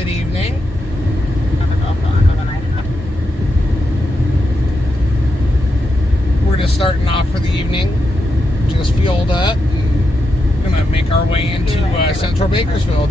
good evening. We're just starting off for the evening. Just fueled up and gonna make our way into central Bakersfield.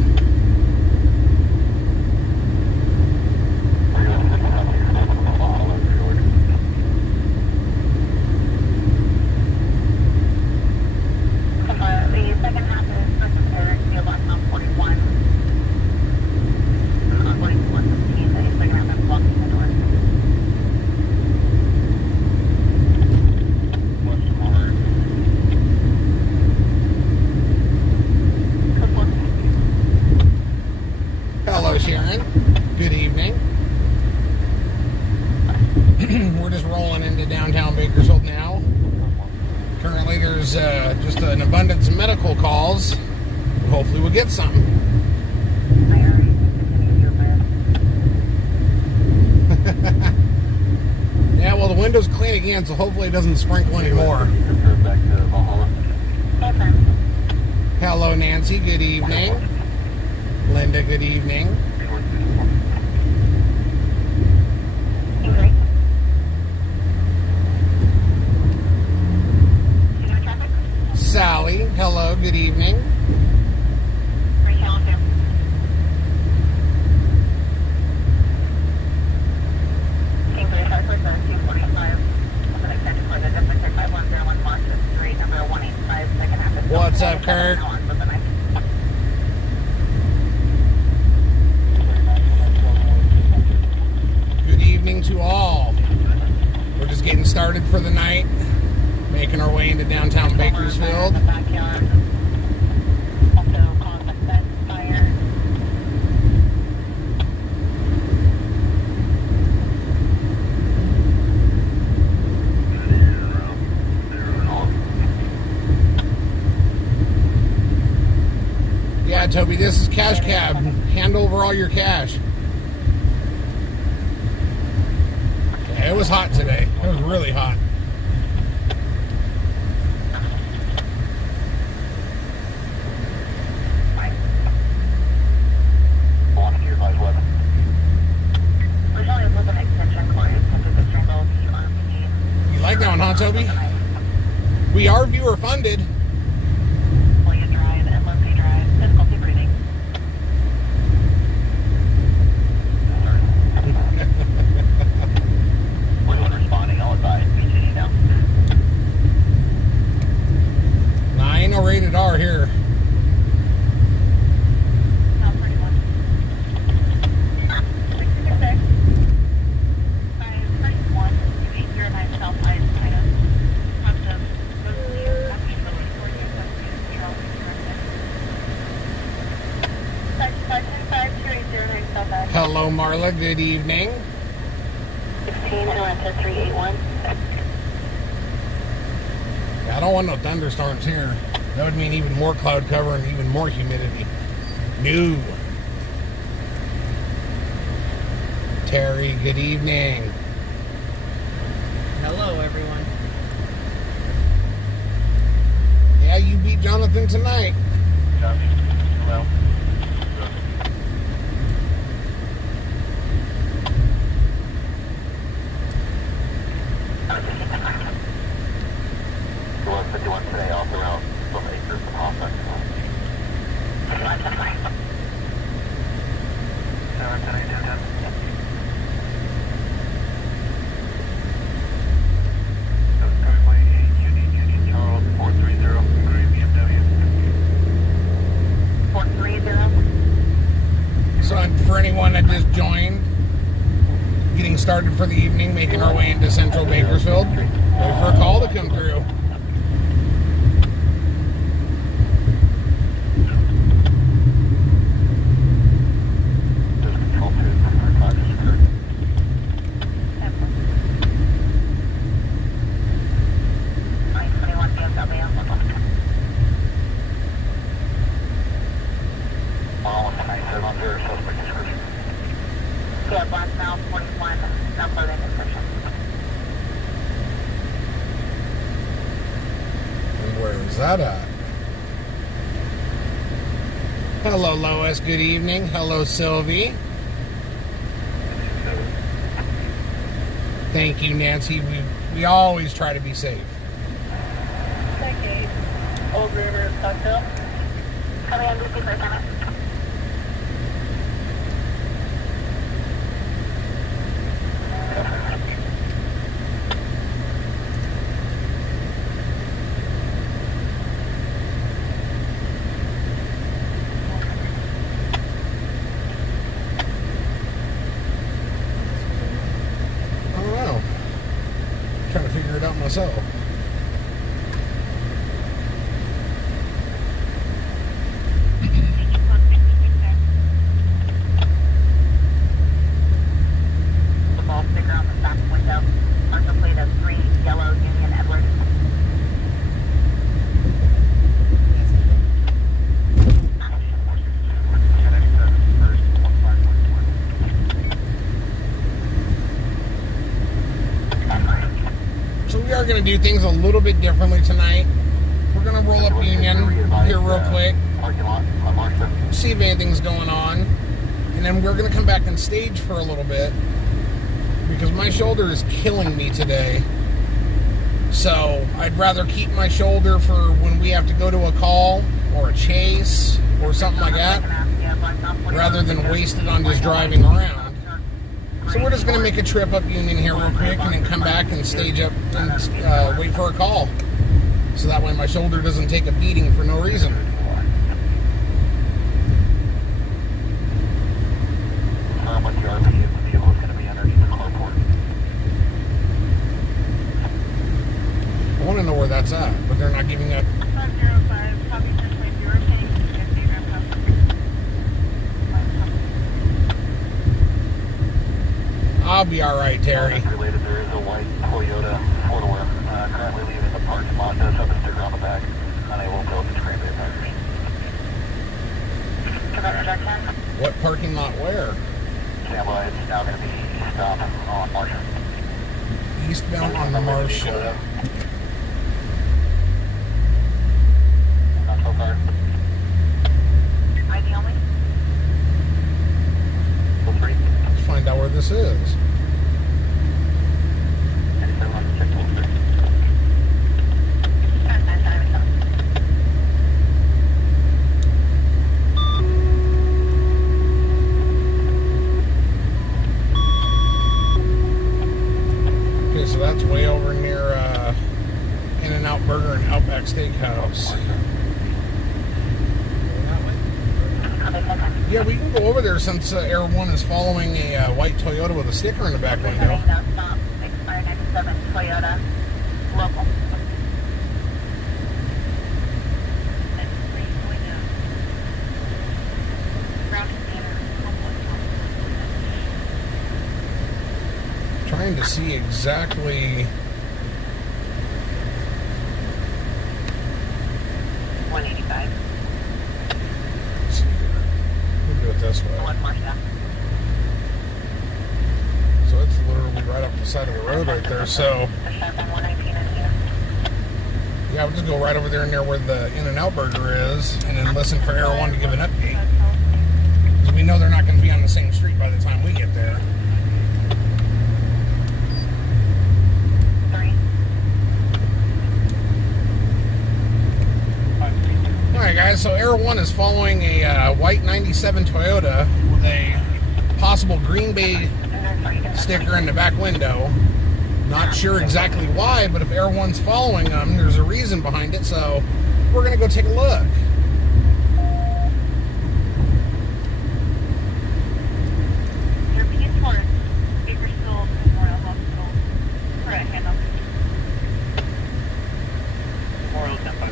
We're just rolling into downtown Bakersfield now. Currently there's just an abundance of medical calls. Hopefully we'll get something. Yeah, well the window's clean again, so hopefully it doesn't sprinkle anymore. Hello Nancy, good evening. Linda, good evening. Sally, hello, good evening. What's up, Kurt? Good evening to all. We're just getting started for the night. Making our way into downtown Bakersfield. Yeah, Toby, this is Cash Cab. Hand over all your cash. Yeah, it was hot today. It was really hot. You like that one, huh, Toby? We are viewer funded. Will you drive and Lindsay drive? Difficulty breathing. We're responding. I'll advise. BCD now. Nah, ain't no rated R here. Hello, Marla. Good evening. 16 Atlanta 381. I don't want no thunderstorms here. That would mean even more cloud cover and even more humidity. No. Terry, good evening. Hello, everyone. Yeah, you beat Jonathan tonight. Well. Today off the route from Acres to Hoffman. 430. So for anyone that just joined, getting started for the evening, making our way into central Bakersfield, wait for a call to come through. Yeah, Black Mount 41, uploading description. And where is that at? Hello, Lois. Good evening. Hello, Sylvie. Thank you, Nancy. We always try to be safe. Okay. Old River, Stockville. Coming on DC for a comment. I don't know. Trying to figure it out myself. The ball sticker on the back window. Partial plate of 3 yellow Union Edwards. So we are going to do things a little bit differently tonight. We're going to roll up Union here real quick, see if anything's going on, and then we're going to come back and stage for a little bit because my shoulder is killing me today. So I'd rather keep my shoulder for when we have to go to a call or a chase or something like that, rather than waste it on just driving around. So we're just going to make a trip up Union here real quick and then come back and stage up and wait for a call. So that way my shoulder doesn't take a beating for no reason. How much RPM the vehicle is going to be underneath the carport? I want to know where that's at, but they're not giving up. 505, copy 10.0, paying 50 grams. I'll be all right, Terry. Related, there is a white Toyota four-door currently leaving the parking lot. Does have a sticker on the back. Unable to open cranberry packers. What parking lot where? Stand by. It's now going to be stop on Marshall. Eastbound on Marshall. Not so far. ID only? Feel free. Let's find out where this is. 97 check toll free. Okay, so that's way over near In-N-Out Burger and Outback Steakhouse. Yeah, we can go over there since Air One is following a white Toyota with a sticker in the back window. Stop, 6597 Toyota, local. Trying to see exactly. 185. Let's see here. We'll do it this way. One more stop. So it's literally right up the side of the road right there. So The sharp on 119 is here. yeah, we'll just go right over there near where the In-N-Out Burger is, and then listen for Air One to give an update. Because we know they're not going to be on the same street by the time we get there. 3. Alright guys, so Air One is following a white 97 Toyota with a possible Green Bay sticker in the back window. Not sure exactly why, but if Air One's following them, there's a reason behind it, so we're going to go take a look. You're being towards Bakersfield Memorial Hospital. Correct, handoff. Memorial 10-5.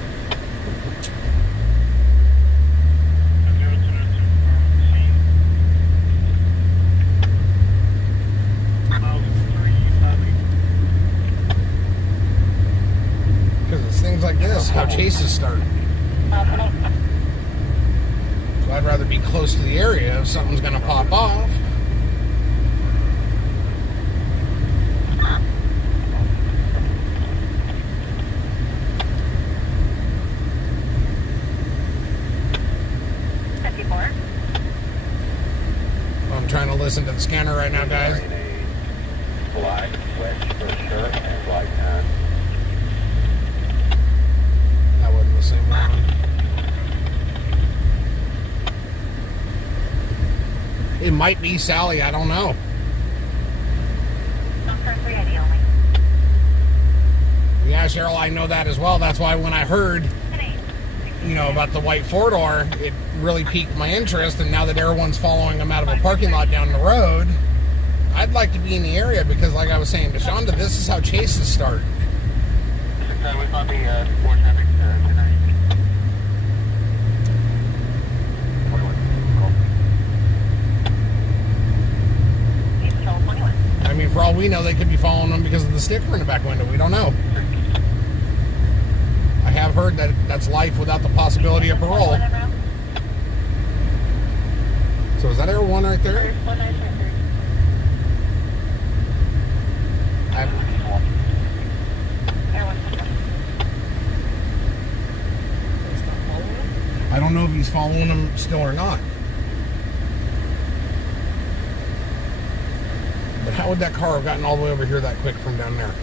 Because it's things like this how chases start. So I'd rather be close to the area if something's going to pop off. I'm trying to listen to the scanner right now, guys. Black wedge for sure and black hat. That wasn't the same one. It might be Sally, I don't know. Yeah, Cheryl, I know that as well. That's why when I heard, about the white four-door, it really piqued my interest. And now that everyone's following them out of a parking lot down the road, I'd like to be in the area because, like I was saying to Shonda, this is how chases start. I mean, for all we know, they could be following them because of the sticker in the back window. We don't know. I have heard that that's life without the possibility of parole. So is that Air 1 right there? I don't know if he's following them still or not. But how would that car have gotten all the way over here that quick from down there?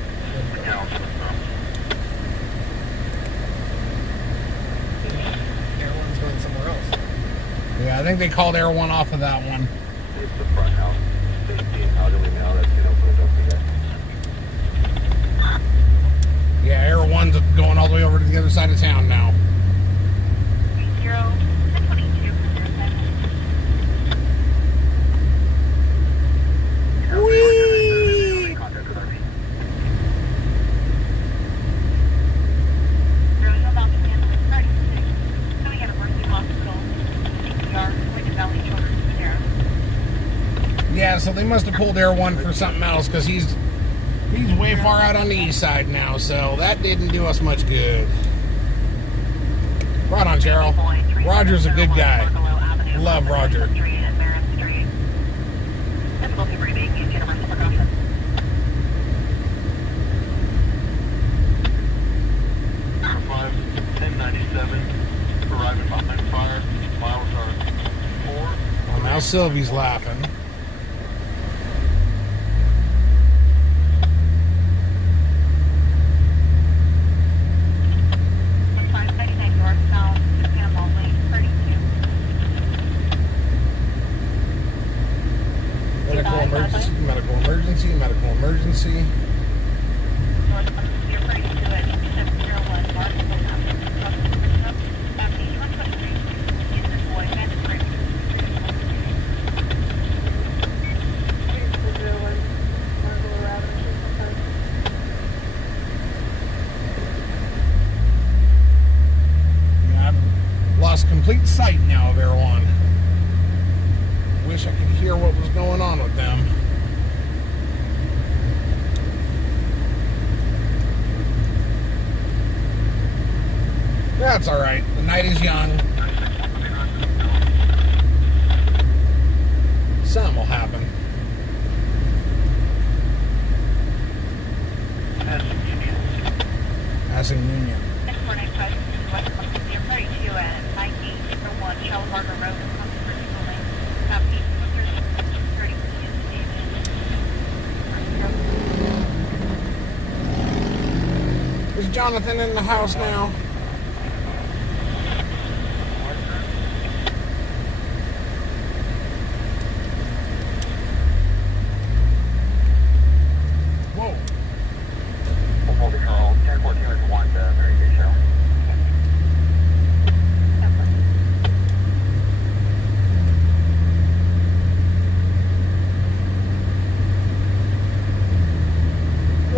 Air 1's going somewhere else. Yeah, I think they called Air 1 off of that one. It's the front house. Safety and elderly male that's been open up for that. Yeah, Air 1's going all the way over to the other side of town now. 0-22. Whee! Yeah, so they must have pulled Air 1 for something else because he's way far out on the east side now, so that didn't do us much good. Right on, Cheryl. Roger's a good guy. Love Roger. Arriving behind fire. Miles are 4. Well, now Sylvie's laughing. Medical emergency, medical emergency, medical emergency. Yeah, I've lost complete sight now of Air 1. Wish I could hear what was going on with them. That's alright. The night is young. Something will happen. Passing Union. Is Jonathan in the house now? Whoa. Full control. 1014 is 1 to Mary Kay Show.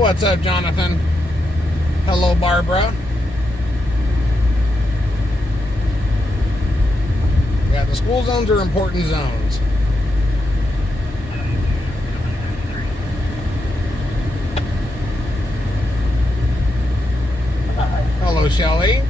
What's up, Jonathan? Hello, Barbara. Yeah, the school zones are important zones. Hello, Shelley.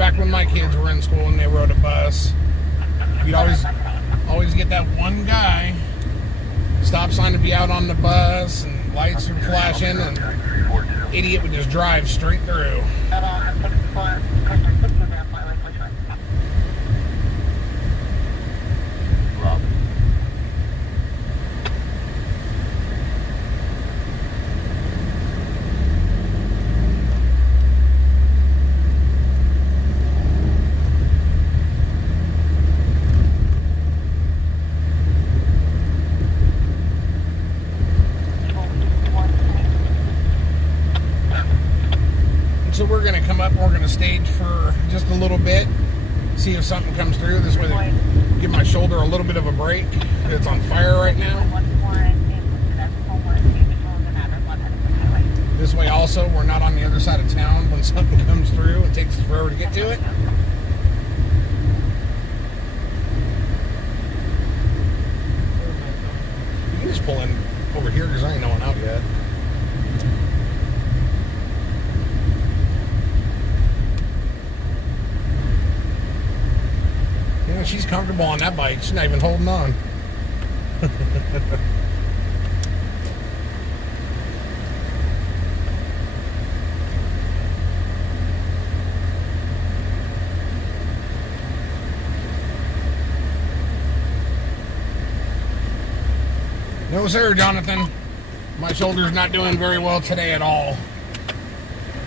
back when my kids were in school and they rode a bus, you'd always get that one guy, stop sign would be out on the bus and lights would flash in, and idiot would just drive straight through. So we're going to come up and we're going to stage for just a little bit, see if something comes through. This way, give my shoulder a little bit of a break. It's on fire right now. This way also, we're not on the other side of town when something comes through and takes us forever to get to it. You can just pull in over here because I ain't no one out yet. Yeah, she's comfortable on that bike. She's not even holding on. No, sir, Jonathan. My shoulder's not doing very well today at all.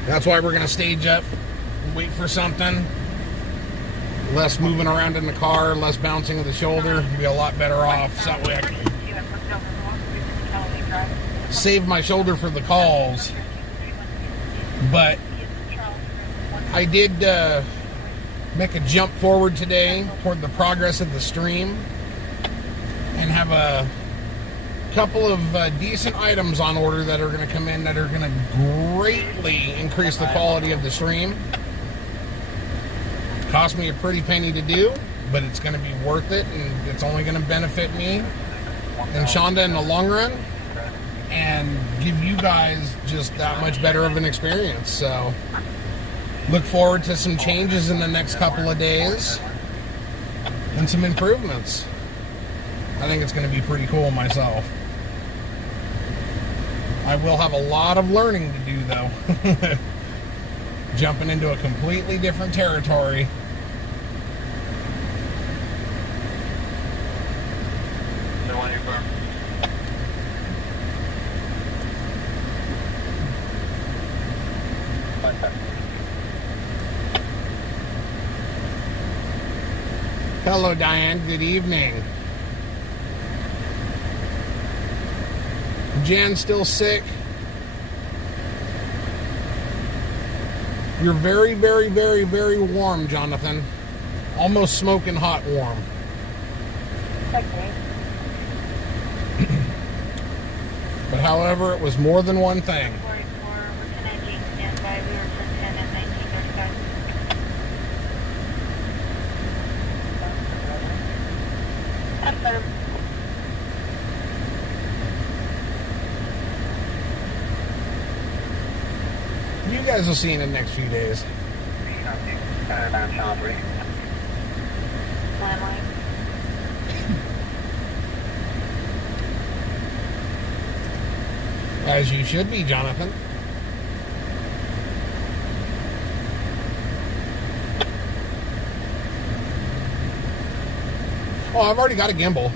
That's why we're going to stage up and wait for something. Less moving around in the car, less bouncing of the shoulder. Be a lot better off. So that way I can save my shoulder for the calls. But I did make a jump forward today toward the progress of the stream and have a couple of decent items on order that are going to come in that are going to greatly increase the quality of the stream. Cost me a pretty penny to do, but it's going to be worth it, and it's only going to benefit me and Shonda in the long run and give you guys just that much better of an experience. So look forward to some changes in the next couple of days and some improvements. I think it's going to be pretty cool myself. I will have a lot of learning to do, though. Jumping into a completely different territory. Hello, Diane. Good evening. Jen, still sick? You're very, very, very, very warm, Jonathan. Almost smoking hot warm. Okay. But however, it was more than one thing. You guys will see in the next few days. As you should be, Jonathan. Oh, I've already got a gimbal.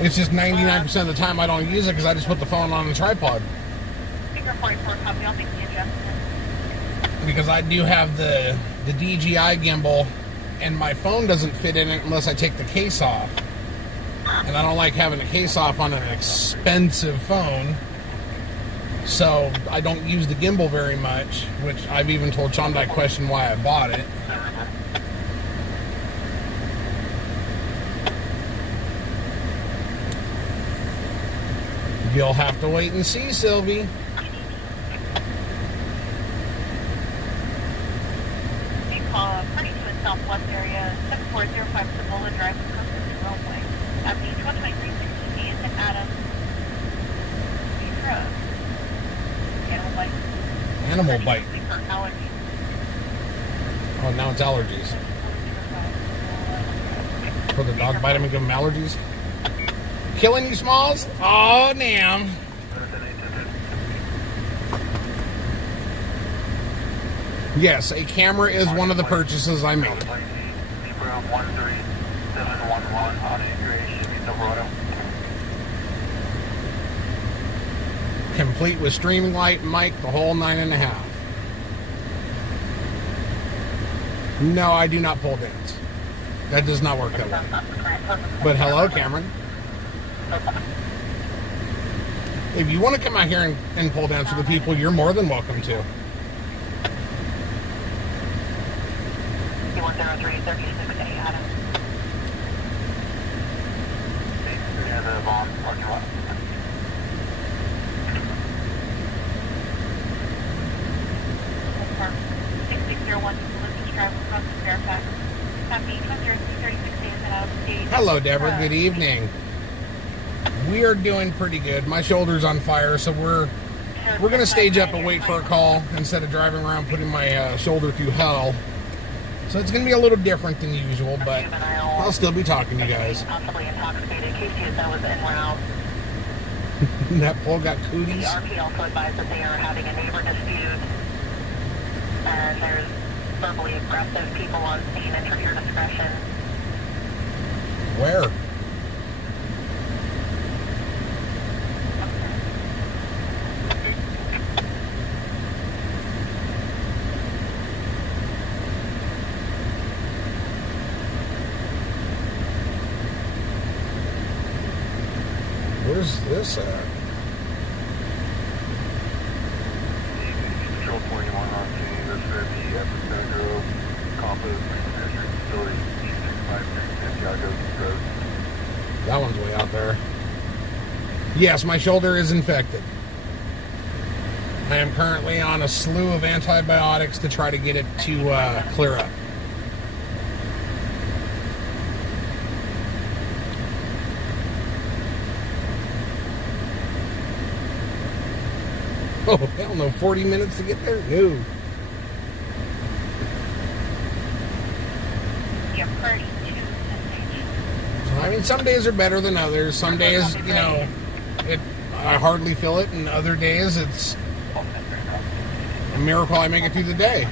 It's just 99% of the time I don't use it because I just put the phone on the tripod. Because I do have the DJI gimbal, and my phone doesn't fit in it unless I take the case off. And I don't like having a case off on an expensive phone, so I don't use the gimbal very much, which I've even told Chonda I question why I bought it. You'll have to wait and see, Sylvie. Pretty to the southwest area, 7405 Cibola Drive, Bakersfield Roadway. Avenue 12360 is in Adams. Animal bite. Animal bite. For allergies. Oh, now it's allergies. For the dog bite him and give him allergies? Killing you, Smalls? Oh, damn. Yes, a camera is one of the purchases I made. Complete with streaming light, mic, the whole 9.5. No, I do not pole dance. That does not work that way. But hello, Cameron. If you want to come out here and pole dance with the people, you're more than welcome to. 103-36A, Adam. Park 6601, Lucas Drive, across the Fairfax. Copy, 103-36A is out of state. Hello, Deborah. Good evening. We are doing pretty good. My shoulder's on fire, so we're going to stage up and wait for a call instead of driving around putting my shoulder through hell. So it's going to be a little different than usual, but I'll still be talking to you guys. Possibly intoxicated. KCSO was en route. That pole got The cooties. RP also advised that they are having a neighbor dispute, and there's verbally aggressive people on scene. Enter your discretion. Where? Where's this at? Control 21 on scene. This would be Episode Grove, Compost Manufacturing Facility, E653 Santiago Road. That one's way out there. Yes, my shoulder is infected. I am currently on a slew of antibiotics to try to get it to clear up. Oh, hell no, 40 minutes to get there? No. You're pretty to sensation. I mean, some days are better than others. Some days, you know, I hardly feel it, and other days it's a miracle I make it through the day.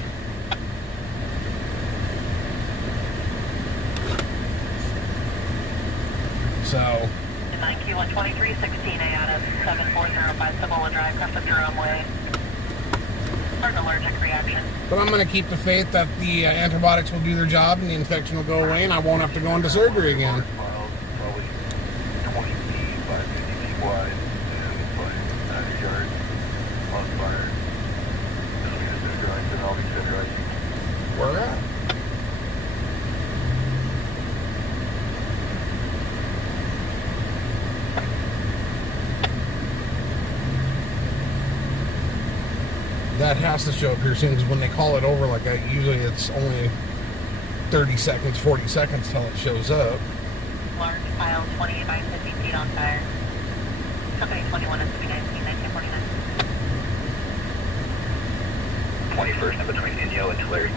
So, 9Q123-16A out of 7405 Cibola Drive, Crescent Jerome Way. For an allergic reaction. but I'm going to keep the faith that the antibiotics will do their job and the infection will go away and I won't have to go into surgery again. Miles, probably 20 feet by 50 feet wide, and it's like 90 yards on fire. It'll be the drawings, and I'll be sitting right. Where at? That has to show up here soon because when they call it over like that, usually it's only 30 seconds, 40 seconds till it shows up. Large pile 28 by 50 feet on fire. Company 21 is 319, 1949. 21st in between Inyo and Tulare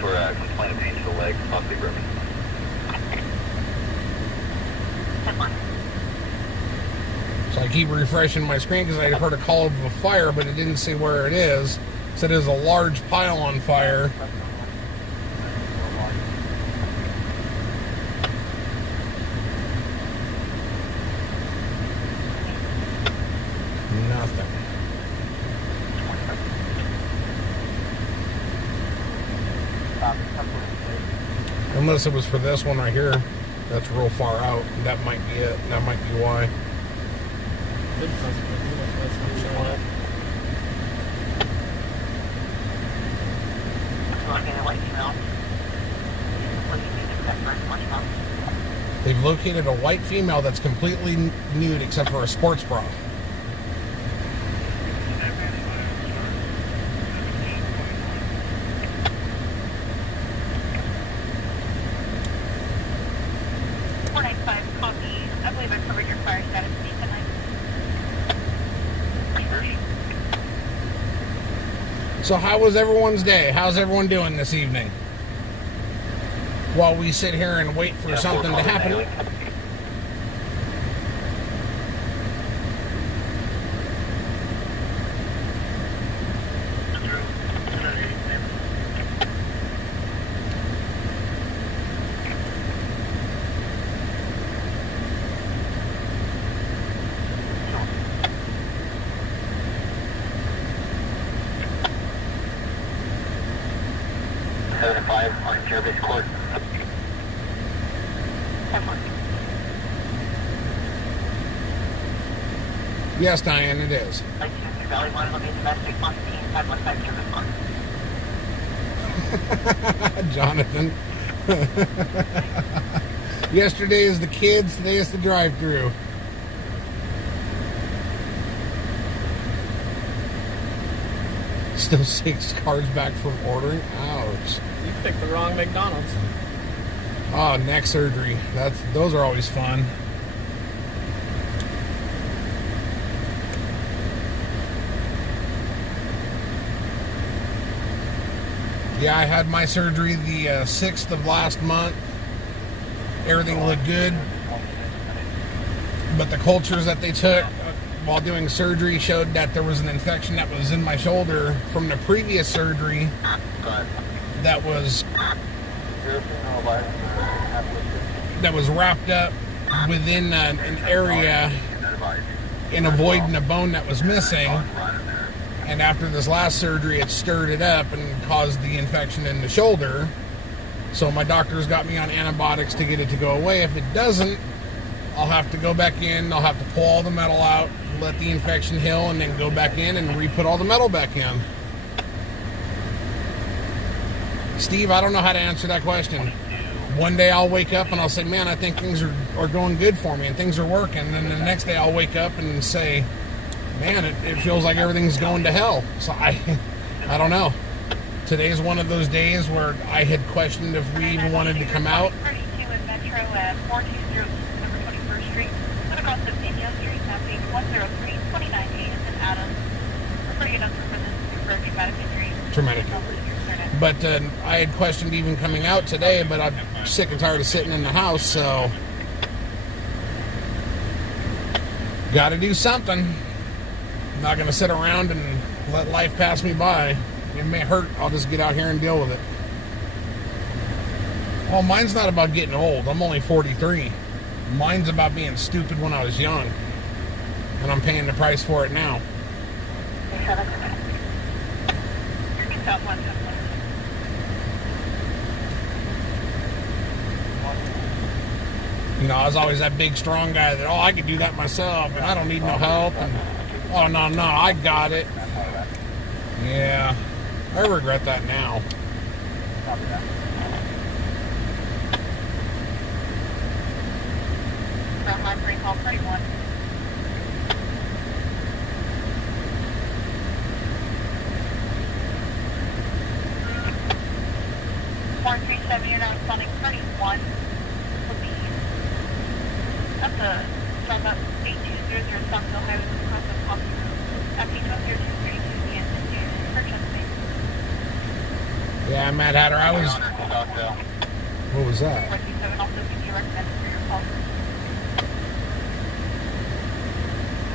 for complaint of pain to the leg, possibly broken. 10-1. So I keep refreshing my screen because I heard a call of a fire, but it didn't say where it is. It said there's a large pile on fire. Nothing. Unless it was for this one right here. That's real far out. That might be it. That might be why. They've located a white female that's completely nude except for a sports bra. Copy. I believe I covered your fire status. So how was everyone's day? How's everyone doing this evening? While we sit here and wait for something to happen. On Jervis Court. Yes, Diane, it is. Valley 1 will be domestic on team 515 service on. Jonathan. Yesterday is the kids, today is the drive-through. Still 6 cards back from ordering. Ouch. You picked the wrong McDonald's. Oh, neck surgery. Those are always fun. Yeah, I had my surgery the 6th of last month. Everything looked good. But the cultures that they took while doing surgery showed that there was an infection that was in my shoulder from the previous surgery that was wrapped up within an area in avoiding a bone that was missing. And after this last surgery, it stirred it up and caused the infection in the shoulder. So my doctor's got me on antibiotics to get it to go away. If it doesn't, I'll have to go back in. I'll have to pull all the metal out, let the infection heal, and then go back in and re-put all the metal back in. Steve, I don't know how to answer that question. One day I'll wake up and I'll say, man, I think things are going good for me and things are working. And then the next day I'll wake up and say, man, it feels like everything's going to hell. So I don't know. Today's one of those days where I had questioned if we even wanted to come out. 32 in Metro at 420 number 21st Street. Then across the Pino Street, mapping 103, 29 A is in Adams. We're pretty good answer for this for traumatic injury. Traumatic. But I had questioned even coming out today, but I'm sick and tired of sitting in the house, so got to do something. I'm not going to sit around and let life pass me by. It may hurt. I'll just get out here and deal with it. Well, mine's not about getting old. I'm only 43. Mine's about being stupid when I was young. And I'm paying the price for it now. You know, I was always that big, strong guy that, I could do that myself, and I don't need no help. And, no, I got it. Yeah, I regret that now. Frontline 3, call 31. You're now responding 31. That's from 8200 Stockville Highway across the Poppy Road. After 20232 and purchase. Yeah, Mad Hatter, what was that? 47 also gives you recommended for your call.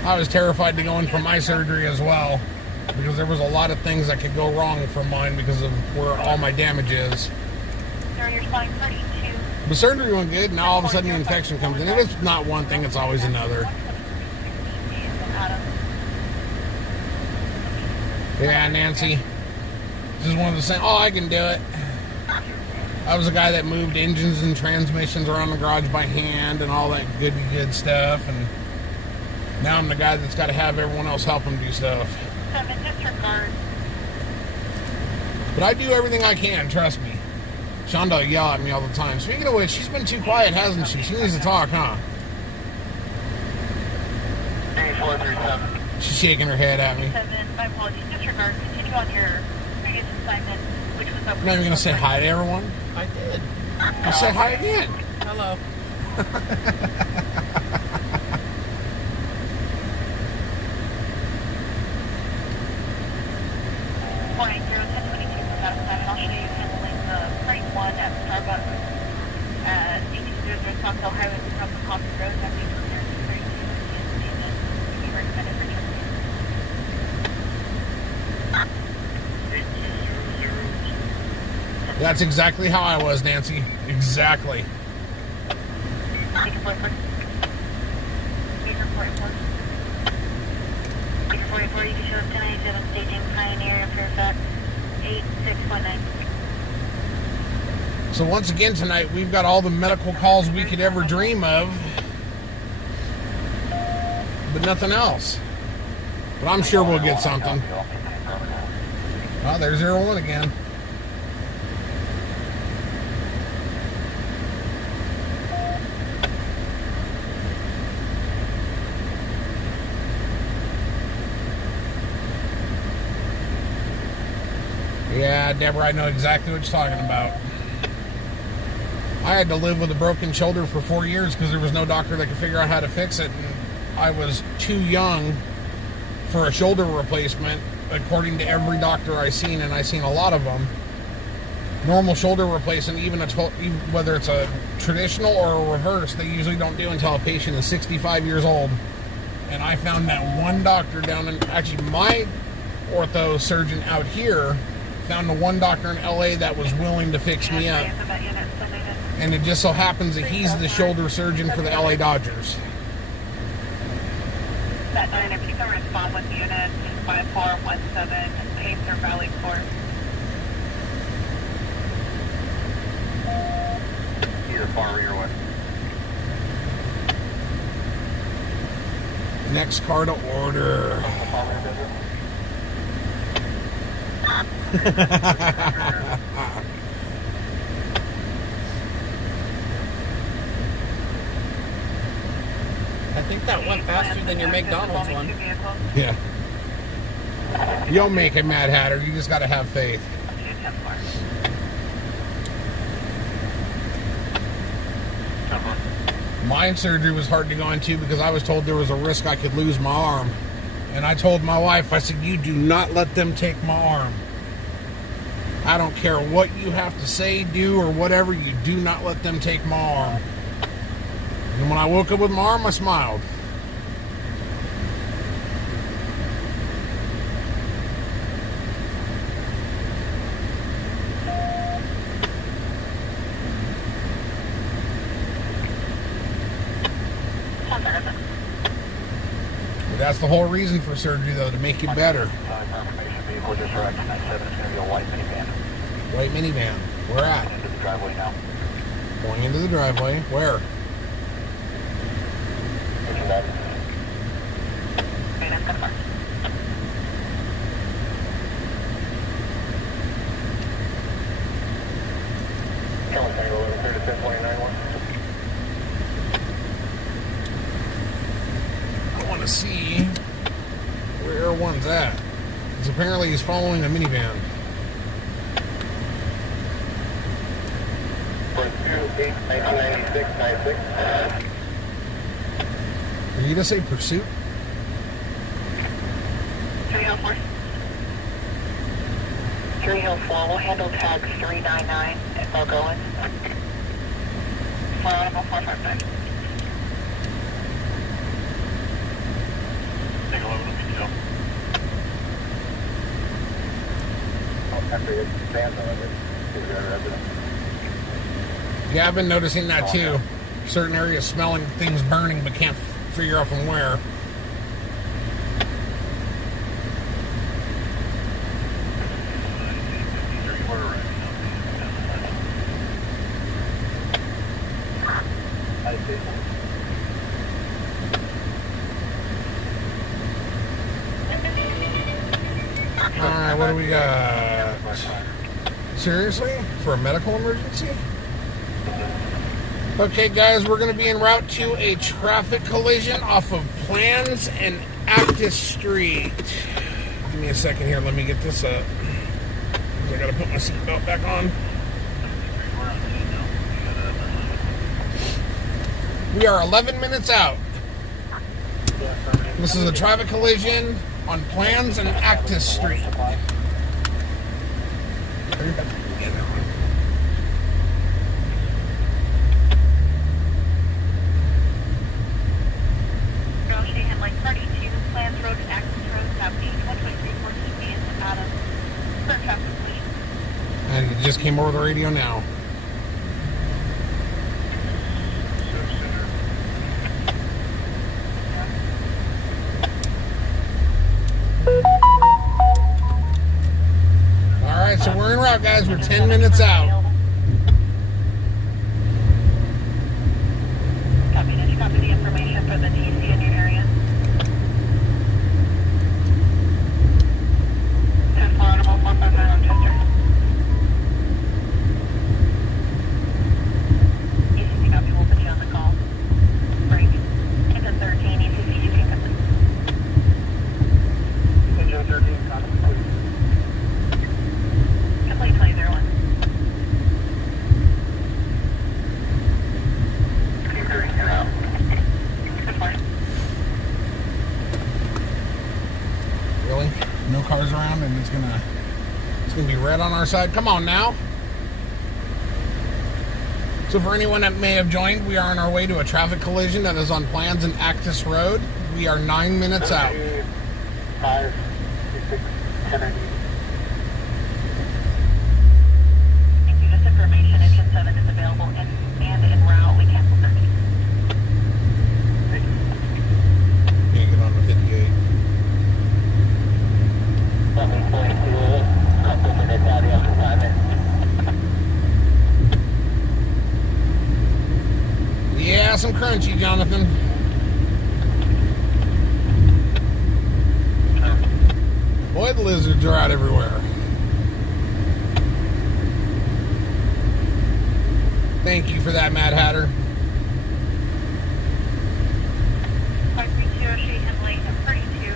I was terrified to go in for my surgery as well, because there was a lot of things that could go wrong for mine because of where all my damage is. Sir, you're responding 32. The surgery went good, now all of a sudden the infection comes in. It is not one thing, it's always another. Yeah, Nancy. Just wanted to say, I can do it. I was a guy that moved engines and transmissions around the garage by hand and all that good stuff. And now I'm the guy that's got to have everyone else help him do stuff. 7, disregard. But I do everything I can, trust me. Shonda will yell at me all the time. Speaking of which, she's been too quiet, hasn't she? She needs to talk, huh? 8437. She's shaking her head at me. 7, my apologies. Disregard. Continue on your previous assignment, which was up. Now you're going to say hi to everyone? I did. I'll say hi again. Hello. Morning, 1 at Starbucks at 1800 South Hill Highway across the Coffee Road. That means we're here to be recommended for training. 8200. That's exactly how I was, Nancy. Exactly. Major 44. Major 44. Major 44, you can show us 1097 staging Pioneer, Fairfax 8619. So once again tonight, we've got all the medical calls we could ever dream of, but nothing else. But I'm sure we'll get something. Oh, there's 01 again. Yeah, Deborah, I know exactly what you're talking about. I had to live with a broken shoulder for 4 years because there was no doctor that could figure out how to fix it. And I was too young for a shoulder replacement, according to every doctor I seen, and I seen a lot of them. Normal shoulder replacement, even whether it's a traditional or a reverse, they usually don't do until a patient is 65 years old. And I found that one doctor down in, actually my ortho surgeon out here found the one doctor in LA that was willing to fix me up. And it just so happens that he's the shoulder surgeon for the LA Dodgers. That 9, if you can respond with unit 5417 Pacer Valley Court. Either far rear way. Next car to order. I think that went faster than your McDonald's one. Yeah. You'll make it, Mad Hatter. You just got to have faith. My surgery was hard to go into because I was told there was a risk I could lose my arm. And I told my wife, I said, you do not let them take my arm. I don't care what you have to say, do, or whatever, you do not let them take my arm. And when I woke up with my arm, I smiled. But that's the whole reason for surgery, though, to make you better. Confirmation vehicle just arrived tonight 7. It's going to be a white minivan. White minivan. Where at? Into the driveway now. Going into the driveway. Where? Pushing that. Come on, Tango 1130 1029. I want to see where one's at. Because apparently he's following a minivan. For 28 1996 96. Did you just say pursuit? 304. 304, we'll handle tag 399 if they'll go in. 459. Take 11 of me, Joe. After it stands on it, is there a resident? Yeah, I've been noticing that too. Certain areas smelling things burning but can't figure out from where. Alright, what do we got? Seriously? For a medical emergency? Okay, guys, we're going to be en route to a traffic collision off of Plans and Actus Street. Give me a second here. Let me get this up. I got to put my seatbelt back on. We are 11 minutes out. This is a traffic collision on Plans and Actus Street. the radio now. All right, so we're en route, guys. We're 10 minutes out. Copy. Did you copy the information for the TC in your area? Too far to 150 Rochester. ECC copy, we'll put you on the call. Break. Into 13, ECC, you can complete. Engine 13, copy, please. Complete 2001. Keep doing it out. Good morning. Really? No cars around, and it's gonna be red on our side. Come on now. So for anyone that may have joined, we are on our way to a traffic collision that is on Plans and Actus Road. We are 9 minutes out. 5, 6, 10, Thank you. Just information, engine 7 is available and en route. We cancel 13. Thank you. Can't get on the 58. Nothing going to couple minutes out of the assignment. Yeah, some crunchy, Jonathan. Boy, the lizards are out everywhere. Thank you for that, Mad Hatter. 530 Shea and Lane, 32.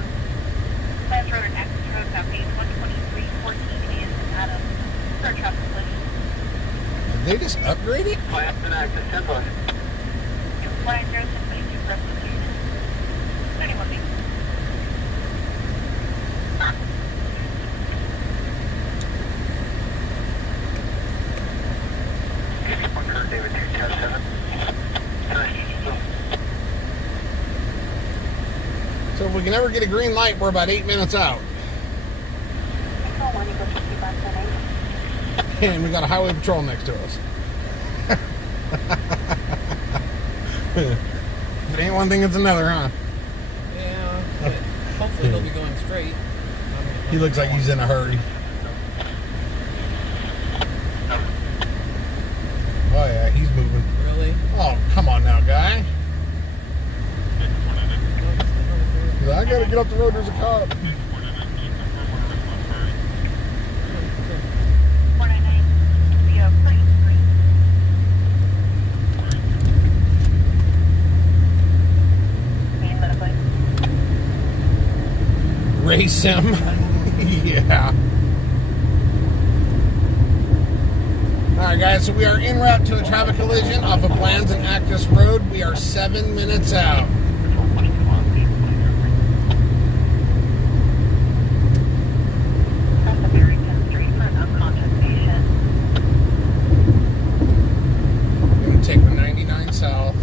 Plans Road and Access Road, southeast 123, 14 is Adam. For traffic collision. Did they just upgrade it? Plans and Access 10 push. 490, 622, Preston, 31 feet. Bunker David 207. So if we can ever get a green light, we're about 8 minutes out. Control 1, Eagle 5510. And we got a highway patrol next to us. If it ain't one thing, it's another, huh? Yeah, but hopefully they'll be going straight. He looks like he's in a hurry. Oh yeah, he's moving. Really? Oh, come on now, guy. I gotta get off the road, there's a cop. 499, we have pretty green. Main set of plate. Race him. Yeah. Alright guys, so we are en route to a traffic collision off of Plans and Actus Road. We are 7 minutes out. Across the Barrington Street for an unconscious patient. Gonna take the 99 south.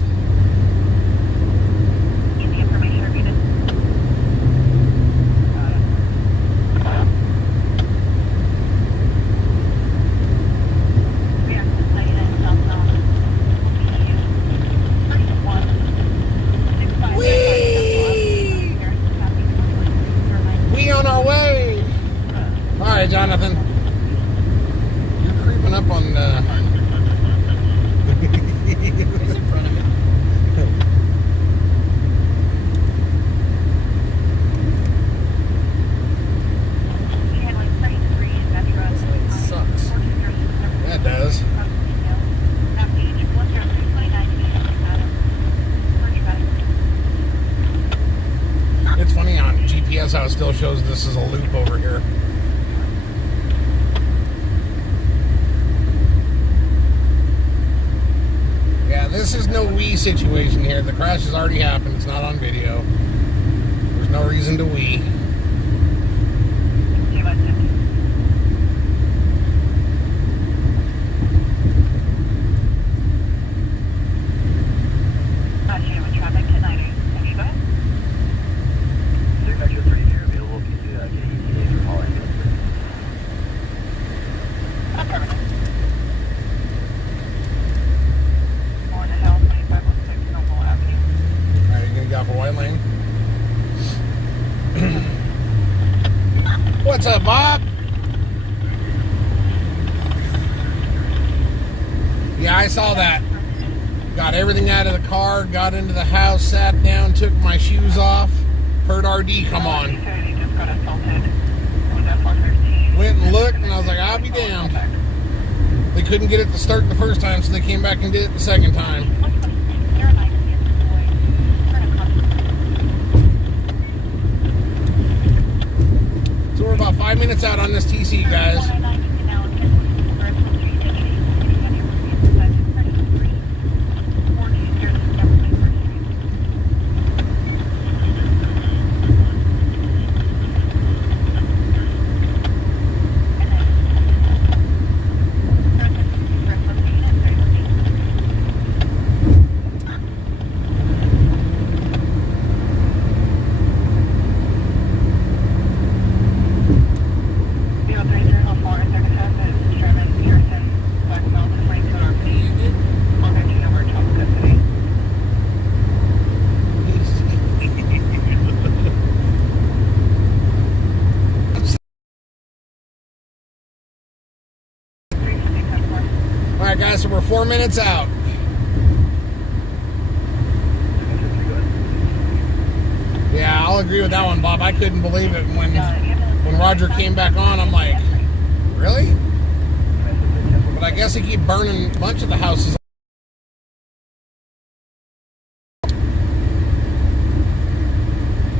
Need the information repeated. Reactive 99 southbound. PU 3165. Whee! We on our way! Alright, Jonathan. You're creeping up on He's in front of me. Sucks. That does. It's funny on GPS how it still shows this is a loop over here. Yeah, this is no we situation here. The crash has already happened. It's not on video. There's no reason to we. Traffic tonight. Can you go ahead? Signature 32 available. Can you get ETA for calling? Affirmative. Yeah, I saw that. Got everything out of the car, got into the house, sat down, took my shoes off, heard RD come on. Went and looked, and I was like, I'll be damned. They couldn't get it to start the first time, so they came back and did it the second time. So we're about 5 minutes out on this TC, guys. Alright guys, so we're 4 minutes out. Yeah, I'll agree with that one, Bob. I couldn't believe it when Roger came back on. I'm like, really? But I guess they keep burning a bunch of the houses.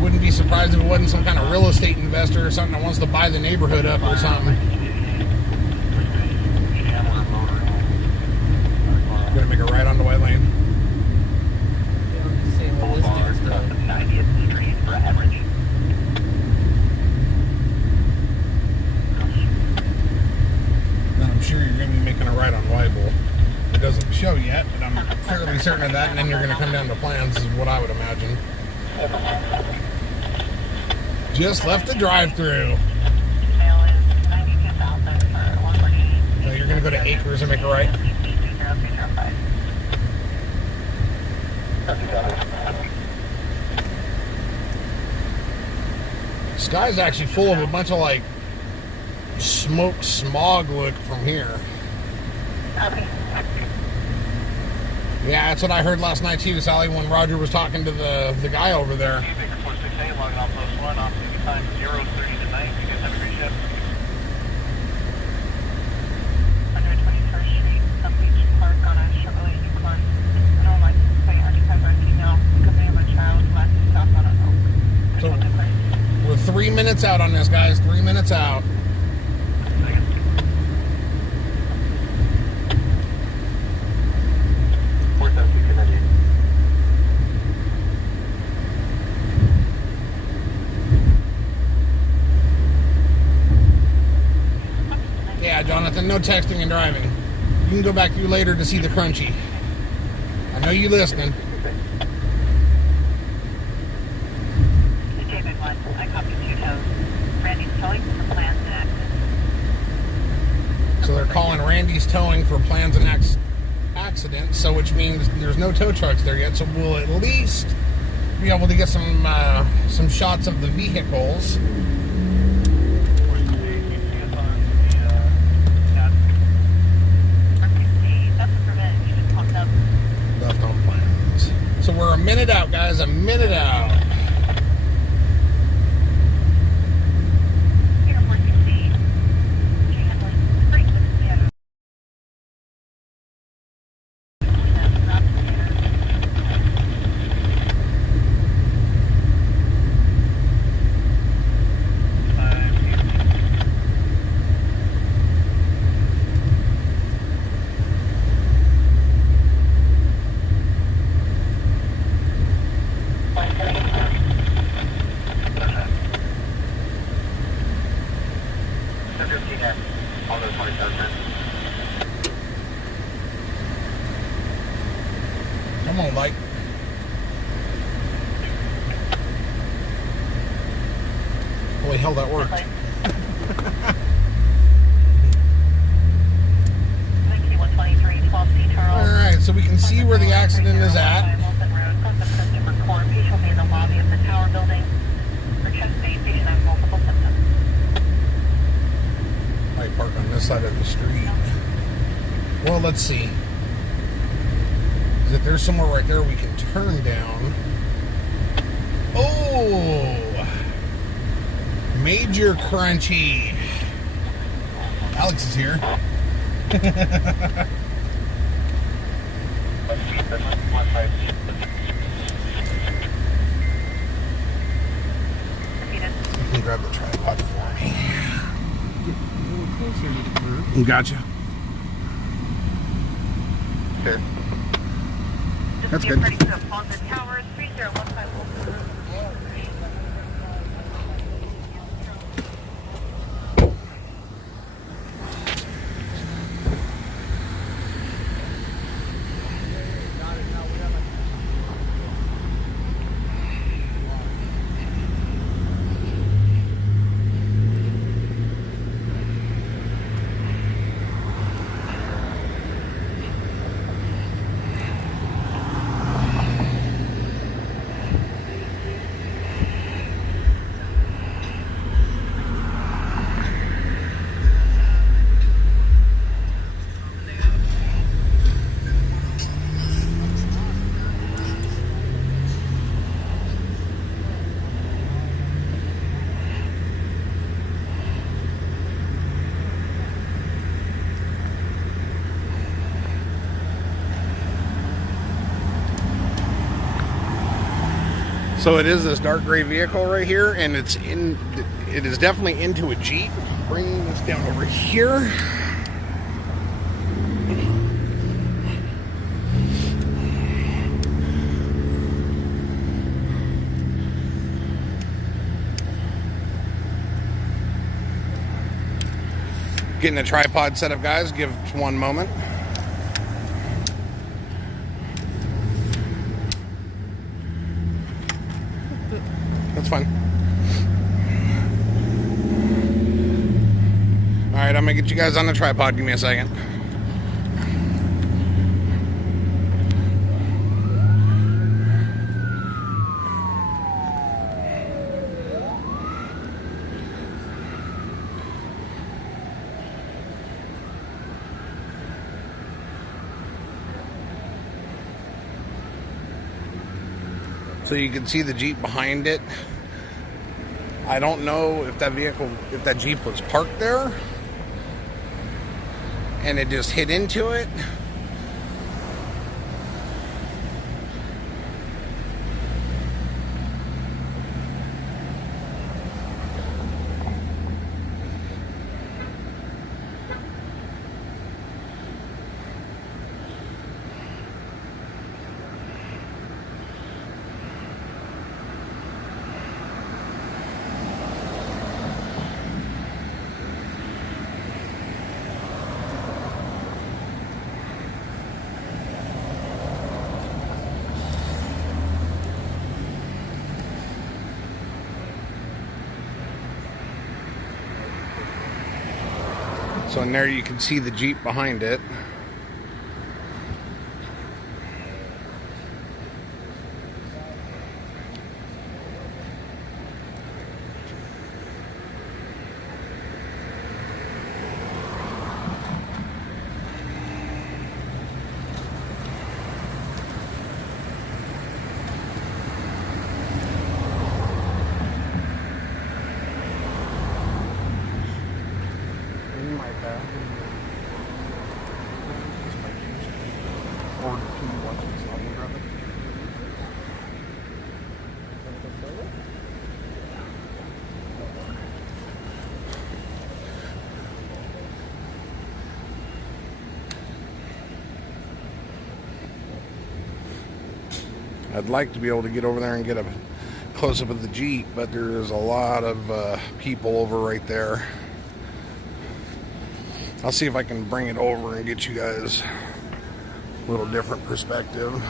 Wouldn't be surprised if it wasn't some kind of real estate investor or something that wants to buy the neighborhood up or something. Gonna make a right on the white lane. Yeah, I'm just seeing the listings though. 90th Street for average. Then I'm sure you're gonna be making a right on Weibel. It doesn't show yet, but I'm fairly certain of that, and then you're gonna come down to Plans, is what I would imagine. Just left the drive-through. So you're gonna go to Acres and make a right. Sky's actually full of a bunch of like smoke smog look from here. Yeah, that's what I heard last night too, Sally, when Roger was talking to the guy over there. Baker 468 logging off post 1 off city time 030 tonight. You guys have a great shift. 121st Street, South Beach Park on a Chevrolet Yukon. I don't like to say occupied by female because they have a child who has to stop on an oak. So we're 3 minutes out on this, guys. 3 minutes out. Yeah, Jonathan, no texting and driving. You can go back to you later to see the crunchy. I know you listening. David 1, I copy 2 toes. Randy's towing for plans and access. So they're calling Randy's towing for plans and accidents, so which means there's no tow trucks there yet, so we'll at least be able to get some shots of the vehicles. Left on Plans. So we're a minute out, guys, a minute out. Come on, Mike. Holy hell, that worked. Alright, so we can see where the accident is at. Might park on this side of the street. Well, let's see. is that there's somewhere right there we can turn down. Oh! Major crunchy. Alex is here. You can grab the tripod for me. A little closer to the group. Gotcha. Okay. That's Just good. ready to Plaza Towers, 3015 Wilson Road. So it is this dark gray vehicle right here, and it is definitely into a Jeep. Bringing this down over here. Getting the tripod set up, guys. Give it 1 moment. That's fine. Alright, I'm gonna get you guys on the tripod. Give me a second. So you can see the Jeep behind it. I don't know if that Jeep was parked there and it just hit into it. So in there you can see the Jeep behind it. I'd like to be able to get over there and get a close-up of the Jeep, but there's a lot of people over right there. I'll see if I can bring it over and get you guys a little different perspective.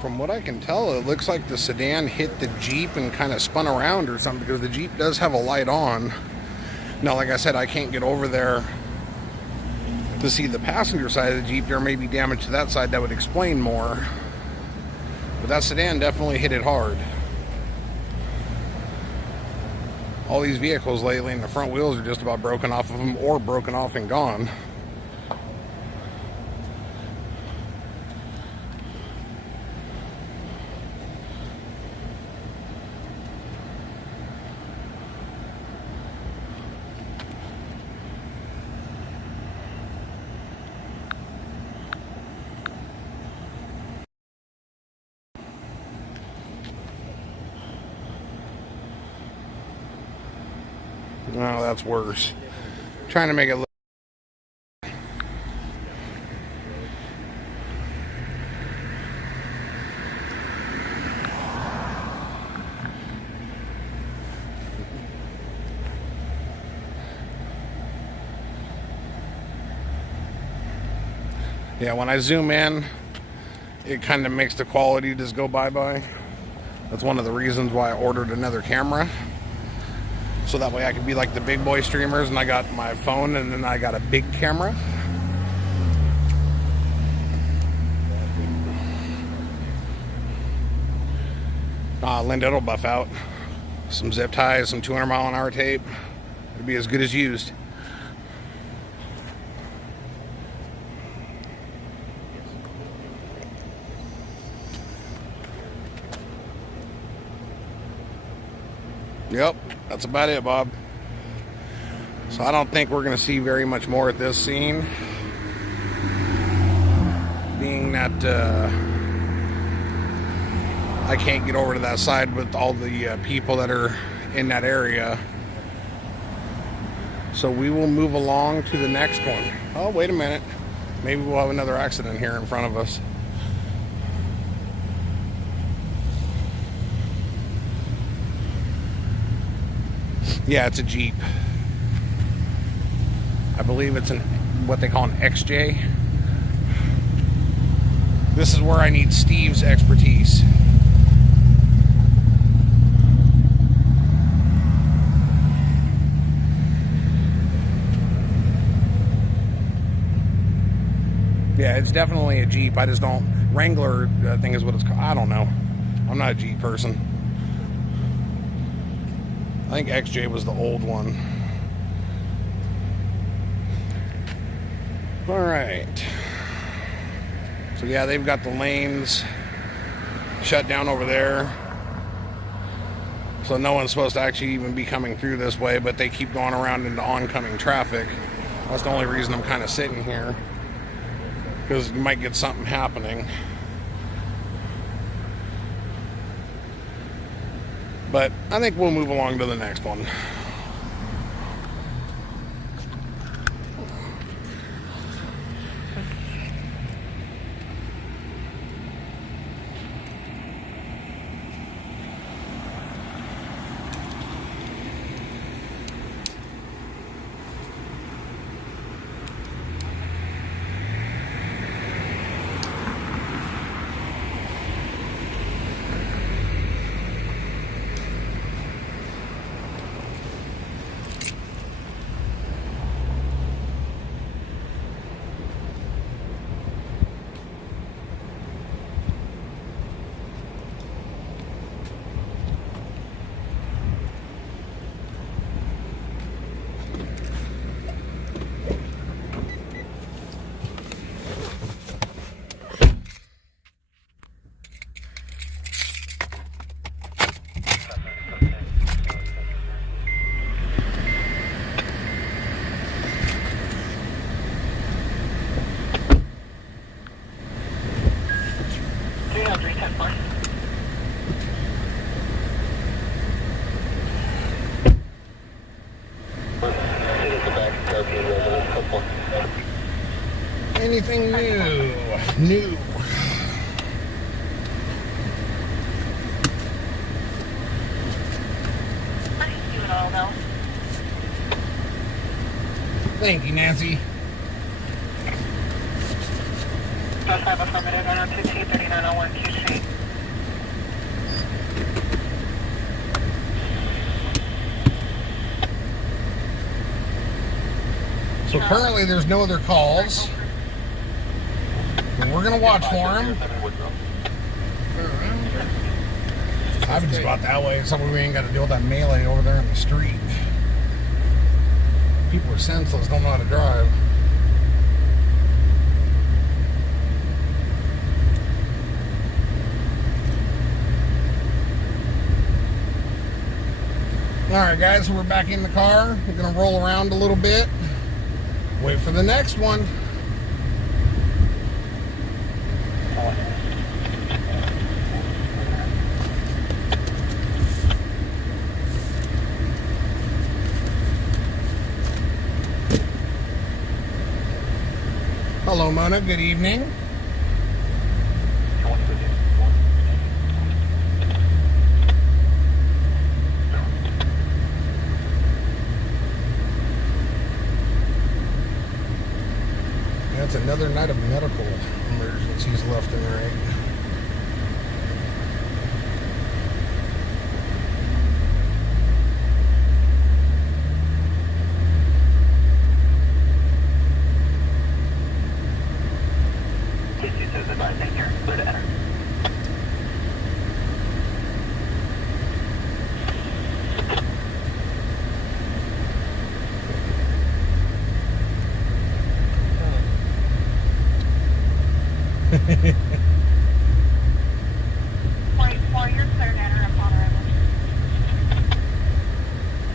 From what I can tell, it looks like the sedan hit the Jeep and kind of spun around or something, because the Jeep does have a light on. Now, like I said, I can't get over there To see the passenger side of the Jeep, there may be damage to that side that would explain more. But that sedan definitely hit it hard. All these vehicles lately, and the front wheels are just about broken off of them or broken off and gone. No, that's worse. Trying to make it look. Yeah, when I zoom in, it kind of makes the quality just go bye-bye. That's one of the reasons why I ordered another camera. So that way I could be like the big boy streamers, and I got my phone and then I got a big camera. Linda, it'll buff out. Some zip ties, some 200-mile-an-hour tape. It'll be as good as used. Yep, that's about it, Bob. So I don't think we're going to see very much more at this scene. Being that I can't get over to that side with all the people that are in that area. So we will move along to the next one. Oh, wait a minute. Maybe we'll have another accident here in front of us. Yeah, it's a Jeep. I believe it's what they call an XJ. This is where I need Steve's expertise. Yeah, it's definitely a Jeep. I just don't... Wrangler, I think is what it's called. I don't know. I'm not a Jeep person. I think XJ was the old one. All right. So yeah, they've got the lanes shut down over there. So no one's supposed to actually even be coming through this way, but they keep going around into oncoming traffic. That's the only reason I'm kind of sitting here, because you might get something happening. But I think we'll move along to the next one. Anything new? New. How do you do it all, though? Thank you, Nancy. Plus 5 affirmative, 902T, 3901 QC. So currently there's no other calls. But we're going to watch for him. I would just go out that way, so we ain't got to deal with that melee over there in the street. People are senseless, don't know how to drive. Alright guys, so we're back in the car. We're going to roll around a little bit. Wait for the next one. Hello, Mona. Good evening. That's another night of medical emergencies left and right.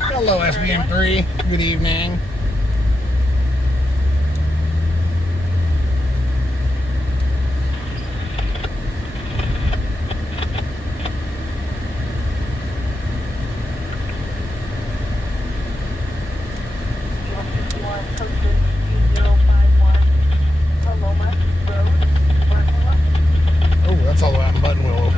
Hello, SBM3. Good evening. Oh, that's all the way out in Button Willow.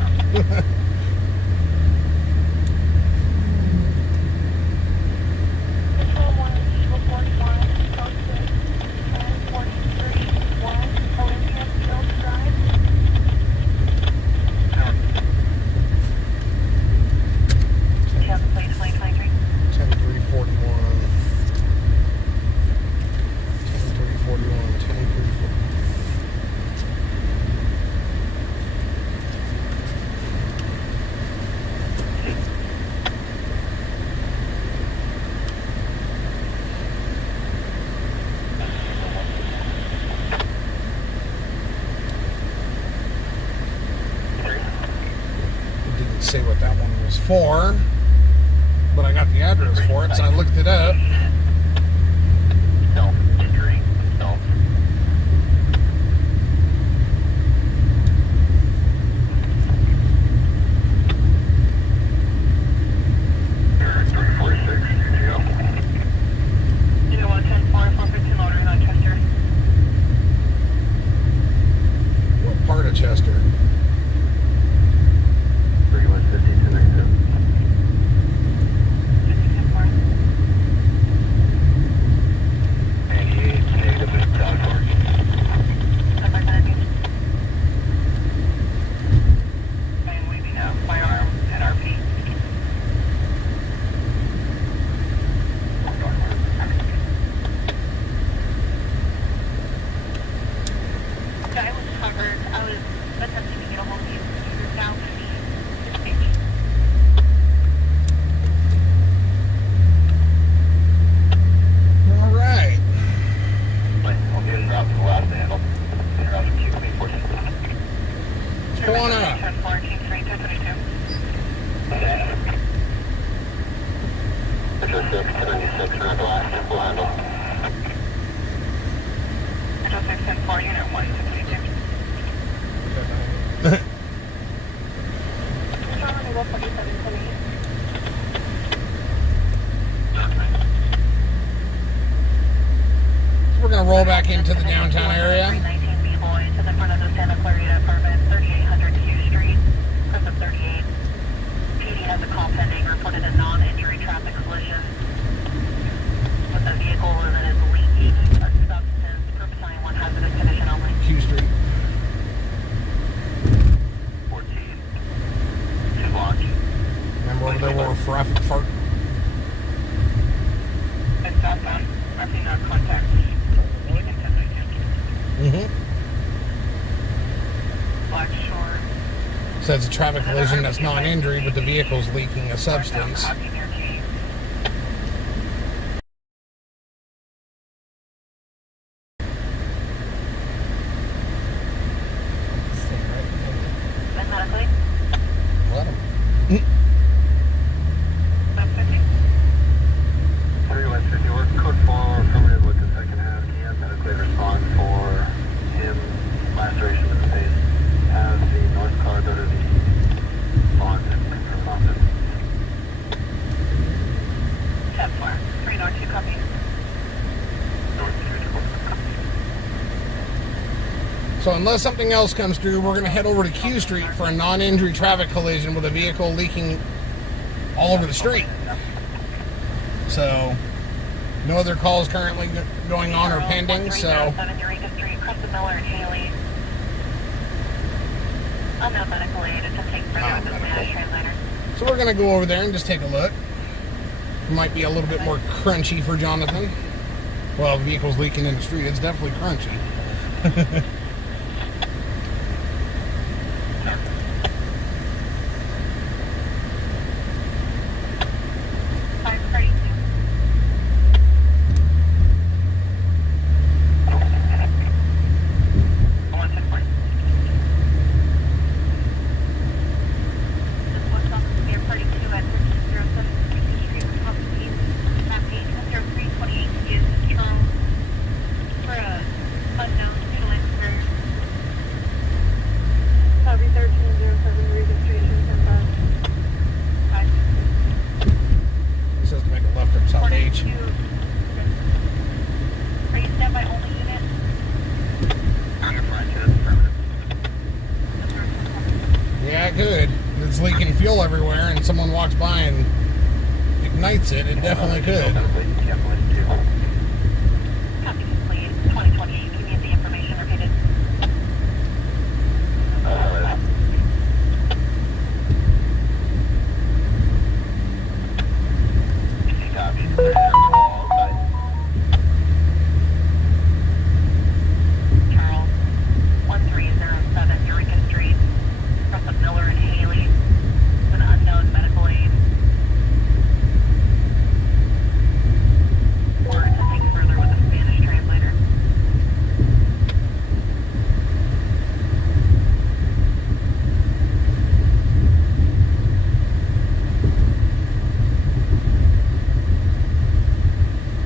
Say what that one was for, but I got the address for it, so I looked it up. Self-injury. Self. You're 346, UGO. You know what, 10-4-4-15 ordering on Chester. What part of Chester? 676 Red Last, full handle. Metro 610-4, unit 162. We're going to roll back into the downtown area. 319 Beloy to the front of the Santa Clarita apartment, 3800 Q Street, press of 38. PD has a call pending, reported a non-injury traffic collision with a vehicle that is leaking a substance, purposely one hazardous condition only. Q Street. 14. 2 blocks. Remember over there where we're traffic fart? It's southbound, marking contact. So it's a traffic collision that's non-injury, but the vehicle's leaking a substance. Medically, Let 'em. 550. 3150, we're code 4 affirmative with the second half. He had medically respond for him, laceration in the face. Has the north car go to the bond and confirm office. 10-4. 3 North 2 copy. North 2 So unless something else comes through, we're going to head over to Q Street for a non-injury traffic collision with a vehicle leaking all over the street. So no other calls currently going on or pending. So 1307 Eureka Street, Crescent Miller and Haley. Unknown medical aid. It can take further with the Spanish translator. So we're going to go over there and just take a look. It might be a little bit more crunchy for Jonathan. Well, the vehicle's leaking in the street. It's definitely crunchy. It says to make a left up South H. Are you standby only unit? Under front, affirmative. Yeah, it could. It's leaking fuel everywhere and someone walks by and ignites it. It definitely could. Copy, please. 2028. Can you get the information repeated? Charles, 1307 Eureka Street, Crescent Miller and Haley, with an unknown medical aid. We're attempting further with a Spanish translator.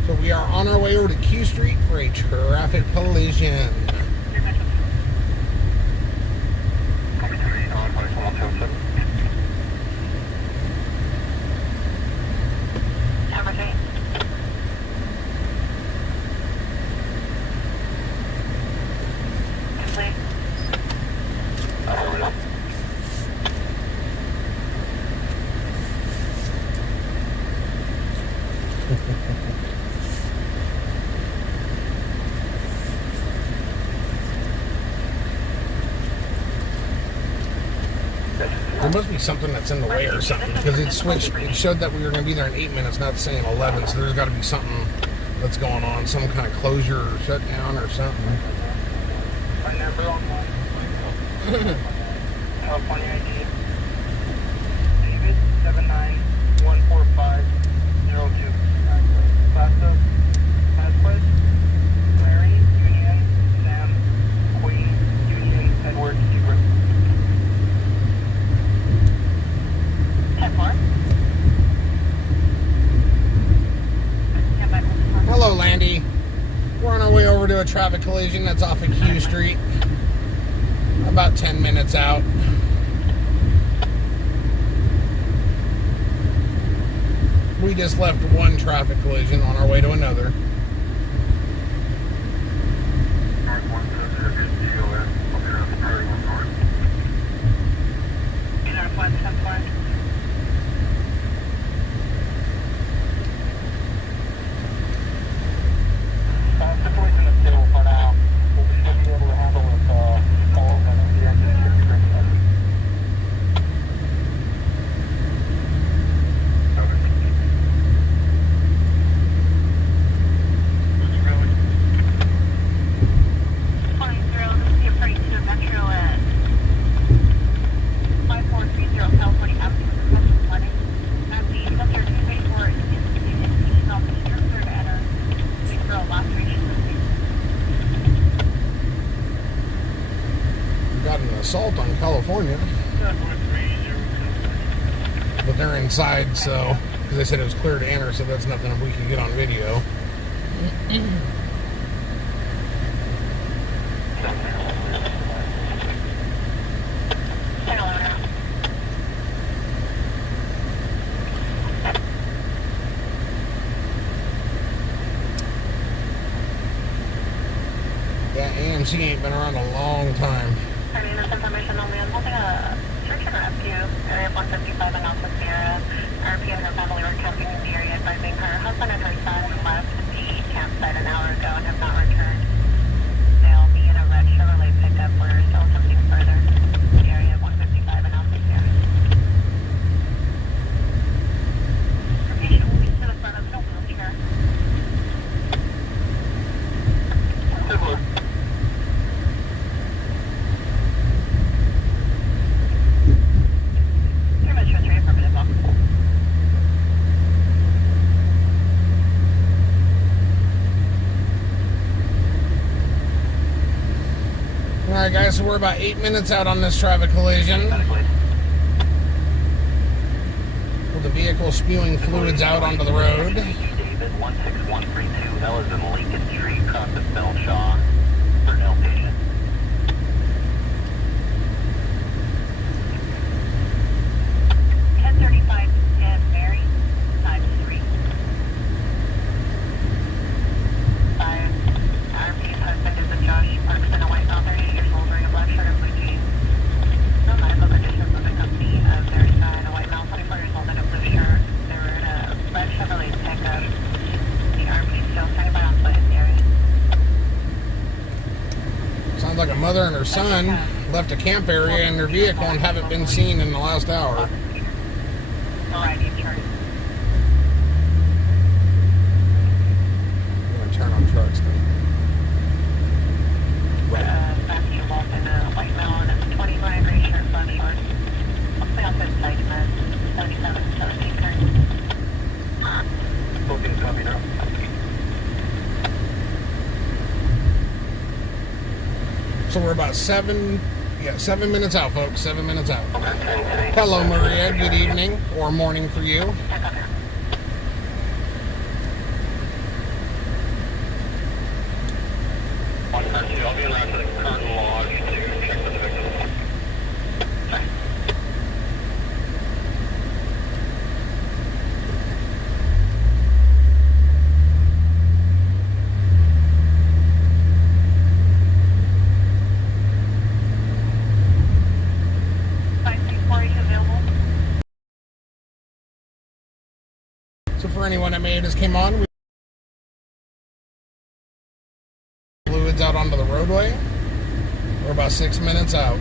So we are on our way over to Q Street for a traffic collision. Your mental. Copy 3 on 5107. Everything. Complete. Affirmative. There must be something that's in the way or something because it switched. It showed that we were going to be there in 8 minutes, not saying 11. So there's got to be something that's going on, some kind of closure or shutdown or something. My number online. California ID. David 7914502. Plaza. Vasquez. Larry. Union. Sam. Queen. Union. Edward. Hubert. 10-4. Standby only. Hello, Landy. We're on our way over to a traffic collision that's off of Q Street. About 10 minutes out. We just left one traffic collision on our way to another. North 170 GOS. I'll be around the party one north. Northwest 10-4. Situation is stable for now. We should be able to handle it calls and the engine should be bringing us. assault on California. But they're inside, so, because they said it was clear to enter, so that's nothing we can get on video. Yeah, AMC ain't been around a long time. I mean, this information only. I'm holding a search and rescue, area 155 in Alpha Sierra. RP and her family were camping in the area, advising her husband and her son left the campsite an hour ago and have not returned. They'll be in a red Chevrolet pickup. We're still attempting further. The area 155 in Alpha Sierra. Your patient will be to the front of the wheelchair. Alright guys, so we're about 8 minutes out on this traffic collision. With the vehicle spewing fluids out onto the road. David 16132 L is in Lincoln Street, across the Belshaw, for an outpatient. And Mary, 5-3. 5. RP's husband is a Josh Parks in a white belt, 38 years old, wearing a black shirt and blue jeans. No medical conditions of the company of their son, a white male, 24 years old, in a blue shirt. They were in a red Chevrolet pickup. The RP is still standing by on foot in the area. Sounds like a mother and her son left a camp area in their vehicle and haven't been seen in the last hour. Variety of charts. I'm going to turn on trucks then. Basketball in a white male and a 20 gray shirt, black shorts. Hopefully on this side, 77, 17 current. Booking's coming up. So we're about 7 minutes out, folks. 7 minutes out. Hello, Maria. Good evening or morning for you. I'll be allowed to the current log to check with the victim. So for anyone that may have just came on, we fluids out onto the roadway. We're about 6 minutes out.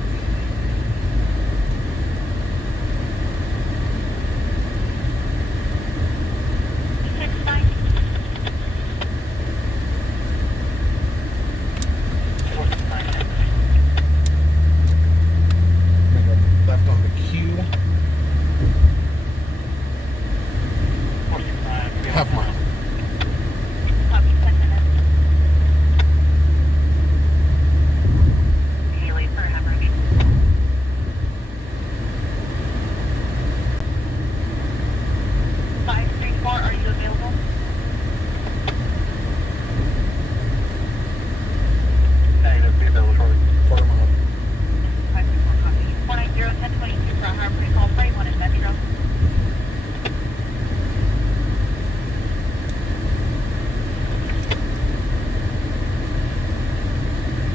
Make a left on the queue. Half mile. Haley for hemorrhage. 534, are you available? Negative, be available shortly. Quarter mile. 534 copy. 490 1022 for our pre-call flight, 1 in Metro.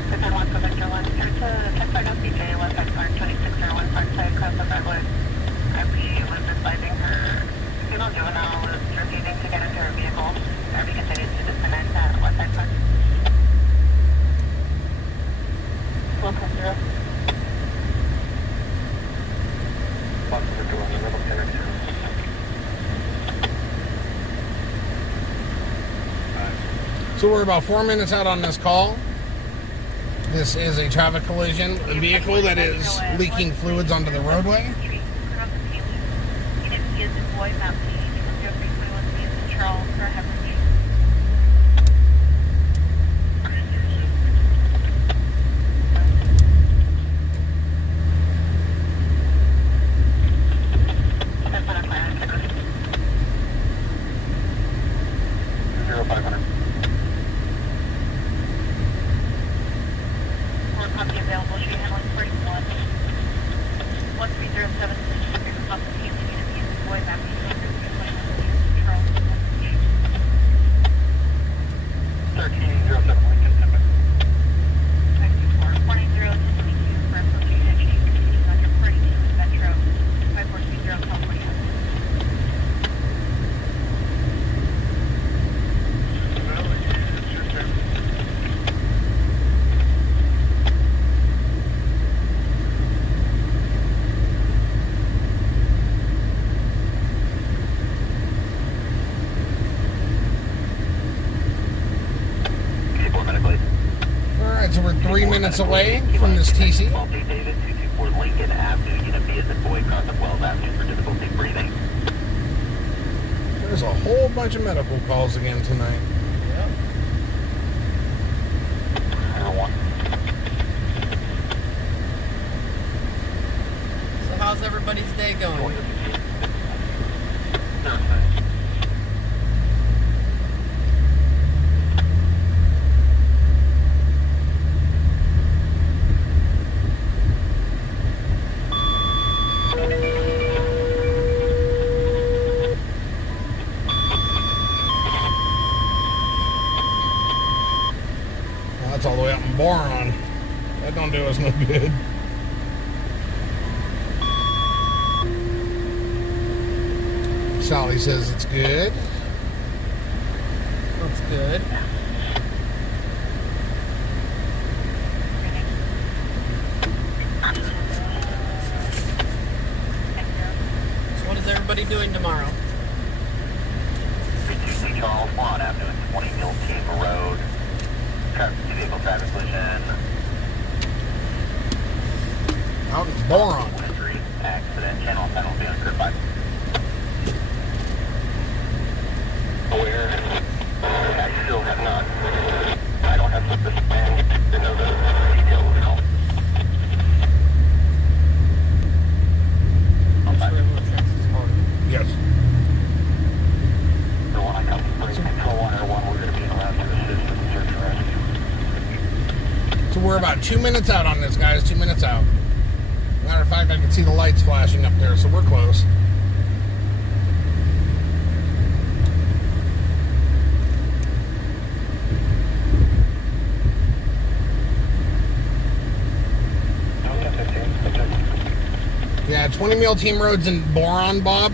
Within 1 for Victor 1, here to check by LCJ, West Side Park, 2601 Parkside, across the Redwood. RP was advising her female juvenile was refusing to get into her vehicle. RP continues to disconnect at West Side Park. Welcome, 0. Lots of Victor 1, the middle connection. So we're about 4 minutes out on this call. This is a traffic collision. A vehicle that is leaking fluids onto the roadway. Charles for hemorrhage. So we're 3 minutes away from this TC. David, 224 Lincoln Avenue, Unit B as in boy, cross up Wells Avenue for difficulty breathing. There's a whole bunch of medical calls again tonight. Yep. So how's everybody's day going? Well, that's all the way up in Boron. That don't do us no good. Sally says it's good. That's good. So what is everybody doing tomorrow? 326 Charles Lawn Avenue and 20 Mill Team Road. Vehicle traffic collision. Out in Boron. Street accident. Channel penalty on curb 5. Aware. I still have not. I don't have the span to know the details of the call. Make sure everyone checks his phone. Yes. The one I come from Control 101, we're going to be allowed to assist with the search and rescue. So we're about 2 minutes out on this, guys. 2 minutes out. Matter of fact, I can see the lights flashing up there, so we're close. Yeah, 20 Mill Team Roads in Boron, Bob.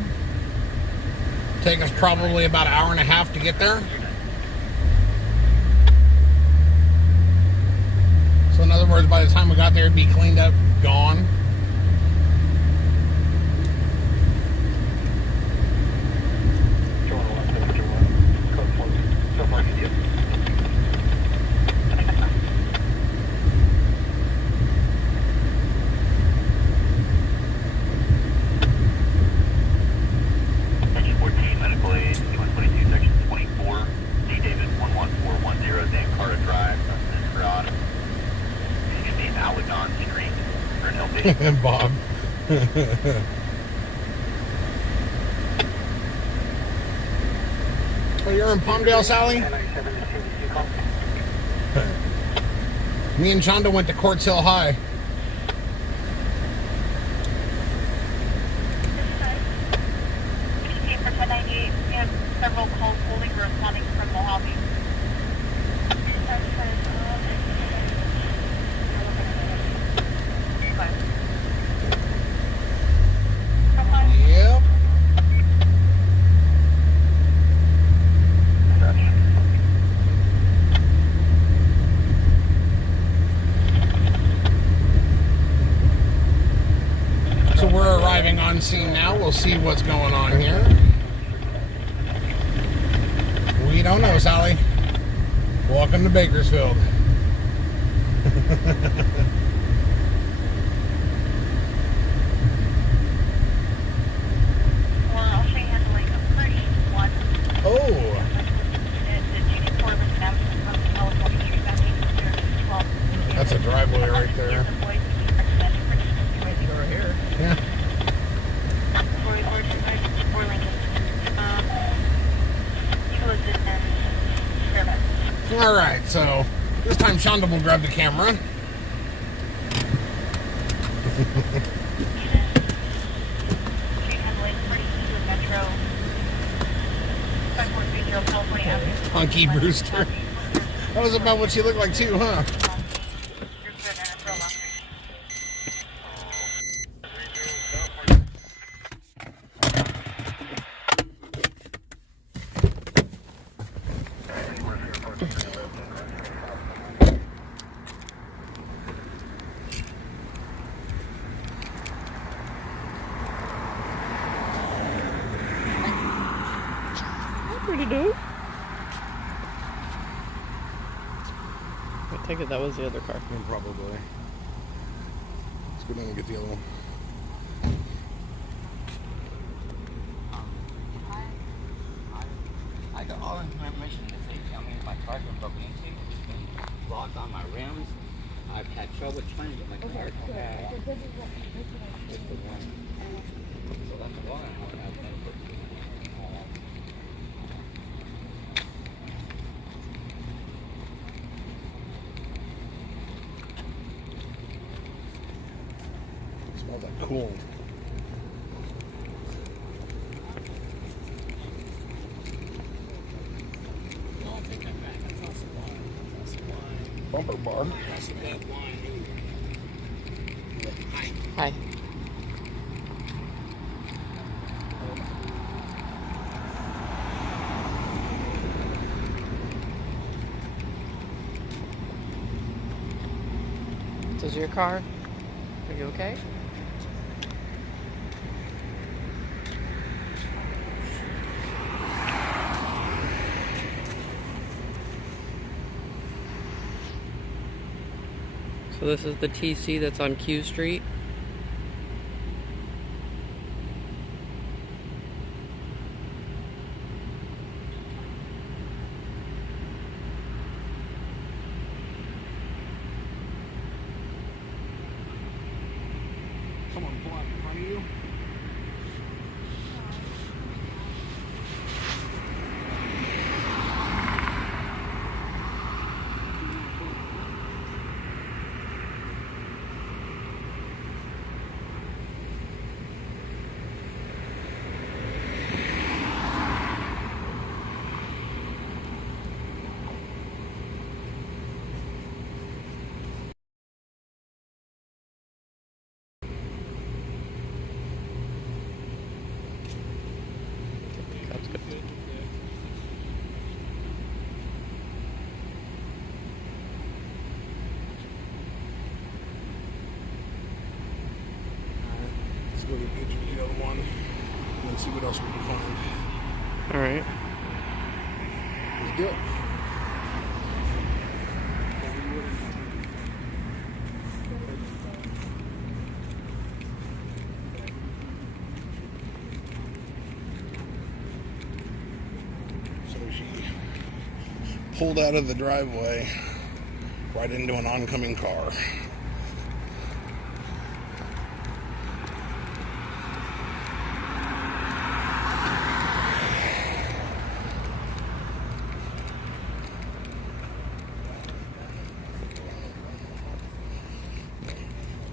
Take us probably about an hour and a half to get there. So in other words, by the time we got there, it'd be cleaned up, gone. Section 14, medical aid, C-122, section 24, D. David 11410, Dan Carter Drive, Sunset Rod. Excuse me, Allegan Street, for an elevation. Bob. Oh, you're in Palmdale, Sally? Me and Chonda went to Quartz Hill High. Team for 1098, we have several calls holding. We're responding from Mojave. Yep. So we're arriving on scene now. We'll see what's going on here. We don't know, Sally. Welcome to Bakersfield. We're also handling a pretty one. Oh, The GD4 was an absence from California Street back in 12. that's a driveway right there. Over here. Yeah. All right, so this time Shonda will grab the camera. Hunky Brewster. That was about what she looked like too, huh? I take it that was the other car. Yeah, probably. Let's go down and get the other one. I got all information that they tell me my car's been broken into. It's been blocked on my rims. I've had trouble trying to get my car to come back. It's the one. So that's why I've been Smells like cool. Bumper bar. Hi. This is your car? Are you okay? So this is the TC that's on Q Street. Someone pull out in front of you. That's good. Let's go get pictures of the other one and then see what else we can find. Alright. Let's go. So she pulled out of the driveway right into an oncoming car.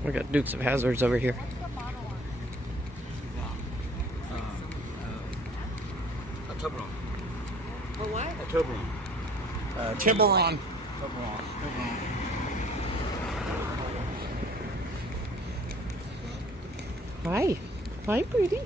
We got Dukes of Hazzards over here. a Toblerone. Oh, what? A Toblerone. Tiburon. Toblerone. Hi. Hi, pretty.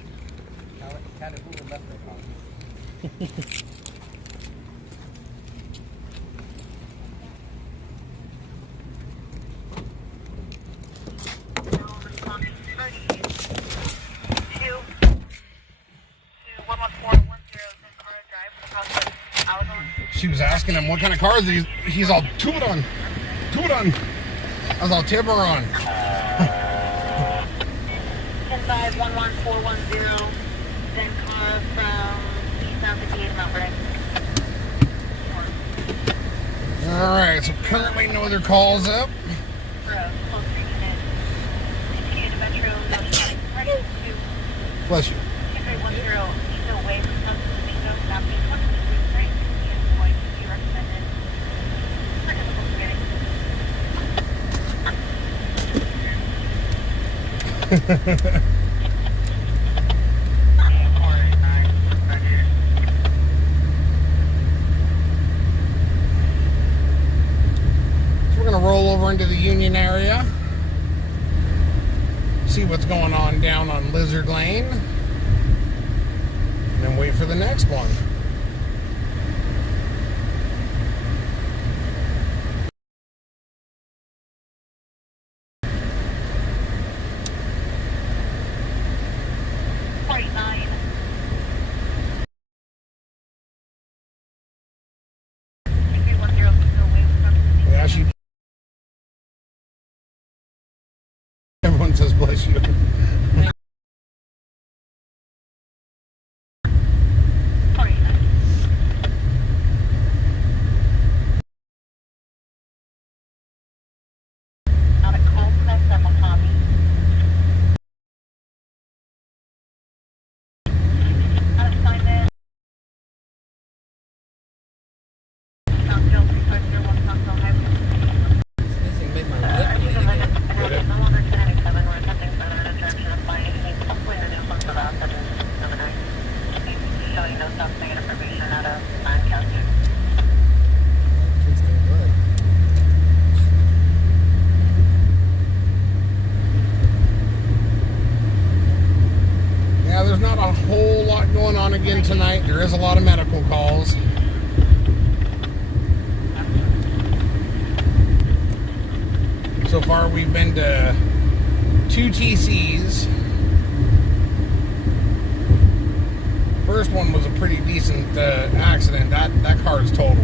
She was asking him what kind of car is he. He's all Tiburon. Tiburon. I was all Tiburon. 10-5-11410, then car from eastbound 58 Mount Vernon. All right. So currently no other calls up. Road, close unit. Continue to Metro, ready to Bless you. 2310, east away from Sunset Domingo, stopping 23 right, and going to be recommended. For typical spaghetti. So we're gonna roll over into the Union area, see what's going on down on Lizard Lane, and then wait for the next one. Yeah, she there is a lot of medical calls. So far, we've been to 2 TCs. First one was a pretty decent accident. That car is totaled.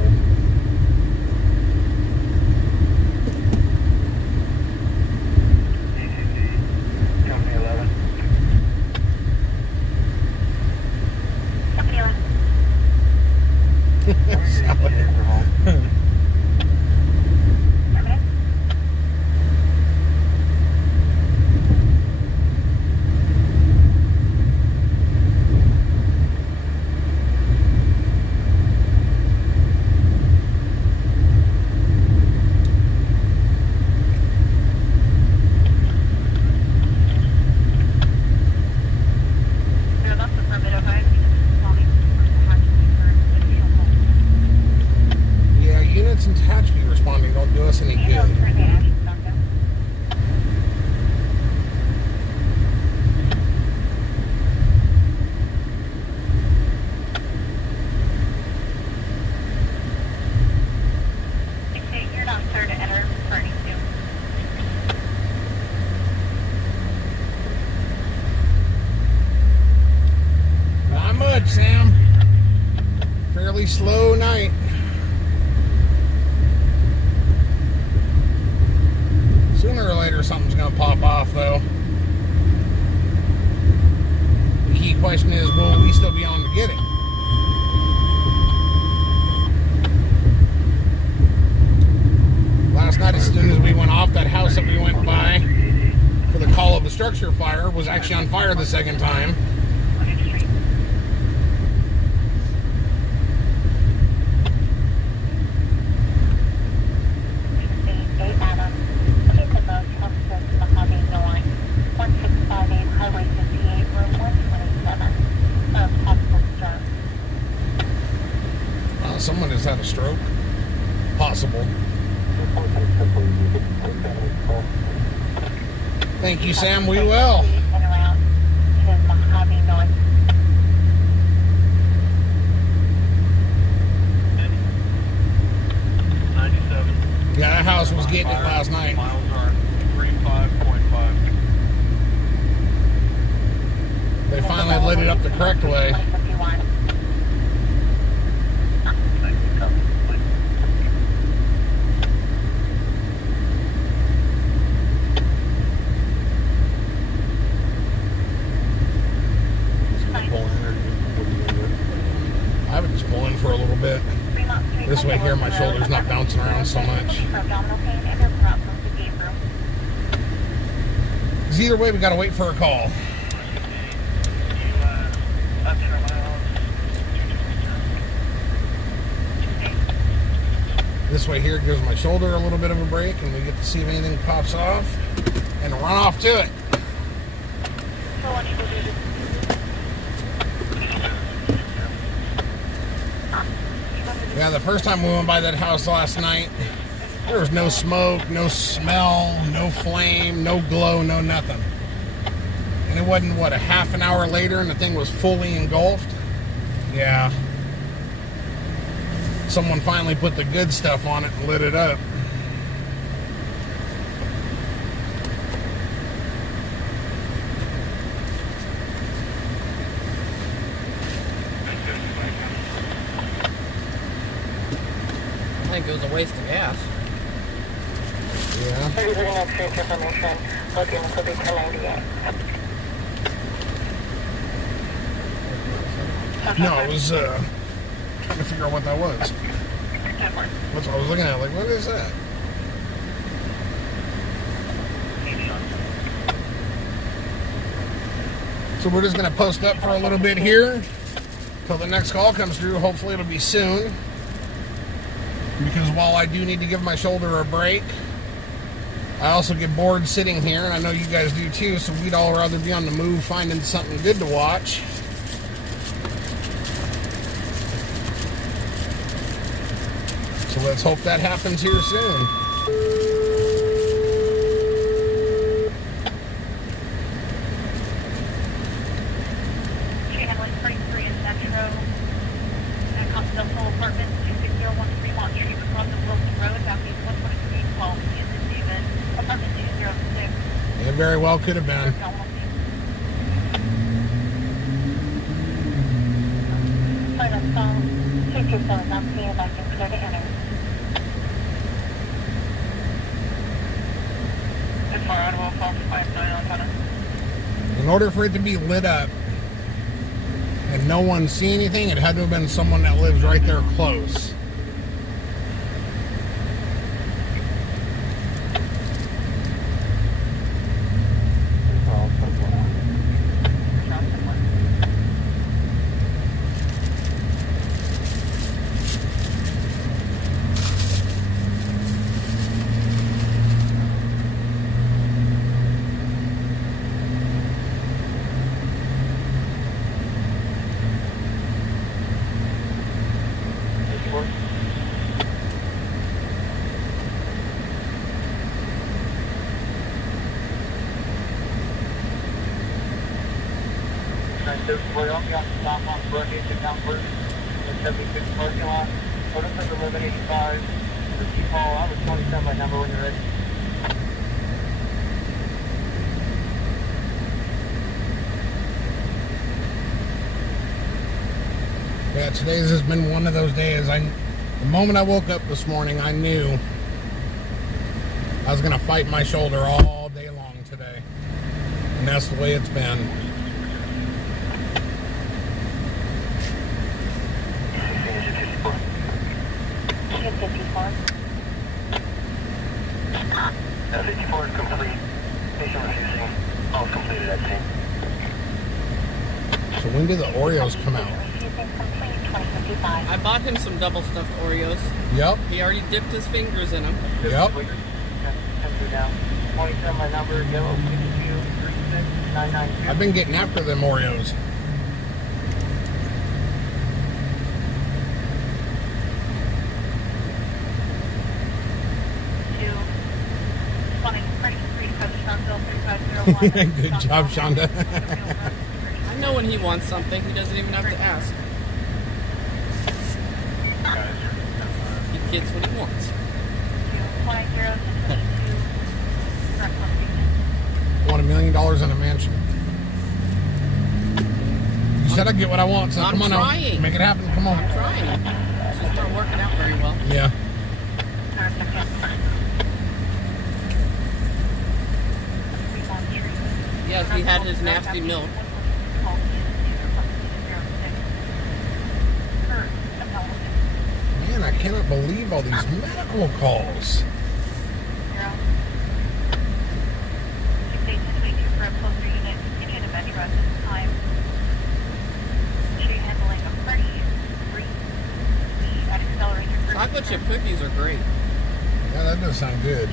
Company 11. Company 11. Affirmative. No, that's affirmative. I need to call me for the hatchery for additional calls. Yeah, units in Tehachapi responding don't do us any You know, good. currently action stopped down. You're not clear to enter for any two. Not much, Sam. Fairly slow night. Sooner or later, something's going to pop off, though. The key question is, will we still be on to get it? Last night, as soon as we went off, that house that we went by for the call of a structure fire was actually on fire the second time. Someone has had a stroke. Possible. Thank you, Sam. We will. Yeah, that house was getting it last night. Miles are 35.5. They finally lit it up the correct way. I would just pull in for a little bit. This way here, my shoulder's not bouncing around so much. Because either way, we got to wait for a call. This way here gives my shoulder a little bit of a break, and we get to see if anything pops off and run off to it. Yeah, the first time we went by that house last night, there was no smoke, no smell, no flame, no glow, no nothing. And it wasn't, what, a half an hour later and the thing was fully engulfed? Yeah. Someone finally put the good stuff on it and lit it up. I think it was a waste of gas. Yeah. information. Looking for the 1098. No, it was trying to figure out what that was. That's what I was looking at. Like, what is that? So we're just going to post up for a little bit here till the next call comes through. Hopefully it'll be soon. Because while I do need to give my shoulder a break, I also get bored sitting here, and I know you guys do too, so we'd all rather be on the move finding something good to watch. So let's hope that happens here soon. She handling 33 in Metro. It very well could have been. Silent phone. 227 on scene. I can clear to enter. It's far out of Fox 59 on tunnel. In order for it to be lit up and no one see anything, it had to have been someone that lives right there close. We're only on stop on Brookgate to Comfort, the 76 parking lot. Photo says 1185. Receive call out with 27 by number when you're ready. Yeah, today's has been one of those days. The moment I woke up this morning, I knew I was going to fight my shoulder all day long today. And that's the way it's been. F-54 is complete. Station refusing. All completed at scene. So when did the Oreos come out? I bought him some double stuffed Oreos. Yep. He already dipped his fingers in them. Yep. 27 by number, yellow 6236992. I've been getting after them Oreos. Good job, Shonda. I know when he wants something, he doesn't even have to ask. He gets what he wants. Want $1 million in a mansion. You said I'd get what I want, so I'm come on trying. out. Make it happen. Come on. I'm trying. It's just not working out very well. Yeah. Yes, he had his nasty milk. Man, I cannot believe all these medical calls. Chocolate chip cookies are great. Yeah, that does sound good.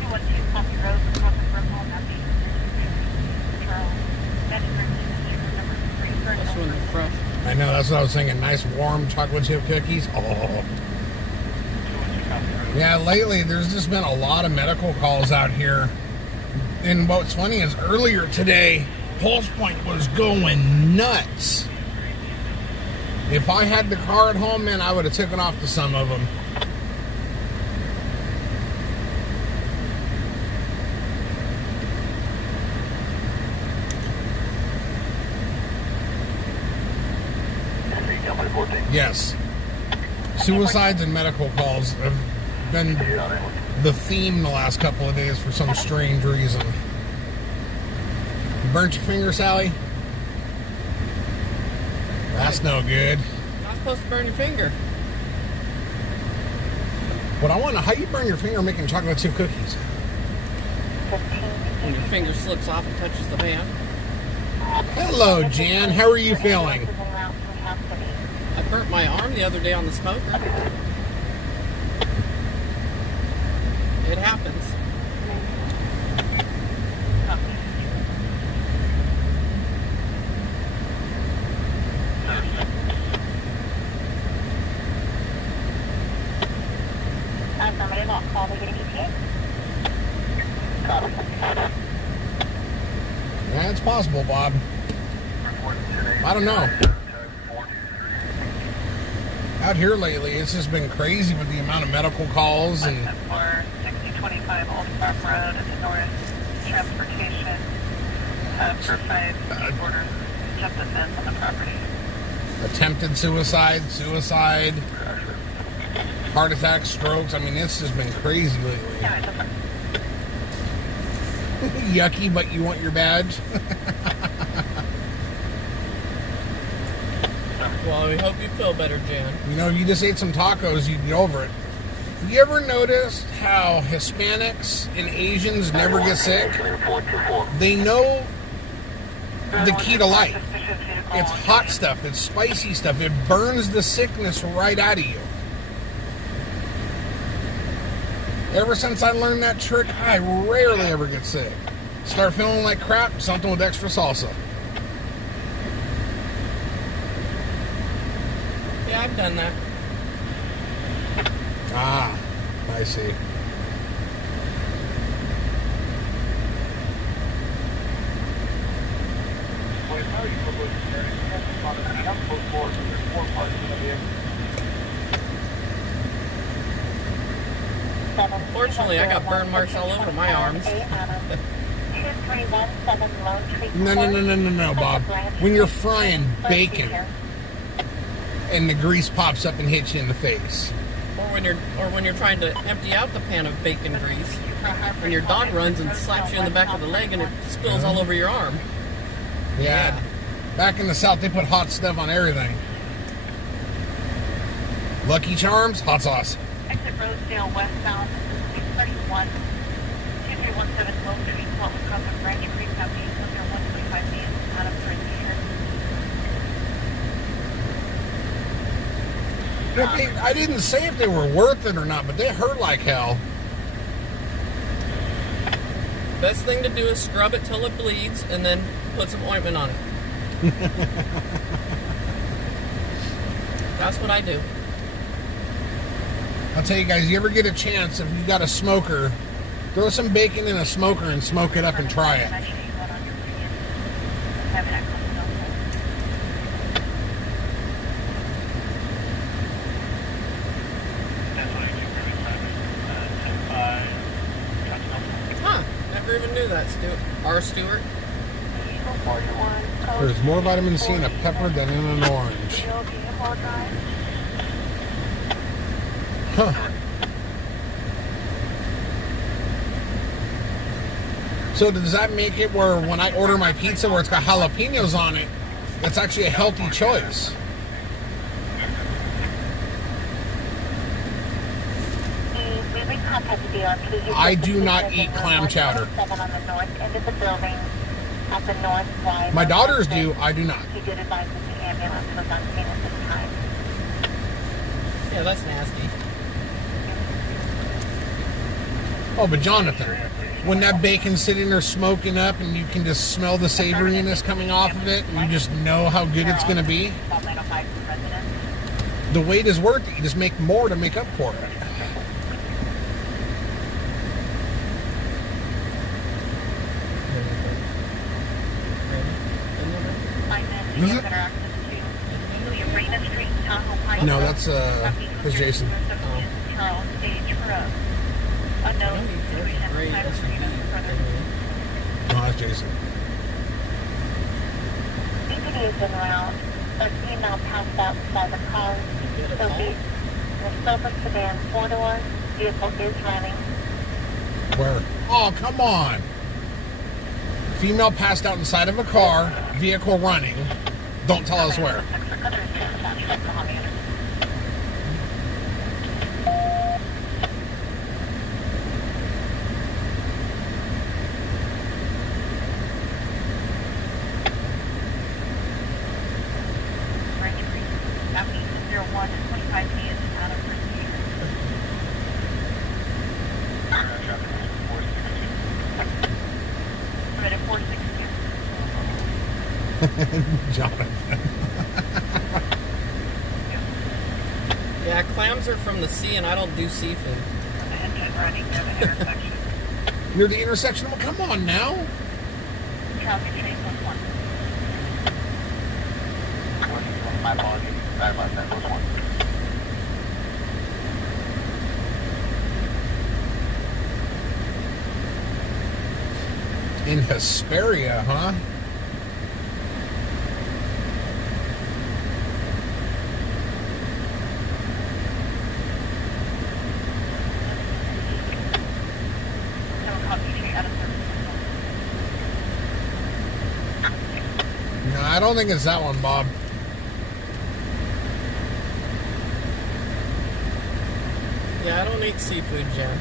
Especially when they're fresh. I know, that's what I was thinking. Nice warm chocolate chip cookies. Oh. Yeah, lately there's just been a lot of medical calls out here. And what's funny is earlier today, Pulse Point was going nuts. If I had the car at home, man, I would have taken off to some of them. Yes. Suicides and medical calls have been the theme the last couple of days for some strange reason. You burnt your finger, Sally? That's no good. You're not supposed to burn your finger. But I want to know how you burn your finger making chocolate chip cookies. When your finger slips off and touches the pan. Hello, Jan. How are you feeling? I burnt my arm the other day on the smoker. It happens. Affirmative, I'll call the ETA. Yeah, it's possible, Bob. I don't know. Out here lately, it's just been crazy with the amount of medical calls and 6025 Old Farm Road at the North Transportation for 5 skateboarders jumped the fence on the property. Attempted suicide, heart attacks, strokes. I mean, it's just been crazy lately. Yeah, it's okay. Yucky, but you want your badge? Well, we hope you feel better, Jan. You know, if you just ate some tacos, you'd get over it. You ever noticed how Hispanics and Asians never get sick? They know the key to life. It's hot stuff. It's spicy stuff. It burns the sickness right out of you. Ever since I learned that trick, I rarely ever get sick. Start feeling like crap, something with extra salsa. Yeah, I've done that. Ah, I see. Fortunately, I got burn marks all over my arms. No, Bob. When you're frying bacon and the grease pops up and hits you in the face. Or when you're trying to empty out the pan of bacon grease, when your dog runs and slaps you in the back of the leg and it spills all over your arm. Yeah. Back in the South, they put hot stuff on everything. Lucky Charms, hot sauce. Exit Rosedale westbound, 631, 2317 Lone Tree, Salt Wisconsin Branch Creek, southeast under 125 feet, out of Bridge here. I didn't say if they were worth it or not, but they hurt like hell. Best thing to do is scrub it till it bleeds and then put some ointment on it. That's what I do. I'll tell you guys, you ever get a chance, if you got a smoker, throw some bacon in a smoker and smoke it up and try it. Huh, never even knew that, Stuart. There's more vitamin C in a pepper than in an orange. Huh. So does that make it where when I order my pizza where it's got jalapenos on it, that's actually a healthy choice? I do not eat clam chowder. My daughters do, I do not. Yeah, that's nasty. Oh, but Jonathan, when that bacon's sitting there smoking up and you can just smell the savoriness coming off of it, and you just know how good it's going to be, the wait is worth it. You just make more to make up for it. Is it? No, that's Jason. Charles Stage Road. Unknown No, that's Jason. BPD is en route. A female passed out beside the car. The silver sedan 4-door vehicle is running. Where? Oh, come on. Female passed out inside of a car, vehicle running. Don't tell us where. Jonathan. Yeah, clams are from the sea, and I don't do seafood. Near the intersection? Well, come on now. My apologies. Sorry about that. Which one? In Hesperia, huh? No, I don't think it's that one, Bob. Yeah, I don't eat seafood, Jen.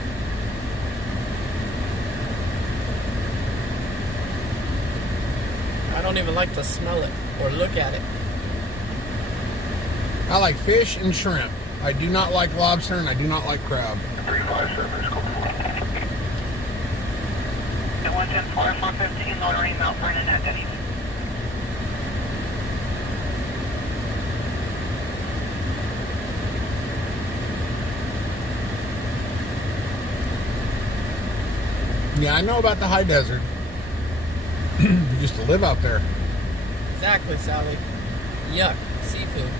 I don't even like to smell it or look at it. I like fish and shrimp. I do not like lobster and I do not like crab. 357 is cool. The 110 415 Lorraine Mount Vernon at Denny's. Yeah, I know about the high desert. You used to live out there. Exactly, Sally. Yuck. Seafood.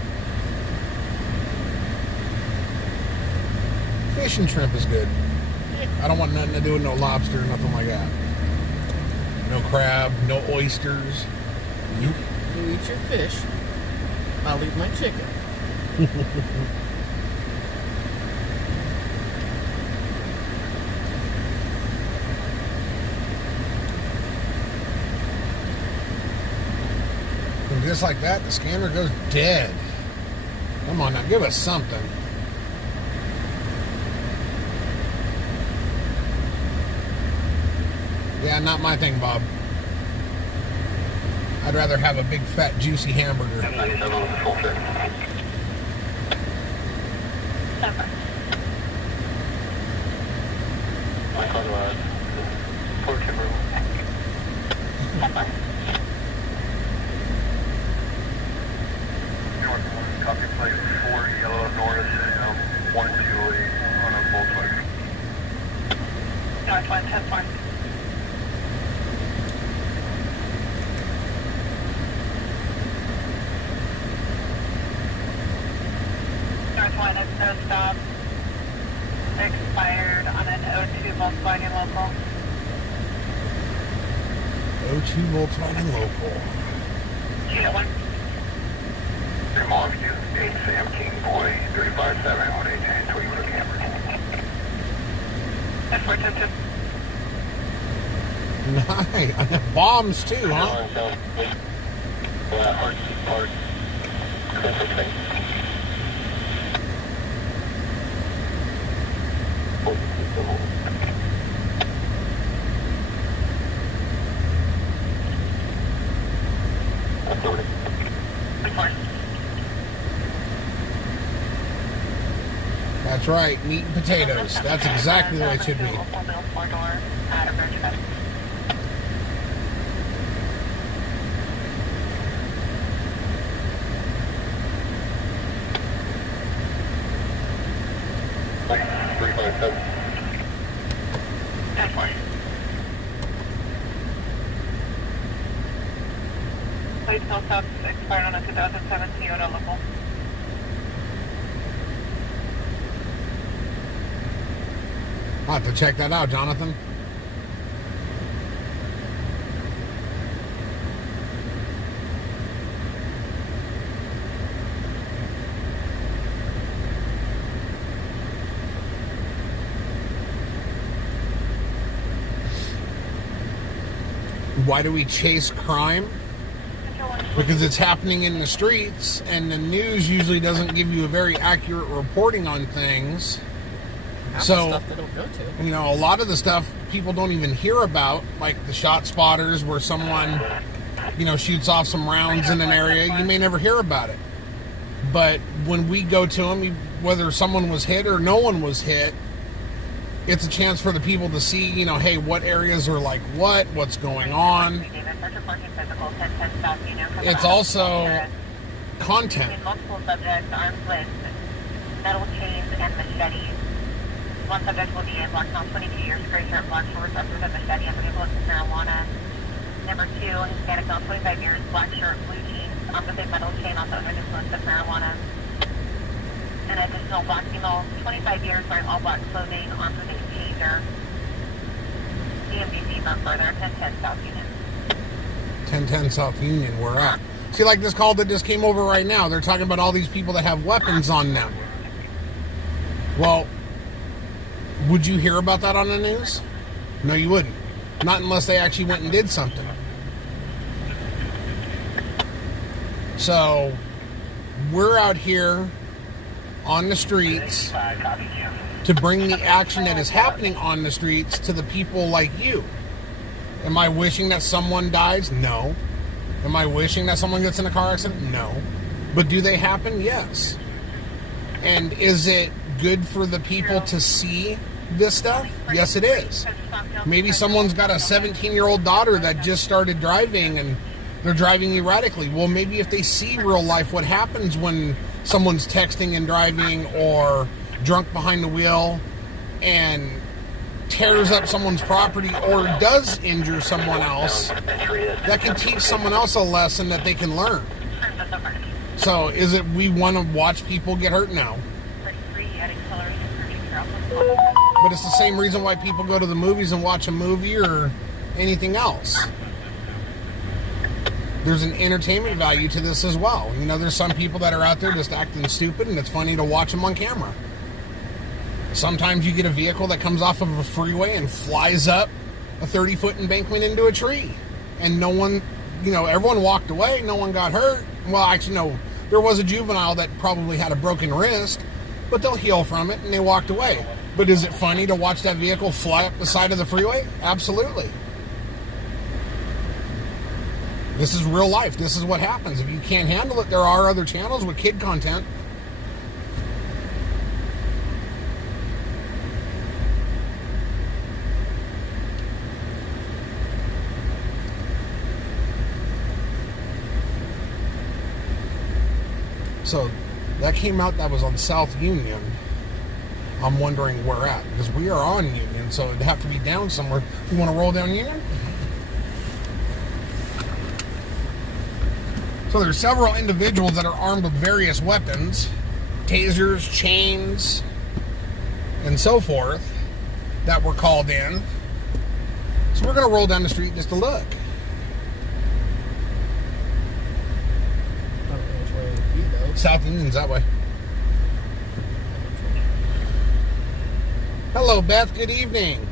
Fish and shrimp is good. I don't want nothing to do with no lobster or nothing like that. No crab, no oysters. You eat your fish. I'll eat my chicken. And just like that, the scanner goes dead. Come on now, give us something. Yeah, not my thing, Bob. I'd rather have a big, fat, juicy hamburger. 97 on the full fit. My car, Port Kimberly. North 1, copy plate 4, yellow Norris, 128 on a Volkswagen. North 1, 10 4. North 1 is no stop. Expired on an 02 Volkswagen local. 02 Volkswagen local. Unit 1. Your mom, you 8 Sam King Boy, 357 on 810, 20 for camera. That's 410. Nice. Bombs too, huh? Hard. Interesting. That's right, meat and potatoes. That's exactly the way it should be. Please still stop expired on a 2007 Toyota local. I'll have to check that out, Jonathan. Why do we chase crime? Because it's happening in the streets, and the news usually doesn't give you a very accurate reporting on things. Half So, the stuff they don't go to. You know, a lot of the stuff people don't even hear about, like the shot spotters where someone, you know, shoots off some rounds in an area. You may never hear about it. But when we go to them, whether someone was hit or no one was hit, it's a chance for the people to see, you know, hey, what areas are like what's going on. It's also content. Multiple subjects armed with metal chains and machetes. One subject will be in black count 22 years, gray shirt, black shorts, up with a machete and vehicle with marijuana. Number 2, Hispanic male, 25 years, black shirt, blue jeans, armed with a metal chain, also under the influence of marijuana. An additional black female, 25 years, wearing all black clothing, armed with a taser. DMVC confirm further. 1010 South Union. 1010 South Union, we're at. See, like this call that just came over right now, they're talking about all these people that have weapons on them. Well, would you hear about that on the news? No, you wouldn't. Not unless they actually went and did something. So, we're out here on the streets to bring the action that is happening on the streets to the people like you. Am I wishing that someone dies? No. Am I wishing that someone gets in a car accident? No. But do they happen? Yes. And is it good for the people to see this stuff? Yes, it is. Maybe someone's got a 17-year-old daughter that just started driving and they're driving erratically. Well, maybe if they see real life what happens when someone's texting and driving or drunk behind the wheel and tears up someone's property or does injure someone else, that can teach someone else a lesson that they can learn. So is it we want to watch people get hurt now? But it's the same reason why people go to the movies and watch a movie or anything else. There's an entertainment value to this as well. You know, there's some people that are out there just acting stupid and it's funny to watch them on camera. Sometimes you get a vehicle that comes off of a freeway and flies up a 30-foot embankment into a tree. And no one, you know, everyone walked away. No one got hurt. Well, actually, no. There was a juvenile that probably had a broken wrist, but they'll heal from it and they walked away. But is it funny to watch that vehicle fly up the side of the freeway? Absolutely. This is real life. This is what happens. If you can't handle it, there are other channels with kid content. So that came out, that was on South Union. I'm wondering where at, because we are on Union, so it'd have to be down somewhere. You want to roll down Union? So there's several individuals that are armed with various weapons, tasers, chains, and so forth, that were called in. So we're going to roll down the street just to look. I don't know which way it would be, though. South Union's that way. Hello, Beth. Good evening.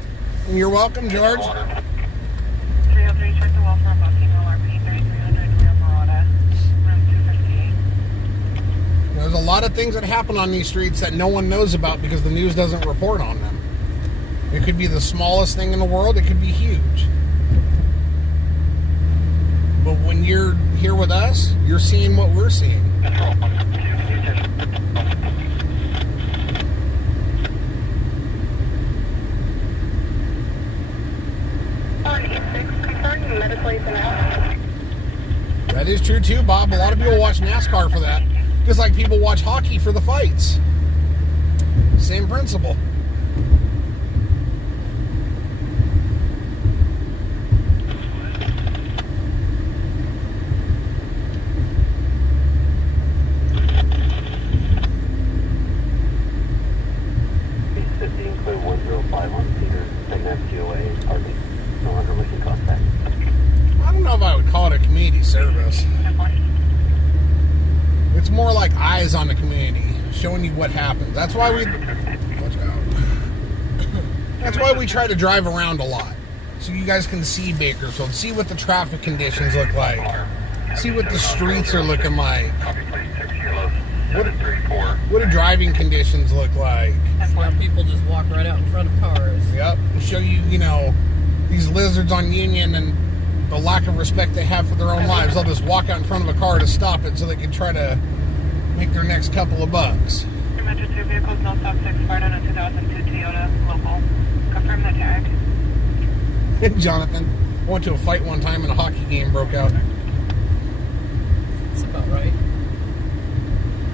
And you're welcome, George. 303, check the well for a booking, LRP 3300, Rio Murata, room 258. There's a lot of things that happen on these streets that no one knows about because the news doesn't report on them. It could be the smallest thing in the world. It could be huge. But when you're here with us, you're seeing what we're seeing. That is true too, Bob. A lot of people watch NASCAR for that. Just like people watch hockey for the fights. Same principle. Include 105 on Peter, Segment GOA, parking. No longer making contact. I don't know if I would call it a community service. It's more like eyes on the community, showing you what happens. That's why we watch out. That's why we try to drive around a lot, so you guys can see Bakersfield, see what the traffic conditions look like, see what the streets are looking like, what do driving conditions look like. Where people just walk right out in front of cars. Yep, and show you, you know, these lizards on Union and the lack of respect they have for their own lives. They'll just walk out in front of a car to stop it so they can try to make their next couple of bucks. Metro 2 vehicles, no stop 6, fired on a 2002 Toyota local. Confirm the tag. Jonathan, I went to a fight one time and a hockey game broke out. That's about right.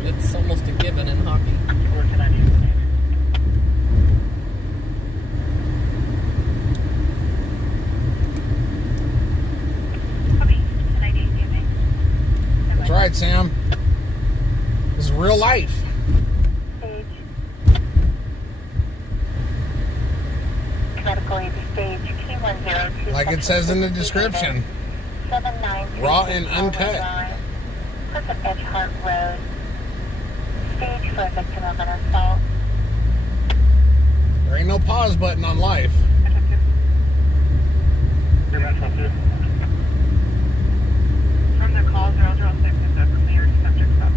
It's almost a given in hockey. That's right, Sam. This is real life. Medical AV stage, King Like it says in the description. Raw and uncut. Plus of Edgehart Road. Stage for a victim of an assault. There ain't no pause button on life. From the call 006 is a cleared subject stop.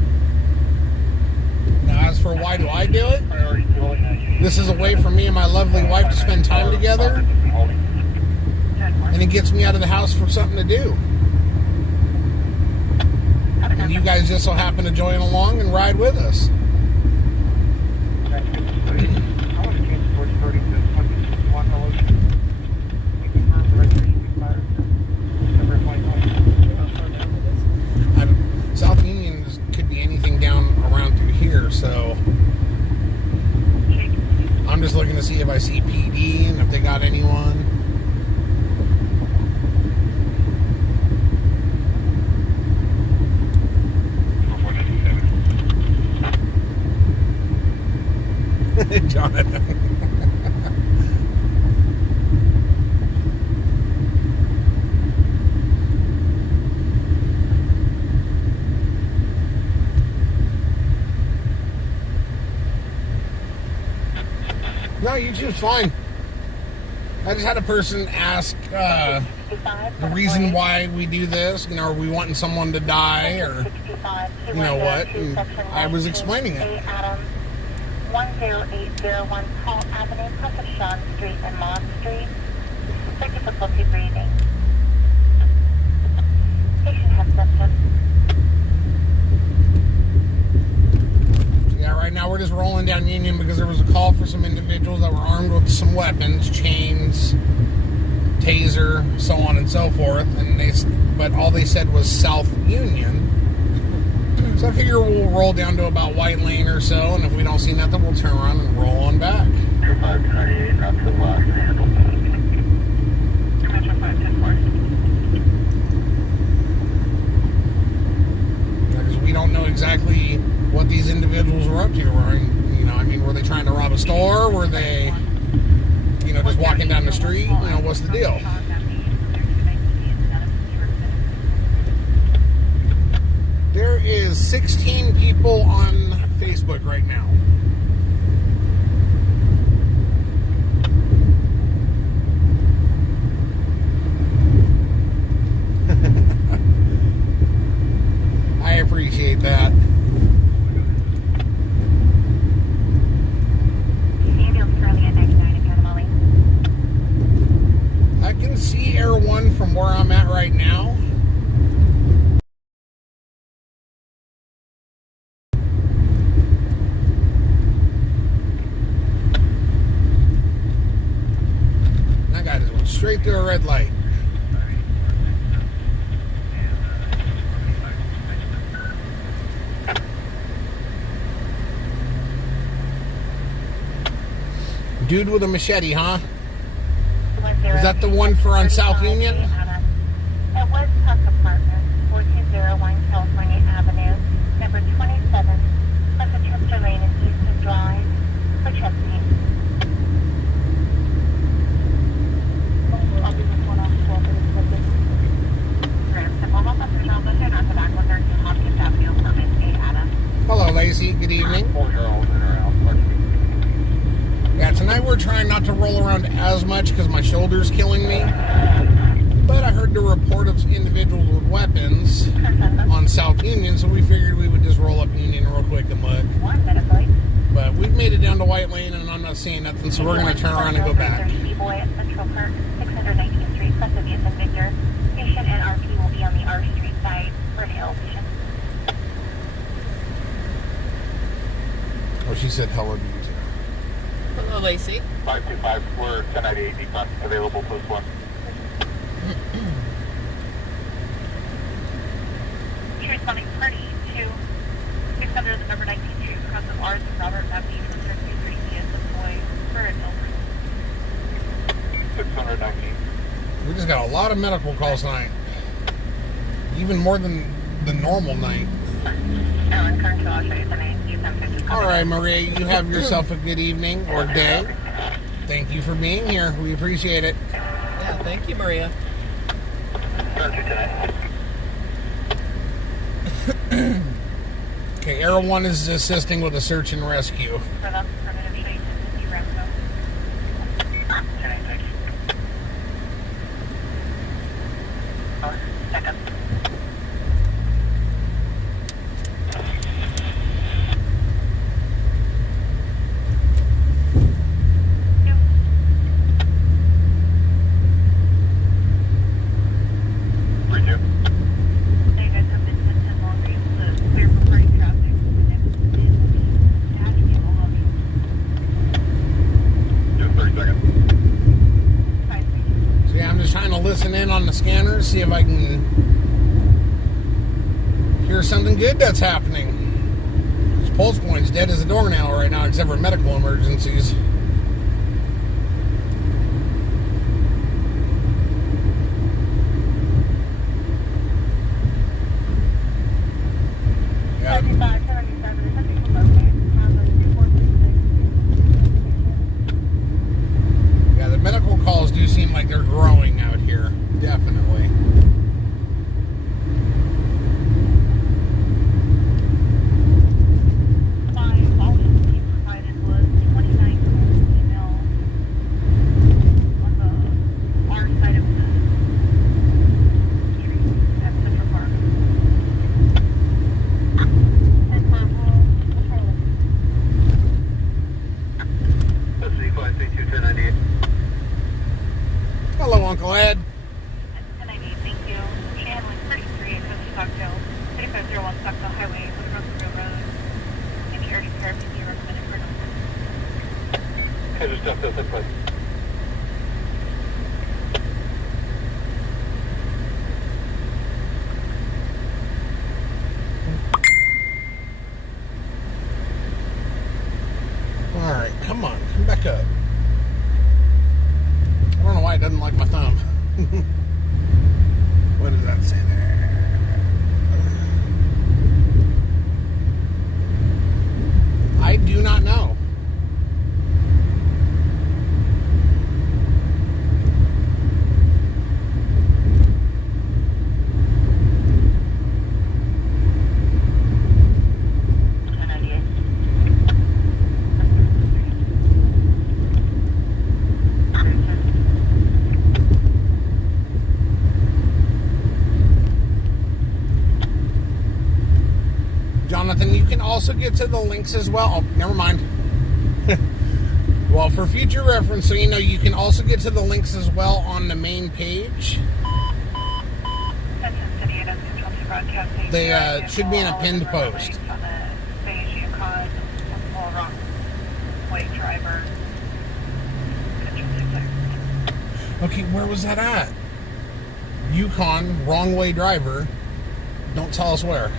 Now, as for why do I do it? This is a way for me and my lovely wife to spend time together. And it gets me out of the house for something to do. And you guys just so happen to join along and ride with us. South Union could be anything down around through here, so I'm just looking to see if I see PD and if they got anyone. Jonathan. No, YouTube's fine. I just had a person ask the reason why we do this. You know, are we wanting someone to die or you know what? And I was explaining it. 10801 Hall Avenue, plus of Shawn Street and Moss Street. For difficulty breathing. Patient has symptoms. Yeah, right now we're just rolling down Union because there was a call for some individuals that were armed with some weapons, chains, taser, so on and so forth. But all they said was South Union. So I figure we'll roll down to about White Lane or so, and if we don't see nothing, we'll turn around and roll on back. 2528, not to the last handle. Metro 510 Because we don't know exactly what these individuals were up to. Were they trying to rob a store? Were they, just walking down the street? What's the deal? There is 16 people on Facebook right now. I appreciate that. I can see Air 1 from where I'm at right now. That guy just went straight through a red light. Dude with a machete, huh? Is that the one for on South Union? It was Tuck Apartments, 4201 California Avenue, number 27, plus a Chester Lane and Easton Drive, for Chesapeake. I'll be this one off 12 Hello, Lacey. Good evening. Yeah, tonight we're trying not to roll around as much because my shoulder's killing me. But I heard the report of individuals with weapons on South Union, so we figured we would just roll up Union real quick and look. But we've made it down to White Lane, and I'm not seeing nothing, so we're going to turn around and go back. Boy at Central Park, 619th Street, plus of Youth and Victor. Patient and RP will be on the R Street side for an ill patient. Oh, she said hello to you too. Hello, Lacey. 525, we're 1098 decon, available post 1. She responding party to 600 the number 19 Street, across of Arts and Robert Avenue from 13th Street, DS employee for an ill person. 619. We just got a lot of medical calls tonight. Even more than the normal night. Ellen Kernshall, I'll show you the name. All right, Maria, you have yourself a good evening or day. Thank you for being here. We appreciate it. Yeah, Yeah, thank you, Maria. Roger, 10. Okay, Arrow 1 is assisting with a search and rescue. For the primitive shade to be wrapped up. 10, thank you. Second. Bridget. You guys have been sent in long range to clear for party traffic. The next is Academy Lobby. Just 30 seconds. 5 So yeah, I'm just trying to listen in on the scanner, see if I can hear something good that's happening. This pulse point's dead as a doornail right now, except for medical emergencies. Yeah, 75, 77, is that people located? Have a 2436. yeah, the medical calls do seem like they're growing out here. Definitely. My volume he provided was 29 female on the far side of the street at Central Park. And purple, patrol. Let's see, 532, 1098. Hello, Uncle Ed. 1098, thank you. Shanley, 33, 50 Stockdale, 3501 Stockdale Highway, Wood Road Road. Any urgent care PC recommended for number. Here's stuff that's in place. Alright, come on, come back up. I don't know why it doesn't like my thumb. What does that say there? I do not know. Jonathan, you can also get to the links as well. Oh, never mind. Well, for future reference, so you know, you can also get to the links as well on the main page. They should be in a pinned post. Okay, where was that at? Yukon, wrong way driver. Don't tell us where.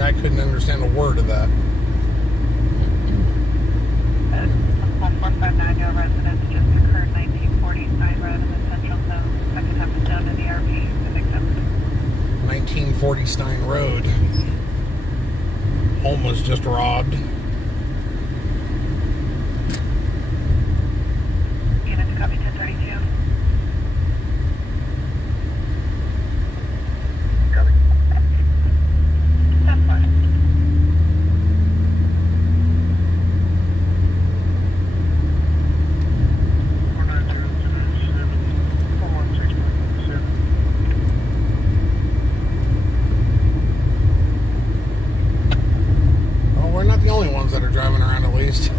I couldn't understand a word of that. 1459 residents just occurred 1940 Stein Road in the central zone. Second half is down to the RP. The victim. 1940 Stein Road. Home was just robbed. Units copy 1032. Copy. That's fine. Well, we're not the only ones that are driving around, at least.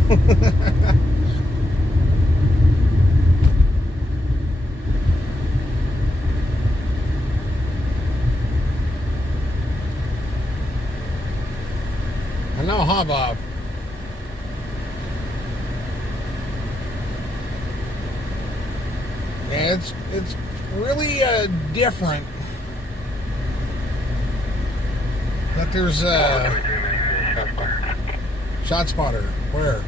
I know, huh, Bob? Yeah, it's really different But there's shot spotter. Where?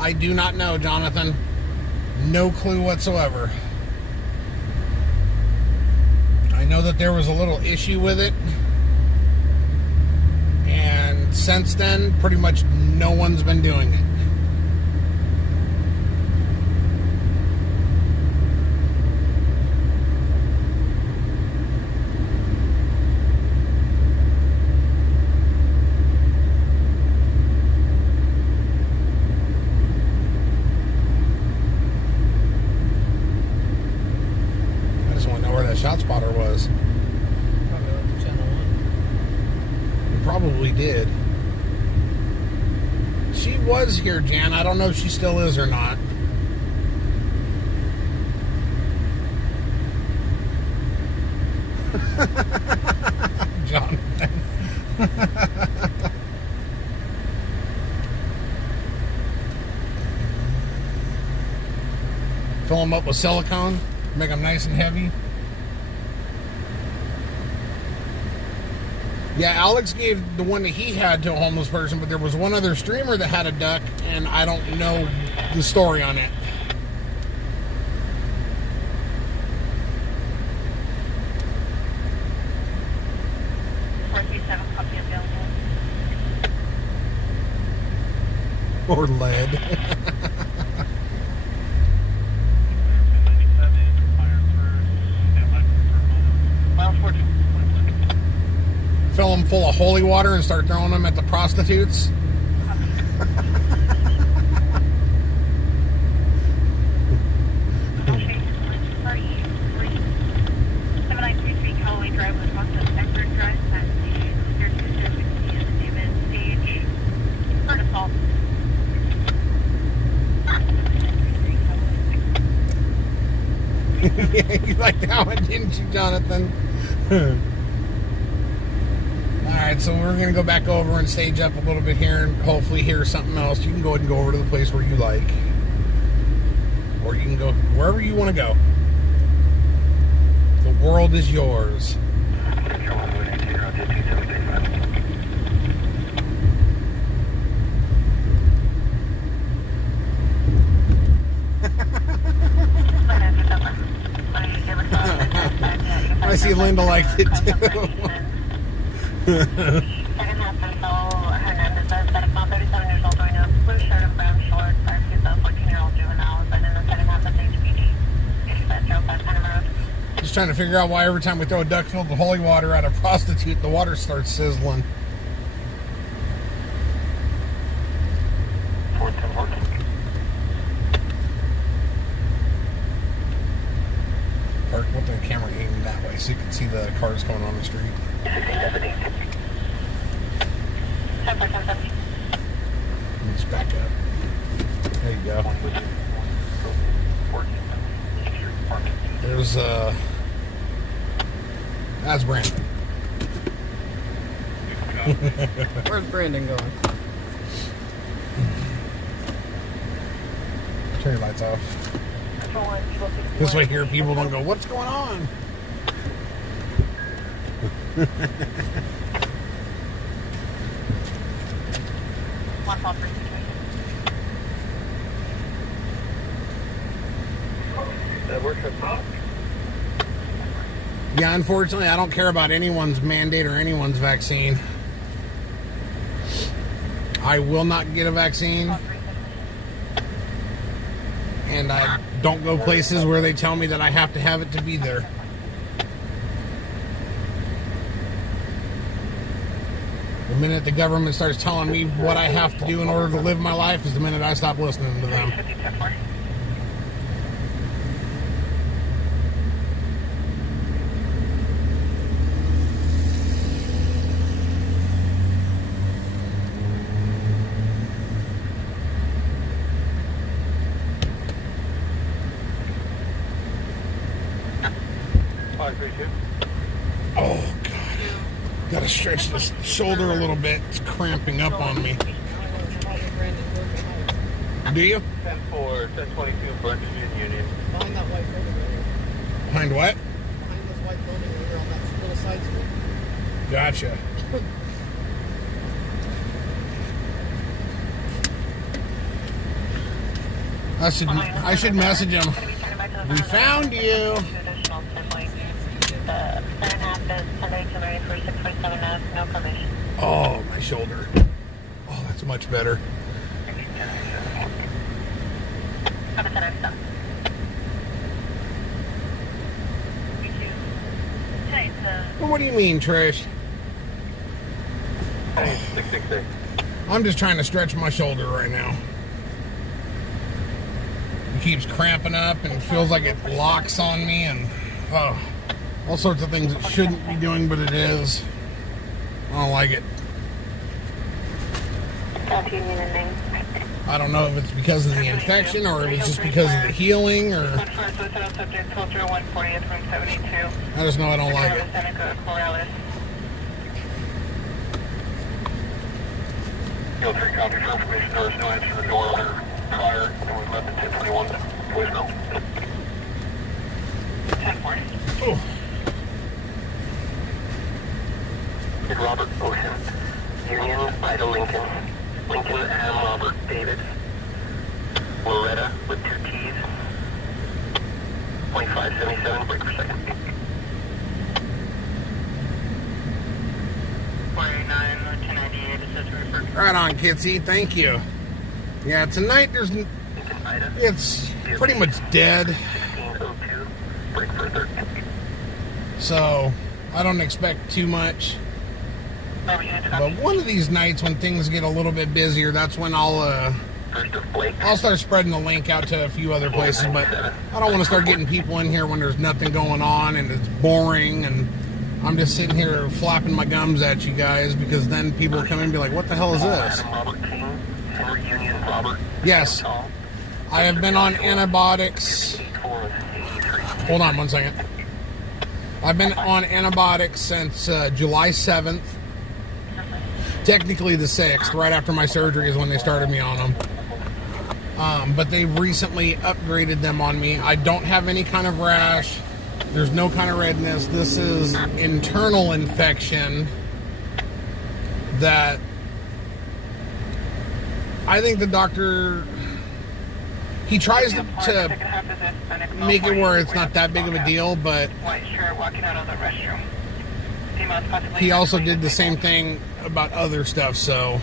I do not know, Jonathan. No clue whatsoever. I know that there was a little issue with it. And since then, pretty much no one's been doing it. Shot spotter was. Probably went to channel 1. It probably did. She was here, Jan. I don't know if she still is or not. Jonathan. Fill them up with silicone. Make them nice and heavy. Yeah, Alex gave the one that he had to a homeless person, but there was one other streamer that had a duck, and I don't know the story on it. Or lead. Fill them full of holy water and start throwing them at the prostitutes. Yeah, you liked that one, didn't you, Jonathan? Alright, so we're going to go back over and stage up a little bit here and hopefully hear something else. You can go ahead and go over to the place where you like. Or you can go wherever you want to go. The world is yours. I see Linda liked it too. Just trying to figure out why every time we throw a duck filled with holy water at a prostitute, the water starts sizzling. Park with the camera aimed that way so you can see the cars coming on the street. Let's back up. There you go. There's that's Brandon. Where's Brandon going? Turn your lights off. This way here people don't go, what's going on? Yeah, unfortunately, I don't care about anyone's mandate or anyone's vaccine. I will not get a vaccine. And I don't go places where they tell me that I have to have it to be there. The minute the government starts telling me what I have to do in order to live my life is the minute I stop listening to them. 532. Oh, God. Gotta stretch this shoulder a little bit. It's cramping up on me. Do you? 10-4, 1022, Burlington Union. Behind that white building right here. Behind what? Behind this white building right here on that little side street. Gotcha. I should message him. We found you. Oh, my shoulder. Oh, that's much better. Well, what do you mean, Trish? 666. I'm just trying to stretch my shoulder right now. It keeps cramping up and it feels like it locks on me and all sorts of things it shouldn't be doing, but it is. I don't like it. I don't know if it's because of the infection or if it's just because of the healing or... I just know I don't like it. Field 3 copy for information. There was no answer to the door or fire. It was left at 1021 voicemail. 1040. Oh. Kid Robert Ocean. Union, Ida Lincoln. Lincoln and Robert David. Loretta with 2 T's. 2577 break per second. 489, 1098, Right on, Kitsy. Thank you. Yeah, tonight it's pretty much dead. 1602, break for 13. So I don't expect too much. But one of these nights when things get a little bit busier, that's when I'll start spreading the link out to a few other places. But I don't want to start getting people in here when there's nothing going on and it's boring and I'm just sitting here flapping my gums at you guys, because then people come in and be like, what the hell is this? Yes, I have been on antibiotics. Hold on one second. I've been on antibiotics since July 7th. Technically the 6th, right after my surgery is when they started me on them. But they've recently upgraded them on me. I don't have any kind of rash. There's no kind of redness. This is internal infection that I think the doctor, he tries to make it where it's not that big of a deal, but he also did the same thing about other stuff, so...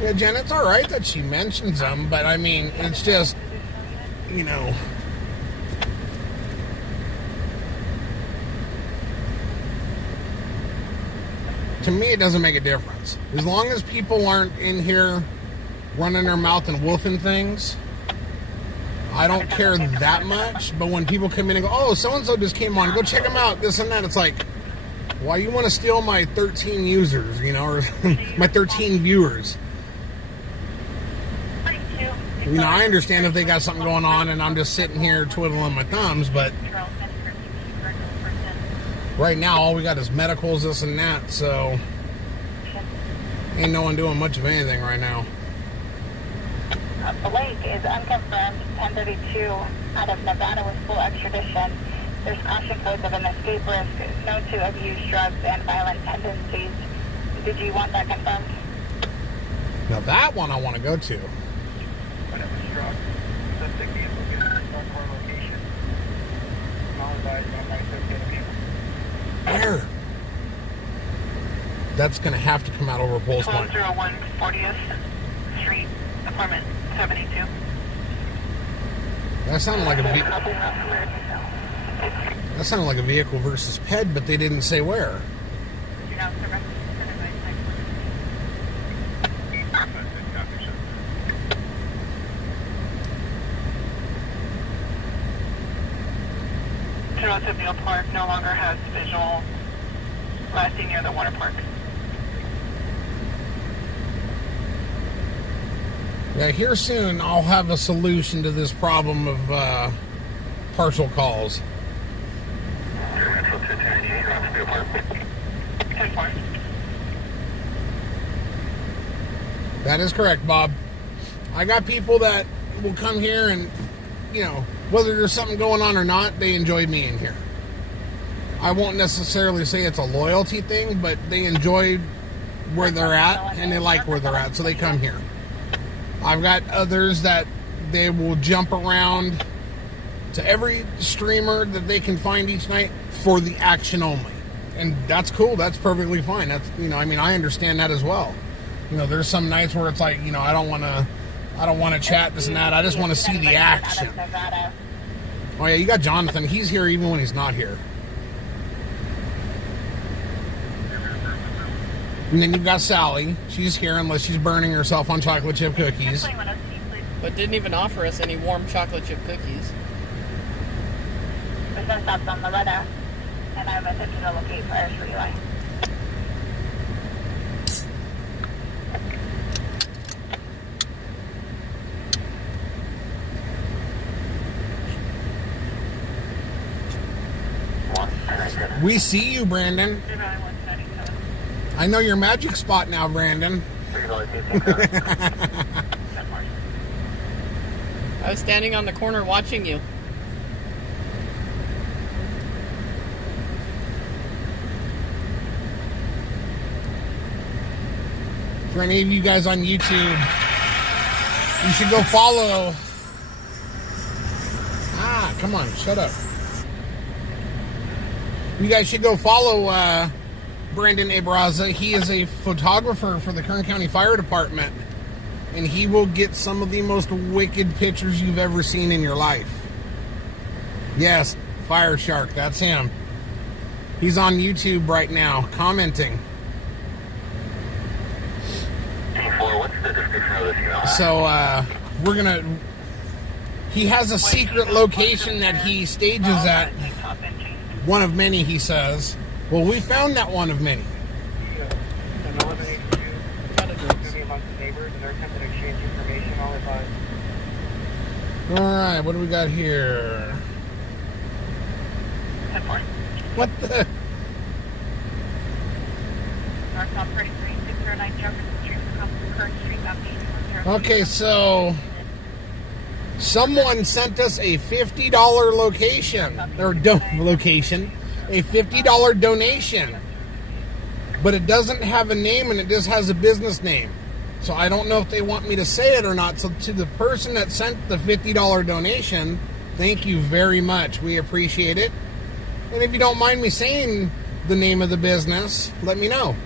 Yeah, Jen, it's all right that she mentions them, but I mean, it's just, you know... To me, it doesn't make a difference. As long as people aren't in here running their mouth and wolfing things, I don't care that much. But when people come in and go, oh, so-and-so just came on, go check them out, this and that, it's like, why you want to steal my 13 users, you know, or my 13 viewers? You know, I understand if they got something going on and I'm just sitting here twiddling my thumbs, but right now all we got is medicals, this and that, so ain't no one doing much of anything right now. The lake is unconfirmed, 1032 out of Nevada with full extradition. There's caution codes of an escape risk, known to abuse drugs and violent tendencies. Did you want that confirmed? Now that one I want to go to. Where? That's going to have to come out over Pulse Point. 1201 40th Street, apartment 72. That sounded like a vehicle versus PED, but they didn't say where. Deal Park no longer has visual lasting near the water park. Yeah, here soon I'll have a solution to this problem of partial calls. That is correct, Bob. I got people that will come here and, you know, whether there's something going on or not, they enjoy being here. I won't necessarily say it's a loyalty thing, but they enjoy where they're at and they like where they're at, so they come here. I've got others that they will jump around to every streamer that they can find each night for the action only. And that's cool. That's perfectly fine. That's, you know, I mean, I understand that as well. You know, there's some nights where it's like, you know, I don't want to chat this and that. I just want to see the action. Oh yeah, you got Jonathan. He's here even when he's not here. And then you've got Sally. She's here unless she's burning herself on chocolate chip cookies. But didn't even offer us any warm chocolate chip cookies. There's no stops on the radar, and I've attempted to locate fires for Eli. We see you, Brandon. I know your magic spot now, Brandon. I was standing on the corner watching you. For any of you guys on YouTube, you should go follow. Ah, come on, shut up. You guys should go follow Brandon Abraza. He is a photographer for the Kern County Fire Department, and he will get some of the most wicked pictures you've ever seen in your life. Yes, Fire Shark, that's him. He's on YouTube right now, commenting. So, we're gonna... He has a secret location that he stages at. One of many, he says. Well, we found that one of many. Alright, what do we got here? What the? Okay, so someone sent us a $50 location, or location, a $50 donation, but it doesn't have a name and it just has a business name. So I don't know if they want me to say it or not. So to the person that sent the $50 donation, thank you very much. We appreciate it. And if you don't mind me saying the name of the business, let me know.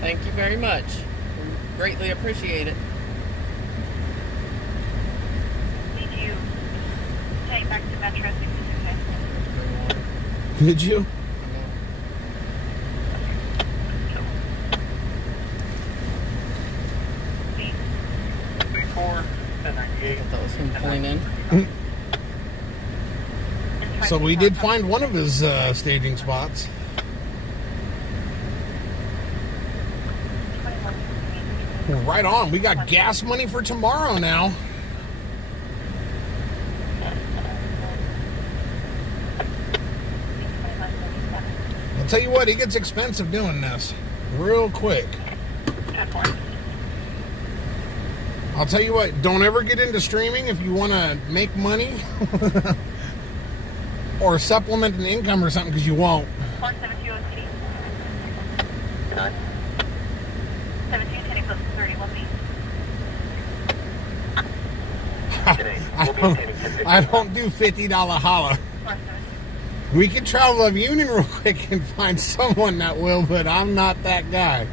Thank you very much. We greatly appreciate it. Did you take back to Metro 62? Did you? That was him pulling in. So we did find one of his staging spots. Well, right on. We got gas money for tomorrow now. I'll tell you what, it gets expensive doing this real quick. I'll tell you what, don't ever get into streaming if you want to make money or supplement an income or something, because you won't. 17 I don't do $50 holla. We can travel up Union real quick and find someone that will, but I'm not that guy.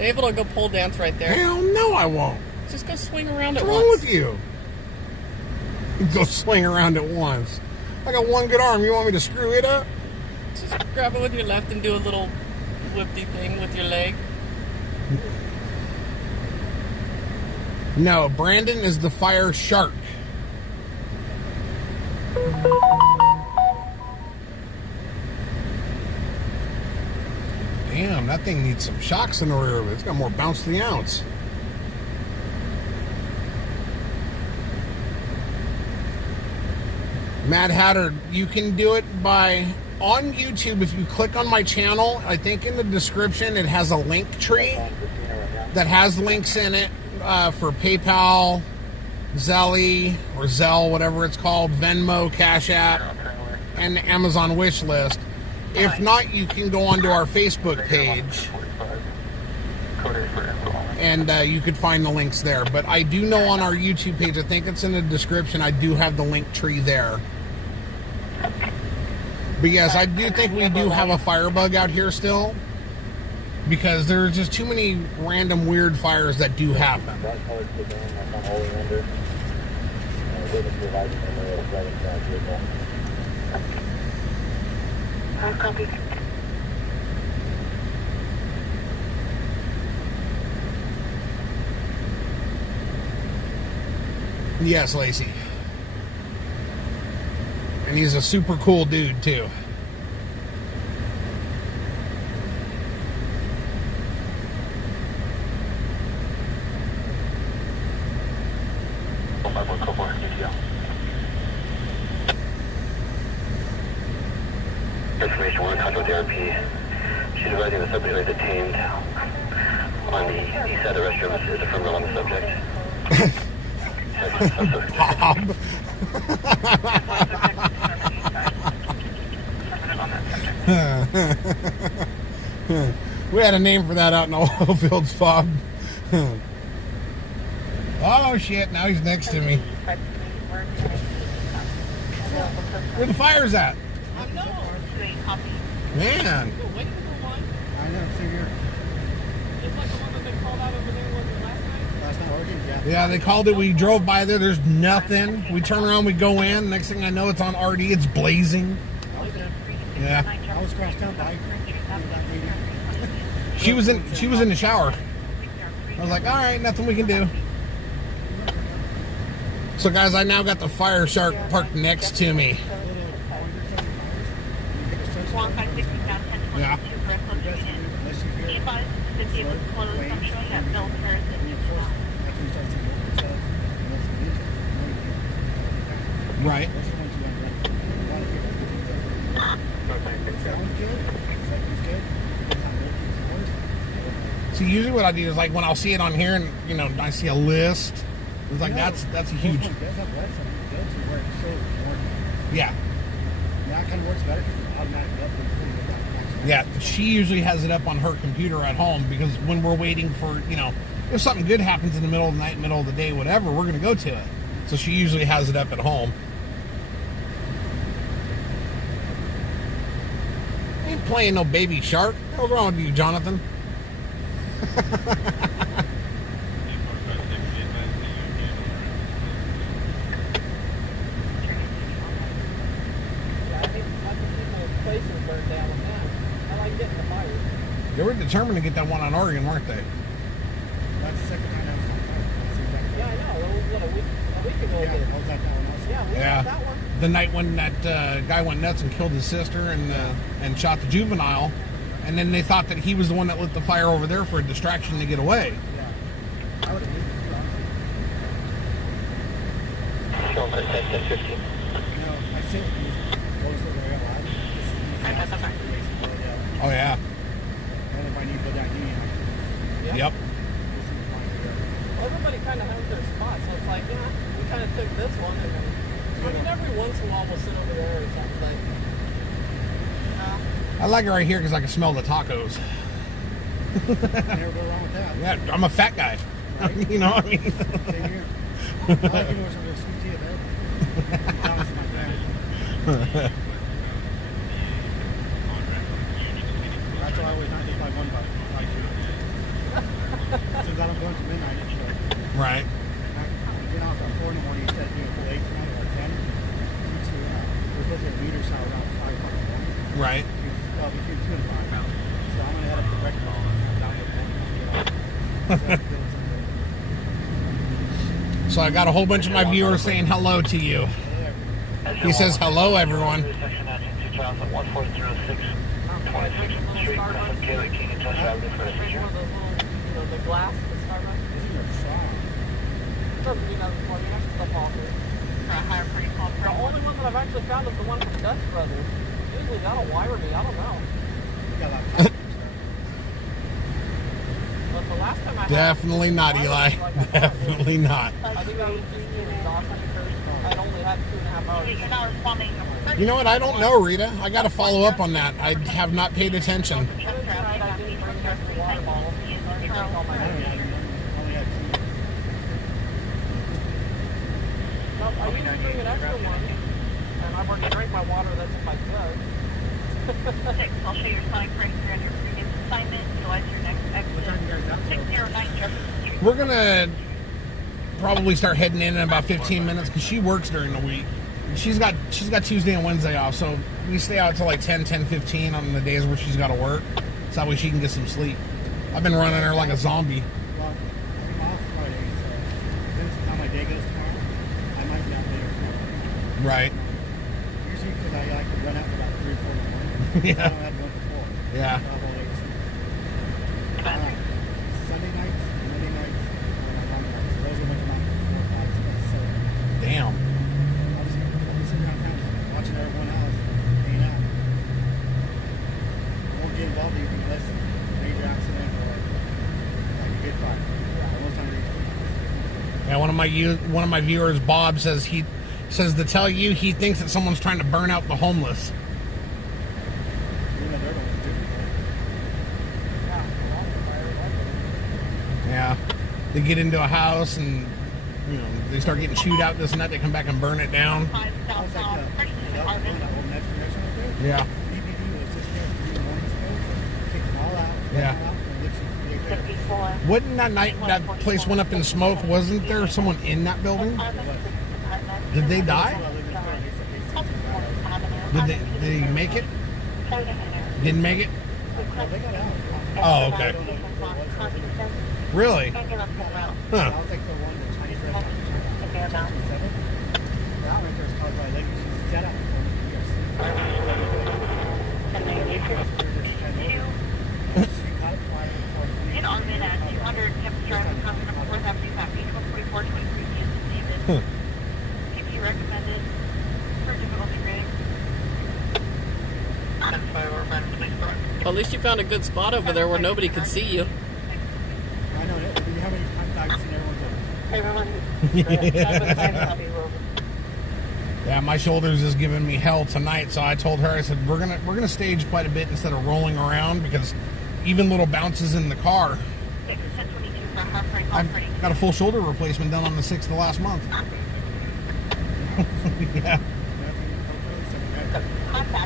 Able to go pole dance right there. Hell no, I won't. Just go swing around What's at wrong once. with you? Go swing around at once. I got one good arm. You want me to screw it up? Just grab it with your left and do a little whippy thing with your leg. No, Brandon is the Fire Shark. Damn, that thing needs some shocks in the rear of it. It's got more bounce to the ounce. Mad Hatter, you can do it by on YouTube. If you click on my channel, I think in the description it has a link tree that has links in it for PayPal, Zelly or Zelle, whatever it's called, Venmo, Cash App, and the Amazon wish list. If not, you can go onto our Facebook page and you could find the links there. But I do know on our YouTube page, I think it's in the description, I do have the link tree there. But yes, I do think we do have a firebug out here still, because there's just too many random weird fires that do happen. Copy. Yes, Lacey. And he's a super cool dude, too. Information 1, contact with the RP. She's advising the subject was detained on the east side of the restroom. Is a firm on the subject. Bob. We had a name for that out in the oil fields, Bob. Oh shit, now he's next to me. Where the fire's at? Man. I know, same here. It's like the one that they called out over there, was it last night? Last night working, yeah. Yeah, they called it. We drove by there. There's nothing. We turn around, we go in. Next thing I know, it's on RD. It's blazing. Yeah. I was crashed out by that lady. She was in the shower. I was like, all right, nothing we can do. So guys, I now got the fire shark parked next to me. Yeah. Right. So usually what I do is like when I'll see it on here and you know I see a list, it's like that's a huge. Yeah. That kind of works better because it's automatic upload. Yeah, she usually has it up on her computer at home because when we're waiting for, you know, if something good happens in the middle of the night, middle of the day, whatever, we're going to go to it. So she usually has it up at home. Ain't playing no Baby Shark. What's wrong with you, Jonathan? They were determined to get that one on Oregon, weren't they? That's the second time I was on fire. Yeah, I know. It was, what, a week ago? Yeah, I was at that one also. Yeah, we got that one. The night when that guy went nuts and killed his sister and shot the juvenile, and then they thought that he was the one that lit the fire over there for a distraction to get away. Yeah. I would have believed it, to be honest. Show 10-15. You know, I say these goes over there a lot. This is the Oh yeah. and if I need to go down here, Yeah. Yep. this is fine here. Well, everybody kind of has their spot, so it's like, yeah, we kind of took this one, and then, I mean, every once in a while we'll sit over there or something. I like it right here because I can smell the tacos. Never go wrong with that. Yeah, I'm a fat guy. Right. You know what I mean? Same here. I like to know some of the sweet tea available. That was my family. That's why I always not just buy one buy two. Since I don't go into midnight, so Right. I get off at 4 in the morning instead of doing full 8 tonight or 10. We're supposed to have meter shower around 5 o'clock in the morning. Right. Between 2 and 5. So I'm going to head up to breakfast down there. So I got a whole bunch of my viewers saying hello to you. He says, hello, everyone. Section 14006, 26th Street, Taylor King and Test Avenue for a seizure. The glass, the Starbucks. Isn't there a song? Doesn't mean nothing for you. That's stuff off here. The only one that I've actually found is the one from Dutch Brothers. Usually that'll wire me. I don't know. We got a lot of time. But the last time I had Definitely not, Eli. Definitely not. I think I was just using Dawson because I'd only had 2.5 hours. You're not responding. You know what? I don't know, Rita. I got to follow up on that. I have not paid attention. Tonight I didn't bring just the water bottle. I didn't take all my I only medicine. had two. Nope, I usually bring an extra one. And I've already drank my water that's in my jug. 6, I'll show your sign right here on your previous assignment. Utilize your next What time you exit. guys out? 609 Jefferson Street. We're going to probably start heading in about 15 minutes because she works during the week. She's got Tuesday and Wednesday off, so we stay out till like 10:15 on the days where she's got to work. So that way she can get some sleep. I've been running her like a zombie. Well, I'm off Friday, so depends on how my day goes tomorrow. I might be out later tomorrow. Right. Usually because I like to run out for about 3 or 4 in the morning. Yeah. I don't have to go to 4. Yeah. So I'll hold it. Sunday nights, Monday nights, and Monday nights. Those are my 4 or 5 spots. So Damn. I'll just sit around town just watching everyone else, hanging out. Won't get involved in anything unless major accident or like a good fight. Most times Yeah, one of my viewers, Bob, says to tell you he thinks that someone's trying to burn out the homeless. even though they're the ones doing it. Yeah. They get into a house and they start getting chewed out, this and that. They come back and burn it down. 5 That was like southbound, the 32 that apartment. old next connection right there. Yeah. BBD was just there 3 mornings ago, kicked them all out, Yeah. let them out, and literally 54. Wasn't that night that place went up in smoke? Wasn't there someone in that building? Did they die? Did they make it? Didn't make it? They got out. Oh, okay. Really? Huh. That was like the one, the Chinese restaurant. That right there is caused by lady. She's dead out She caught fire before. In Armin at 200 Kemp's Drive, Wisconsin, 4th Avenue, Package 14423 Kansas, PP recommended for difficulty rating. Well, at least you found a good spot over there where nobody could see you. I know that. How many times I've seen everyone go? Yeah, my shoulders is giving me hell tonight. So I told her, I said, we're gonna stage quite a bit instead of rolling around because even little bounces in the car. I've got a full shoulder replacement done on the 6th of last month. Yeah.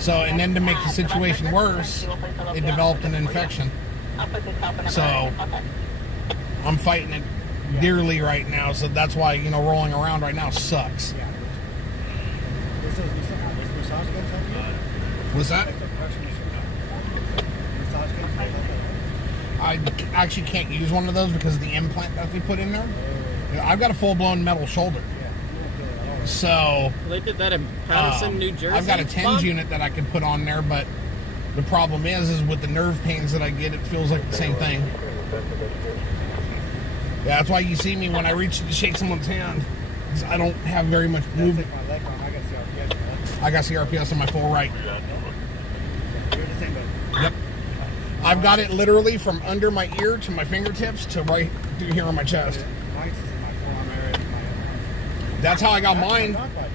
So, and then to make the situation worse, it developed an infection. So, I'm fighting it dearly right now. So that's why, rolling around right now sucks. Yeah. This massage gun help you? Was that? Like the pressure machine. Massage gun help you? I actually can't use one of those because of the implant that they put in there. I've got a full-blown metal shoulder. Yeah, you won't feel it at all. So, They did that in Patterson, New Jersey. I've got a TENS unit that I could put on there, but the problem is with the nerve pains that I get, it feels like the same thing. Yeah, that's why you see me when I reach to shake someone's hand. 'Cause I don't have very much movement. Take my leg off. I got CRPS. I got CRPS on my full right. You're the same, but Yep. I've got it literally from under my ear to my fingertips to right through here on my chest. mine's is in my forearm area. That's how I got mine. Not like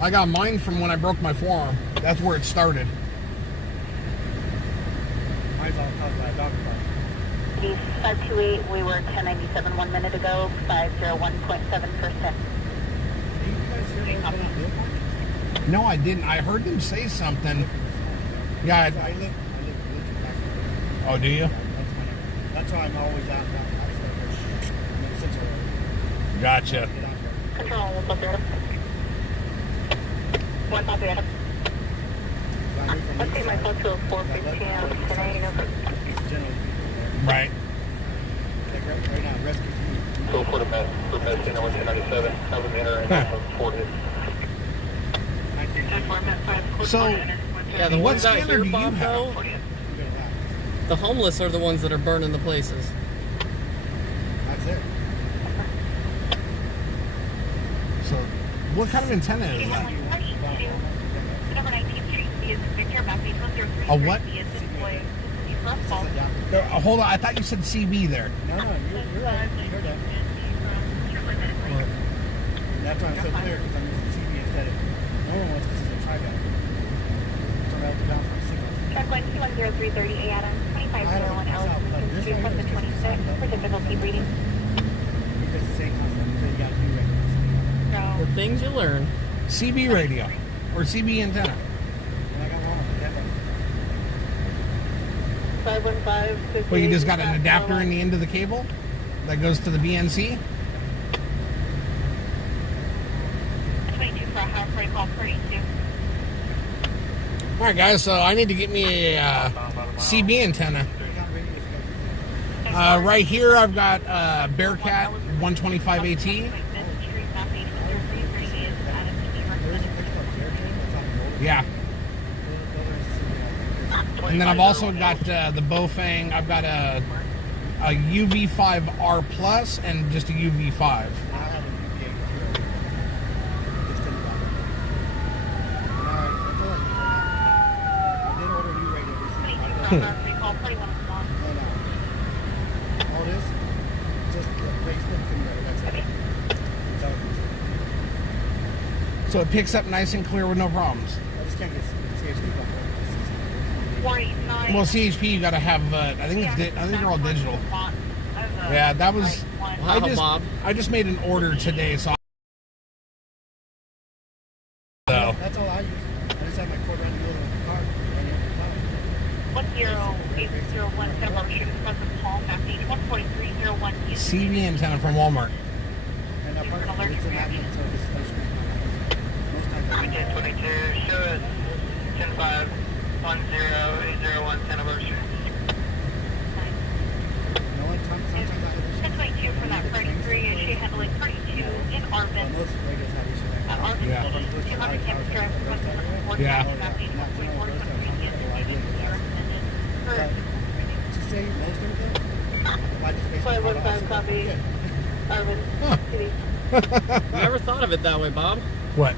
I got mine from when I broke my forearm. That's where it started. mine's all caused by a dog bite. 528, we were 1097 1 minute ago, 501.7%. Did you guys hear what's going on in Bill? No, I didn't. I heard them say something. Yeah. I live literally back there. Oh, do you? That's my neighborhood. That's why I'm always out there. I'm in Central area. Gotcha. Get out there. Control, what's up there? One copy, Adam. I move from Let's the see east my side. phone to a 415 on Canadian over. It's generally people there. Right. Like right now, rescue team. Go for the best, 1097. I was entering Huh. from 40. I So, Yeah, the what ones out scanner here, do you Bob, have? though, the homeless are the ones that are burning the places. That's it. So, what kind of antenna is that? A what? Hold on, I thought you said CB there. No, you're right. You heard that. That's why I'm so clear, because I'm using CB instead of normal ones, because it's a tri-guy. So I have to bounce my signals. Check line 210-330 Adam, 2501 L, from the 26 for difficulty reading. It's the same concept, so you got to do regular. The things you learn. CB radio or CB antenna. And I got one. Yeah, 515. Well, you just got an adapter in the end of the cable that goes to the BNC. 22 for a house break call 32. All right, guys. So I need to get me a CB antenna. Right here, I've got Bearcat 125 AT. Yeah. And then I've also got the Bofang. I've got a UV5R Plus and just a UV5. I have a UVA too. Just in the back. That's all I did order a new radio recently. All this, just the Facebook and that's it. That's all it is. So it picks up nice and clear with no problems. I just can't get CHP back there. Well, CHP you got to have. I think they're all digital. Yeah, that was. Wow, Bob. I just made an order today, so. That's all I use. I just have my cord right in the middle of the car. Right in the car. 10801 September shooting front of Paul, Matthew 14301. CB antenna from Walmart. And that part, it's an admin, so this most times I do. 22, show us 10-5, 10801 anniversary. No one sometimes I have issues. 1022 for that 33, and she handling 32 in Arvin. Most radios have issues like that. Arvin, Yeah. 200 campus drive, Yeah. Matthew 1.4, To say most everything, if I just basically follow us, copy. good. Arvin, Never thought of it that way, Bob. What?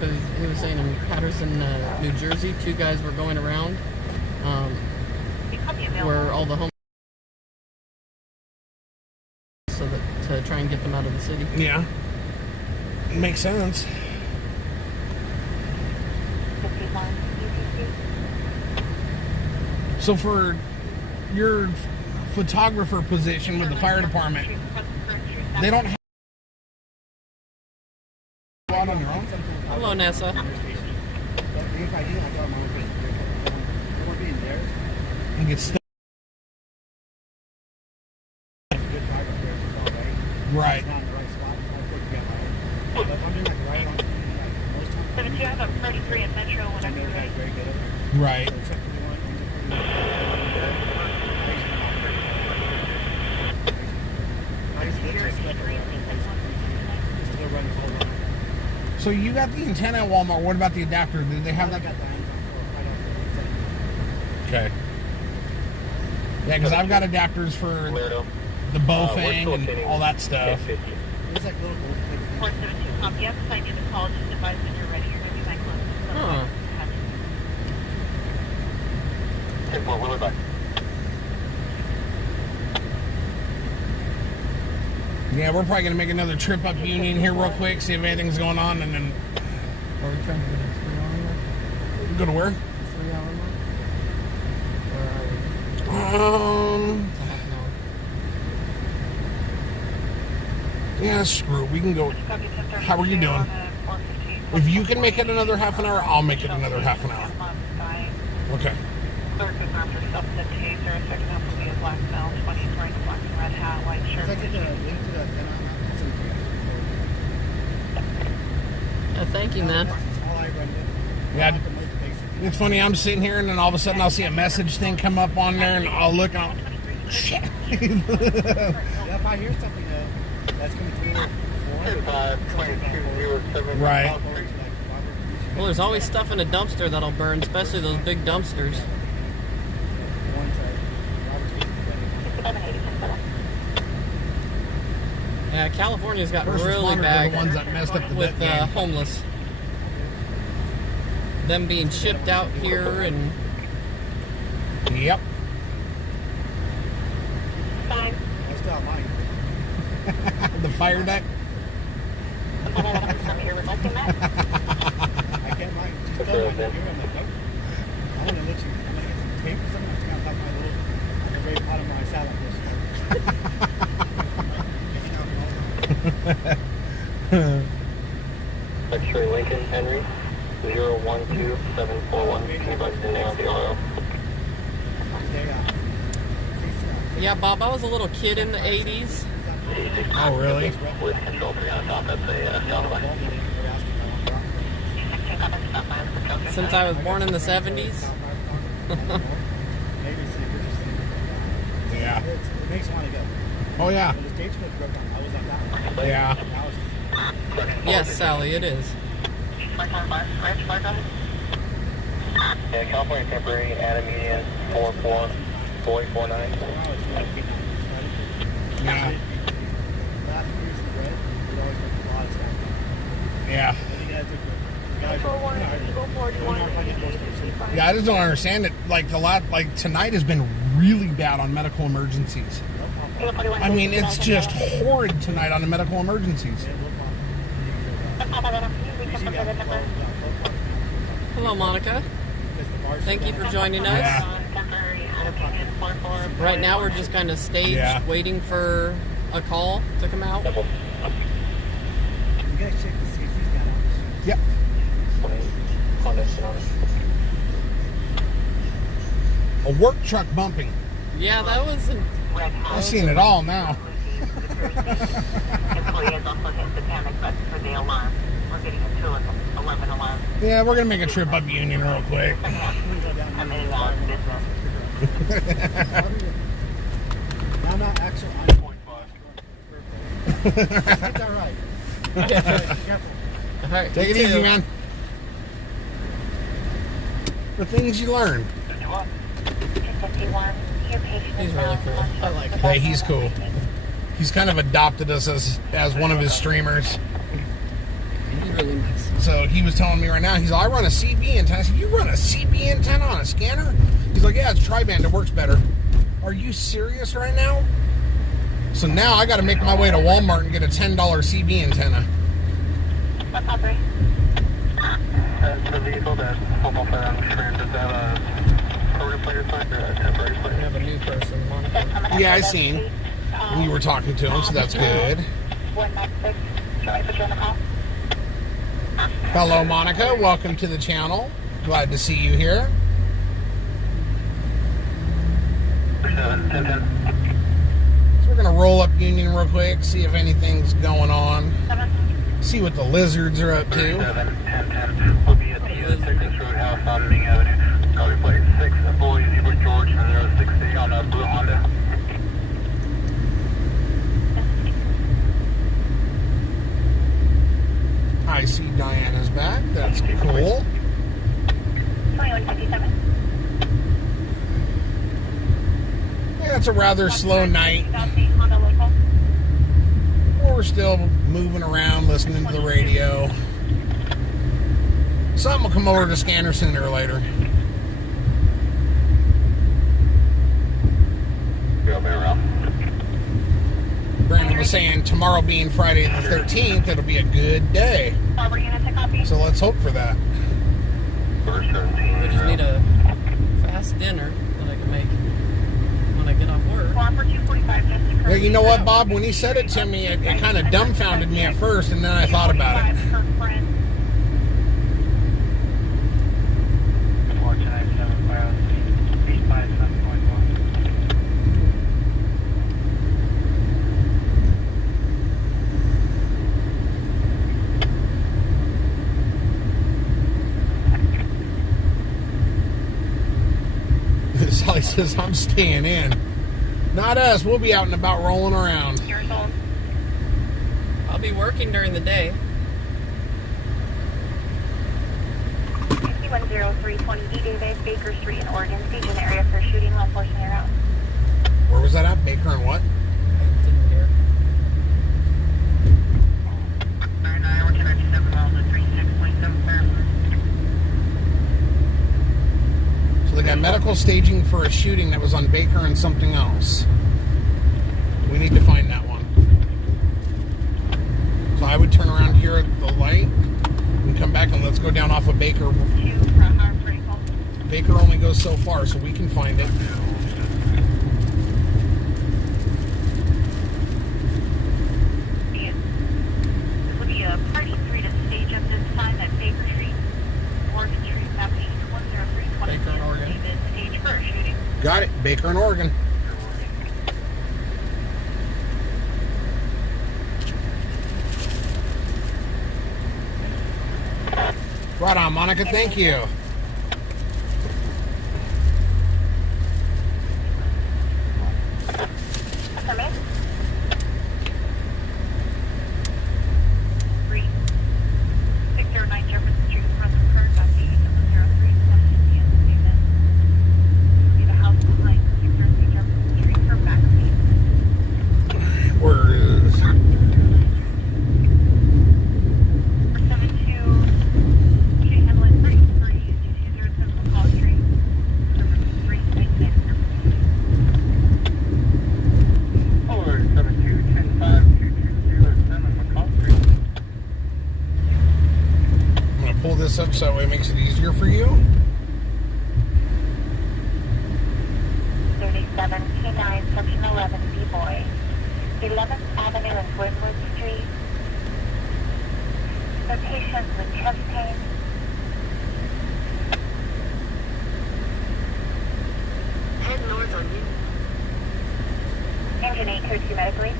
Because he was saying in Patterson, New Jersey, two guys were going around where all the homeless, so that to try and get them out of the city. Yeah. Makes sense. So for your photographer position with the fire department, they don't have to go out on their own? Hello, Nessa. But if I do, I got my own Facebook. I want to be in theirs. And get stuck. It's a good fiber there, it's all right. Right. It's not in the right spot. It's not good to get my own. But if I'm doing like right on speed, like most times, But if you have a 33 in Metro, I whenever know you're the guy's ready. very good at it. Right. So except for the one, I used to literally slip around the place. Just to go run full run. So you got the antenna at Walmart. What about the adapter? Did they have I that? got the Amazon for right off the Okay. Yeah, because I've got adapters for the Bofang and all that stuff. It's like little gold clip. 472 copy. Yes, I need the call. Just advise when you're ready. You're going to be my closest. Huh. 10-4, we'll be back. Yeah, we're probably going to make another trip up Union here real quick, see if anything's going on, and then Are we trying to get a 3 hour mark? go to where? 3 hour mark? Or are we? Um, It's a half an hour. yeah, screw it. We can go. How are you doing? If you can make it another half an hour, I'll make it another half an hour. Okay. Clerk is armed with substance taser. Second half will be a black belt. 20 wearing a black and red hat, white shirt. If I get the link to the antenna, I'll send it to you. Thank you, man. That's all I run with. Yeah. I want the most basic. It's funny, I'm sitting here and then all of a sudden I'll see a message thing come up on there and I'll look and I'll, shit. Yeah, if I hear something that's coming to me, 10-5, 2207. Right. I'll go into like Robert, Well, there's always stuff in a dumpster that'll burn, especially those big dumpsters. Yeah, California's got First really responders are bad the ones that messed up the with death game. homeless. Them being shipped out here and Yep. Fine. I still have mine. The fire deck. Some of your requesting that. I can't mind. She's still right here. I'm like, nope. I'm gonna let you. I'm gonna get some tape or something. I'm still gonna talk my little. I'm gonna very proud of my salad dish. X-ray Lincoln, Henry, 012741. Can you advise the name of the RO? yeah, Bob, I was a little kid in the 80s. Oh, really? With control 3 on top, that's a sound bite. Since I was born in the 70s. Yeah. It makes me want to go. Oh, yeah. When the stagecoach broke down, I was on that one. Yeah. That was Yes, Sally, it is. Yeah, California temporary, Adam median, 44, boy 49. when I was going to get down. Yeah. Last year's red, we'd always make a lot of stuff. Yeah. I think I took the guys were Yeah, I just don't understand it. Like tonight has been really bad on medical emergencies. I mean, it's just horrid tonight on the medical emergencies. Hello, Monica. Thank you for joining us. Yeah. Right now, we're just kind of staged, Yeah. waiting for a call to come out. You guys check the seats he's got on. Yep. A work truck bumping. Yeah, that was. I've seen it all now. Employee is also hit the panic button for the alarm. We're getting a 211 alarm. Yeah, we're gonna make a trip up Union real quick. I'm in business. I'm not actually on point. It's all right. Careful. All right, Take it you easy, too. man. The things you learn. 251. Your patient He's is really now cool. I like him. Yeah, he's cool. He's kind of adopted us as one of his streamers. He's really nice. So he was telling me right now, he's like, I run a CB antenna. I said, you run a CB antenna on a scanner? He's like, yeah, it's tri-band. It works better. Are you serious right now? So now I got to make my way to Walmart and get a $10 CB antenna. What's up, Ray? The vehicle that Football Fair does that a permanent player sign or a temporary We player? have a new person, Monica. Yeah, I seen. We were talking to him, so that's good. 196. Shall I put you on the call? Hello, Monica. Welcome to the channel. Glad to see you here. 1010. So we're going to roll up Union real quick, see if anything's going on. 7. See what the lizards are up to. 1010 will be at the Texas Roadhouse on Ming Avenue. Copy plate 6, Boy Zebra George 068 on a blue Honda. I see Diana's back. That's cool. 2157. Yeah, it's a rather slow night. Honda local. We're still moving around, listening to the radio. Something will come over to Scanner sooner or later. Go around. Brandon was saying tomorrow being Friday the 13th, it'll be a good day. Barbara unit to copy. So let's hope for that. First 17. We just need a fast dinner that I can make when I get off work. Alarm for 245. Just Yeah, you know what, Bob? When he said it to me, it kind of dumbfounded me at first, and then I thought about it. Sally says, I'm staying in. Not us. We'll be out and about rolling around. Years old. I'll be working during the day. 10320 Davis, Baker Street in Oregon, station area for shooting, law enforcement around. Where was that at? Baker and what? Didn't hear. 99, we're 1097 miles at 36.7 Fairmont. So they got medical staging for a shooting that was on Baker and something else. We need to find that one. So I would turn around here at the light and come back and let's go down off of Baker. 2 for a hard critical. Baker only goes so far, so we can find it. This will be a party 3 to stage up this time at Baker Street, Oregon Street, mapping 10320 Baker and Oregon. Davis, stage for a shooting. Got it. Baker and Oregon. Right on, Monica. Thank you. Come in. 3609 Jefferson Street, front of car, copy 00320 PM statement. See the house behind 603 Jefferson Street for Bakersfield. Where is... 472, shooting handling 33, 207 McCall Street, number 366. Over 72-105-220-7 McCall Street. I'm going to pull this up so it makes it easier for you. 3729, section 11, B-Boy. 11th Avenue and Glenwood Street. The patient with chest pain. Head north on you. Engine 8 code 2 medically.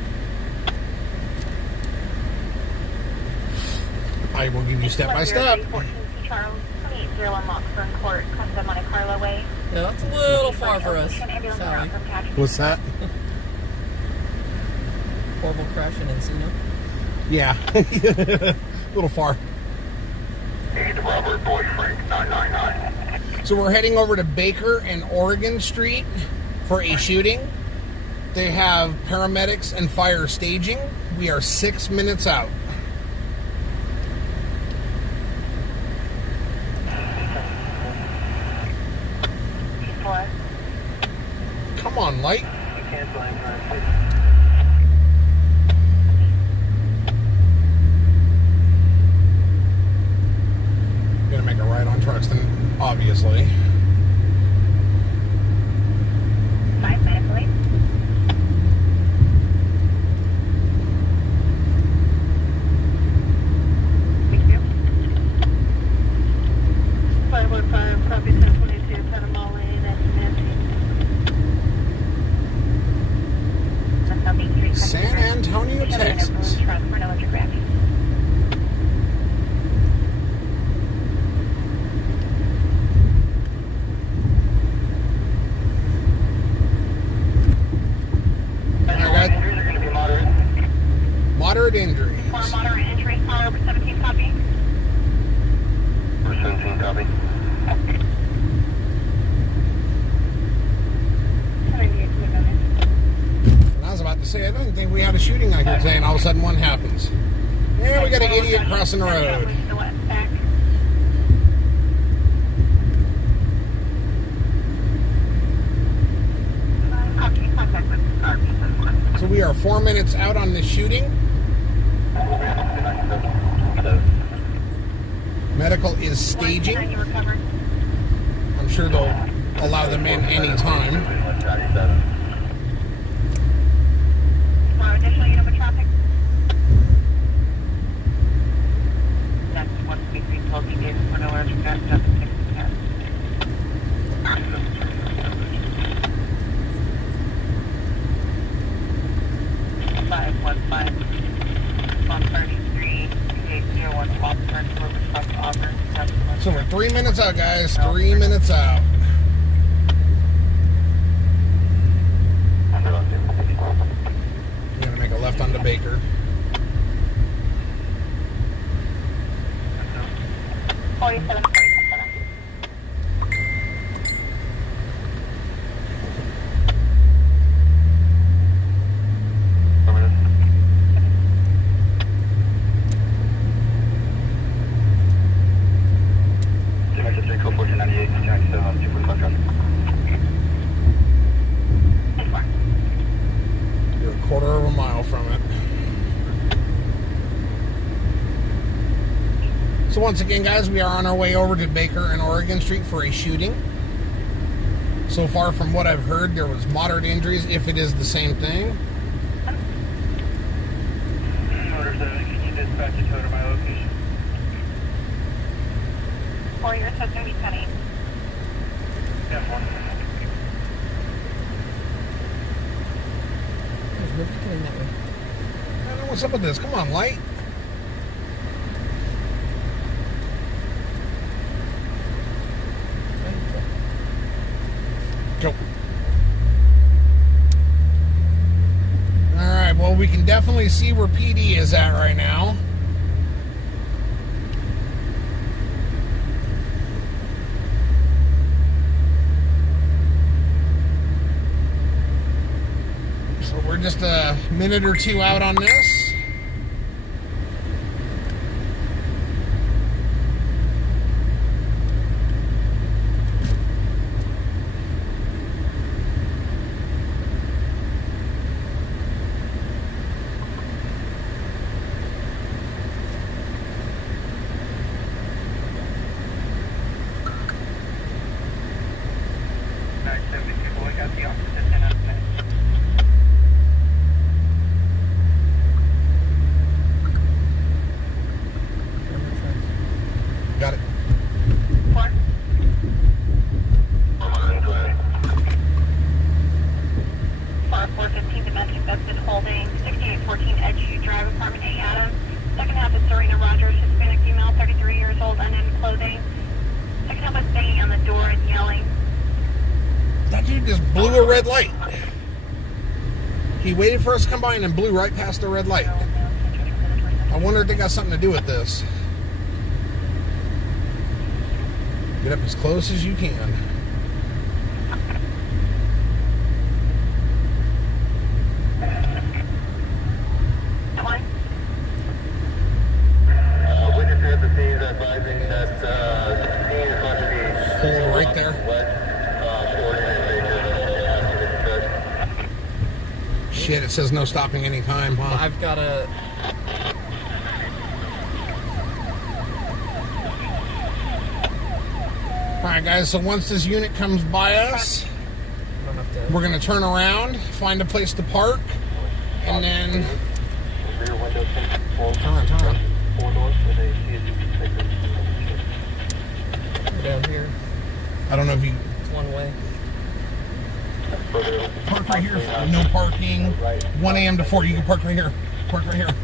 I will give you step by step. 14 C. Charles, 2801 Lockburn Court, Costa Monte Carlo Way. Yeah, that's a little far for us, Ambulance Sally. route from Catch. What's that? Horrible crash in Encino. Yeah. A little far. Need Robert Boy Frank 999. So we're heading over to Baker and Oregon Street for a shooting. They have paramedics and fire staging. We are 6 minutes out. T4. Come on, light. Canceling, please. Gonna make a right on Truxton, obviously. 5 medically. Thank you. 515, copy 1022, Panama Lane, that's Nancy. South Main Street, San Antonio, Texas. Truck for an electric wreck. Injuries are going to be moderate. Moderate injuries. For moderate injury, fire over 17 copy. Over 17, copy. 98 to the And I was about to say, I didn't think we had a shooting out here today, and all of a sudden one happens. Yeah, we got an idiot crossing the road. So we are 4 minutes out on this shooting. Medical is staging. I'm sure they'll allow them in any time. Additional unit of traffic. That's 13312 B Davis for no electric gas, just 6 gas. 515 on 33 801 Lockburn Court, South Auburn. So we're 3 minutes out, guys. 3 minutes out. We're gonna make a left onto Baker. 47. So once again, guys, we are on our way over to Baker and Oregon Street for a shooting. So far, from what I've heard, there was moderate injuries, if it is the same thing. Order 7, can you dispatch a tow to my location? Or your so it's going to be 10-8. Yeah, 1. There's nobody coming that way. I don't know what's up with this. Come on, light. Go. Alright, well, we can definitely see where PD is at right now. So we're just a minute or two out on this. I got the opposite 10 out of 10. Got it. 4. 415 domestic, that's been holding 6814 Edgeview Drive, apartment 8 Adams. Second half is Serena Rogers, Hispanic female, 33 years old, unknown clothing. Second half is banging on the door and yelling. That dude just blew a red light. He waited for us to come by and then blew right past the red light. I wonder if they got something to do with this. Get up as close as you can. Witness at the scene is advising that the scene is going to be Pull right there. Shit, it says no stopping anytime, huh? I've got a. Alright, guys, so once this unit comes by us, I don't have to. we're going to turn around, find a place to park, and then... rear window Turn on. 4 doors with a Go down here. I don't know if you... It's one way. Park right here. No parking. 1 a.m. to 4. You can park right here. Park right here.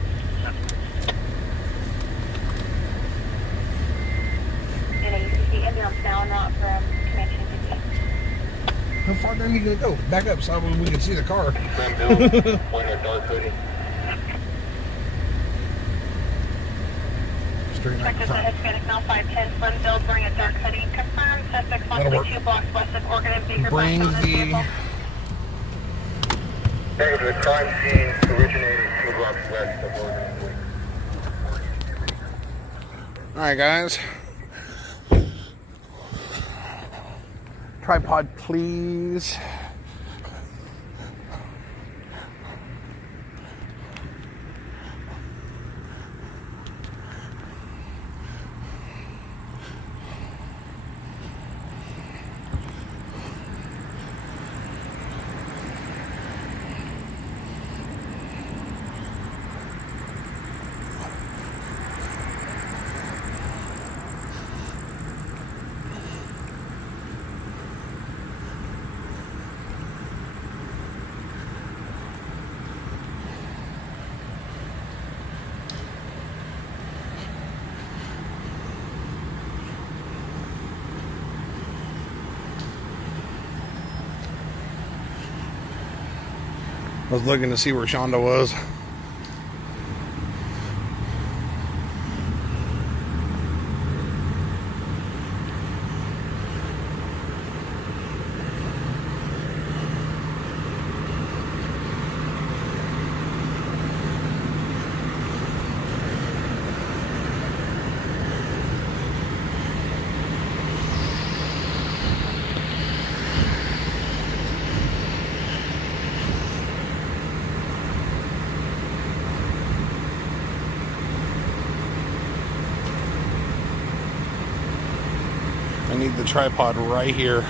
And a UCC ambulance now en route from Comanche City. How far down are you going to go? Back up so we can see the car. Straight back Check in this front. at Hispanic now 510 Slimville, wearing a dark hoodie. Confirmed suspect That'll work. possibly 2 blocks west of Oregon and Baker. Bring bound on this the... vehicle. The crime scene originated 2 blocks west of Oregon. Alright, guys. Tripod, please. I was looking to see where Shonda was. need the tripod right here.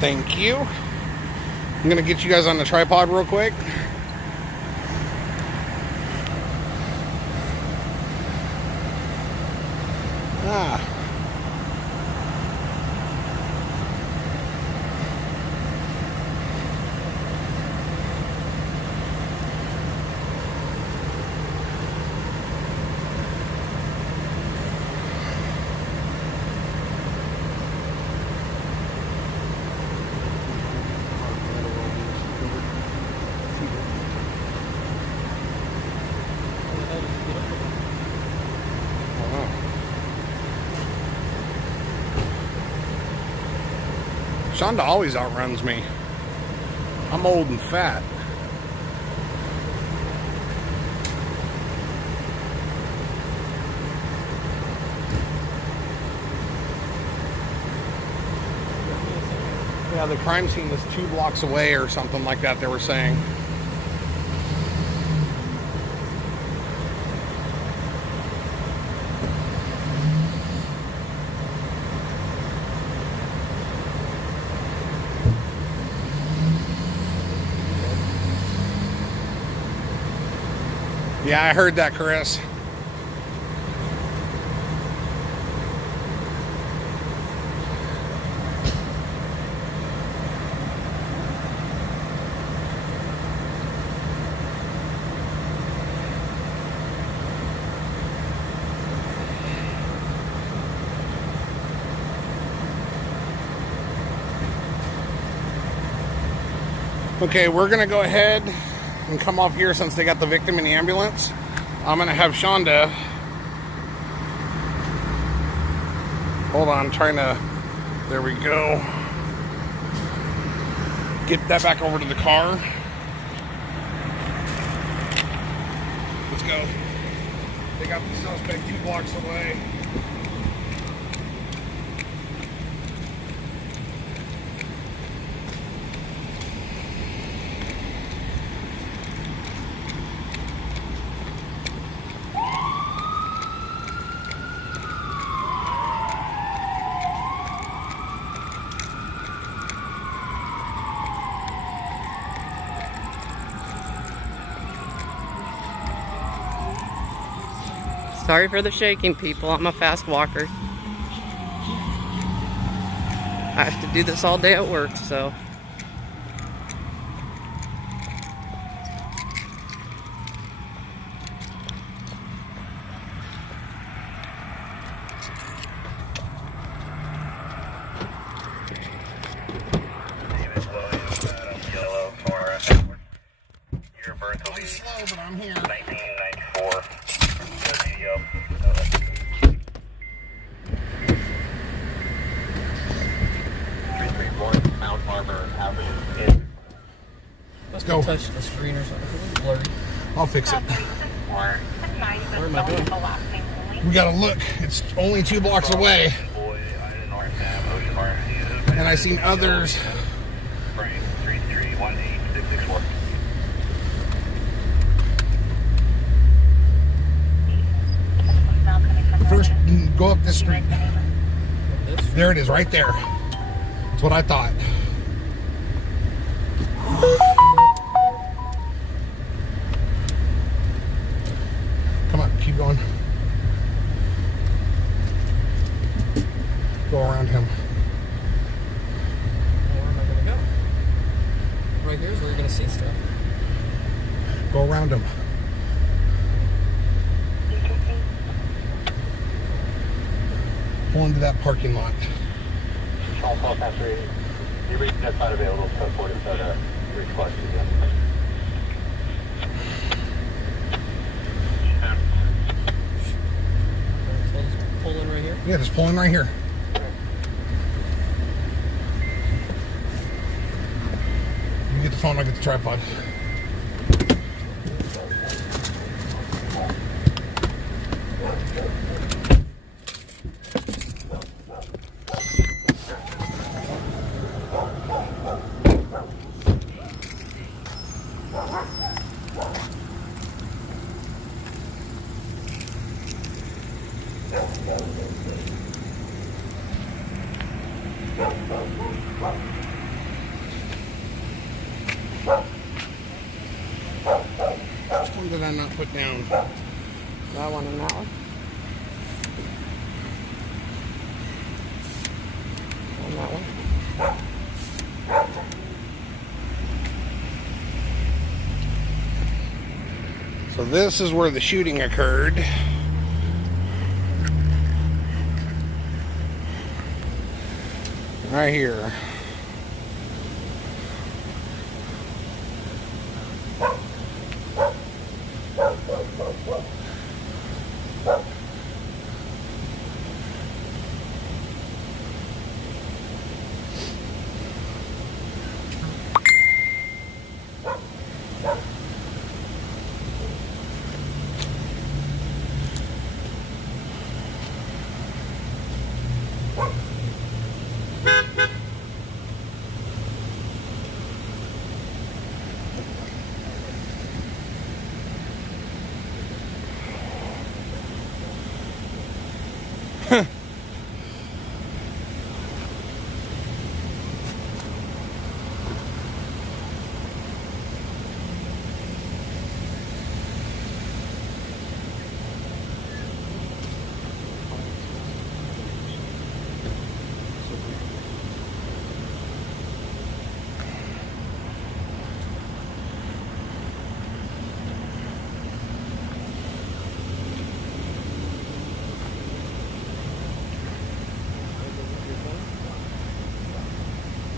Thank you. I'm gonna get you guys on the tripod real quick. Shonda always outruns me. I'm old and fat. Yeah, the crime scene was 2 blocks away or something like that, they were saying. Yeah, I heard that, Chris. Okay, we're gonna go ahead and come off here since they got the victim in the ambulance. I'm gonna have Shonda. Hold on, I'm trying to. There we go. Get that back over to the car. Let's go. They got the suspect 2 blocks away. Sorry for the shaking, people. I'm a fast walker. I have to do this all day at work, so. Your birth will be Slow, but I'm here. 1994. Mount Arbor Avenue. Let's go. Touch the screen or something. It's blurry. I'll fix it. Where am I going? We gotta look. It's only 2 blocks away. And I seen others. First, go up this street. There it is, right there. That's what I thought. Come on, keep going. Go around him. Where am I going to go? Right here is where you're going to see stuff. Go around him. Pull into that parking lot. All call passenger, you reach that side available, code 40, so to reach question again. So I'll just pull in right here. Yeah, just pull in right here. You get the phone, I'll get the tripod. Which one did I not put down? That one and that one. And that one. So this is where the shooting occurred. Right here.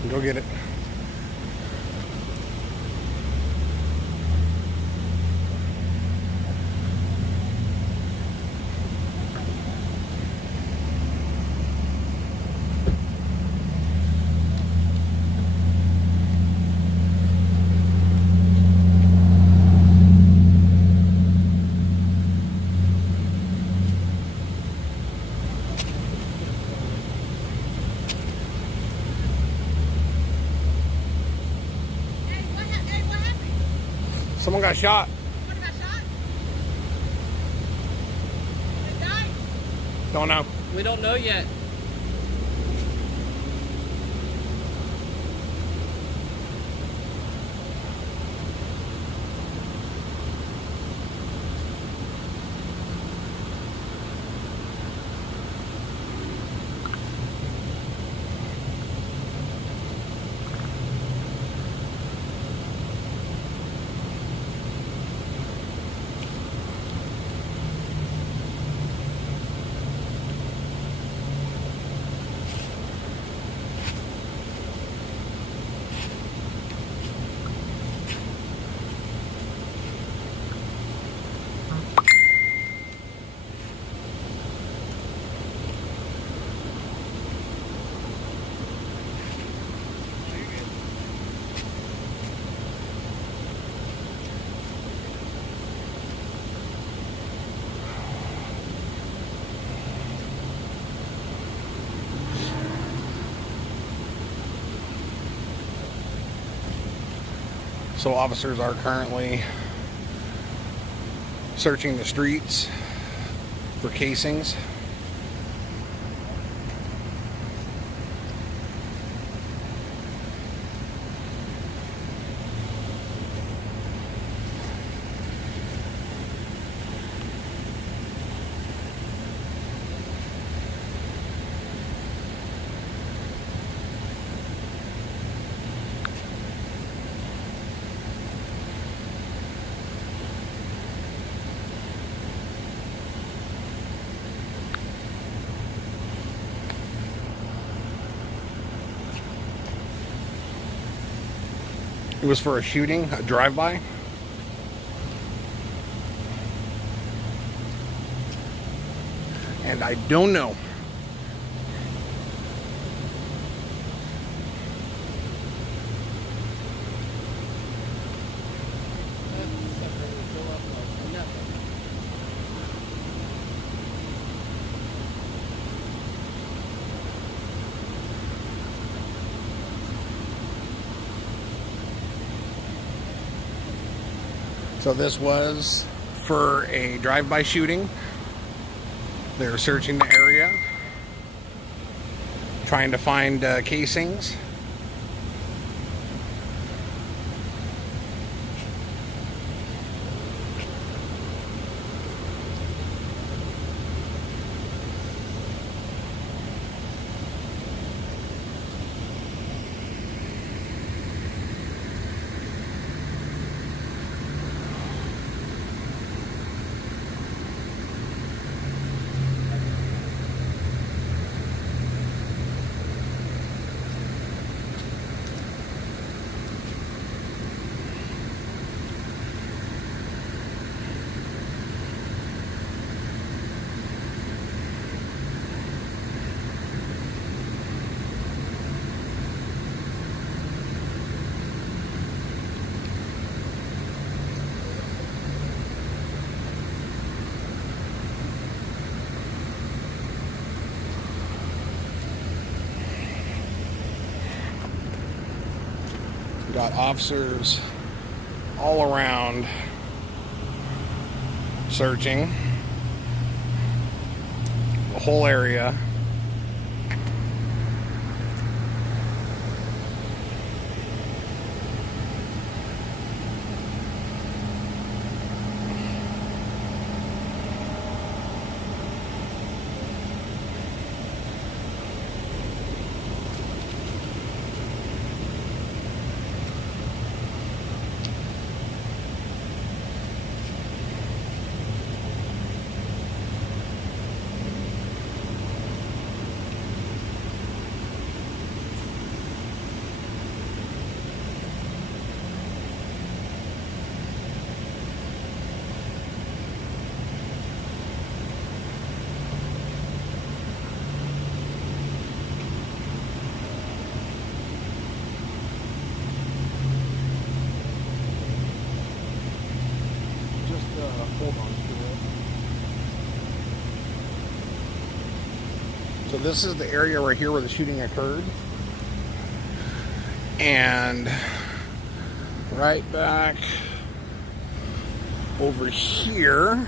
Go get it. Someone got shot. Someone got shot? They died? Don't know. We don't know yet. So officers are currently searching the streets for casings. It was for a shooting, a drive-by. And I don't know. So this was for a drive-by shooting. They were searching the area. trying to find casings. Got officers all around searching the whole area. Hold on to it. So this is the area right here where the shooting occurred. And right back over here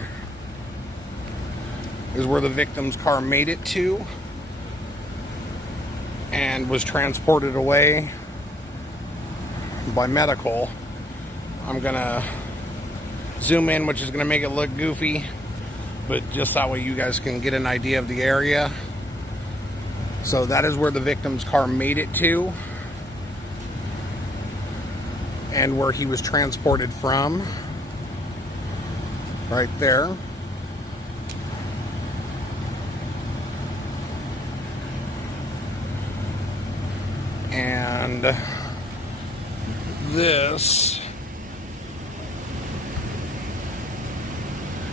is where the victim's car made it to and was transported away by medical. I'm gonna zoom in, which is going to make it look goofy, but just that way you guys can get an idea of the area. So that is where the victim's car made it to and where he was transported from, right there. And this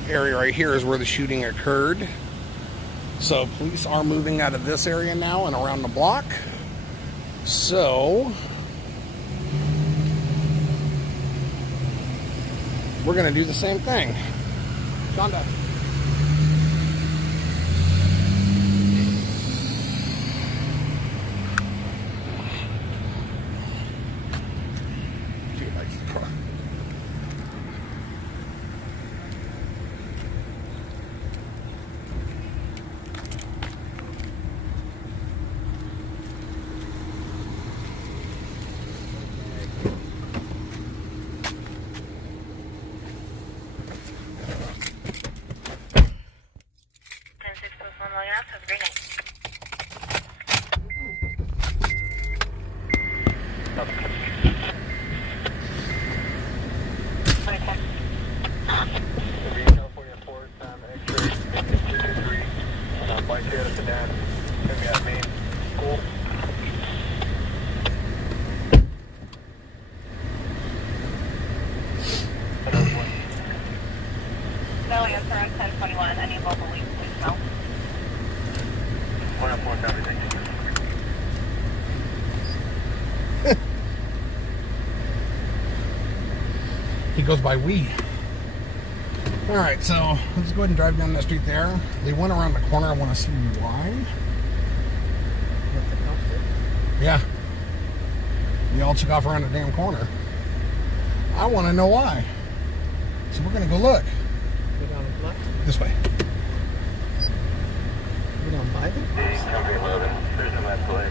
area right here is where the shooting occurred. So police are moving out of this area now and around the block. So we're going to do the same thing. Shonda. Have a great night. California Forest, X-ray 223, bike head at the dad, gonna be at main school. No answer on 1021. Any local leads, please no. Point up, everything. He goes by we. Alright, so let's go ahead and drive down that street there. They went around the corner. I want to see why. Yeah. They all took off around the damn corner. I want to know why. So we're going to go look. Go down the left. This way. Go down by them. Company 11, there's no map play.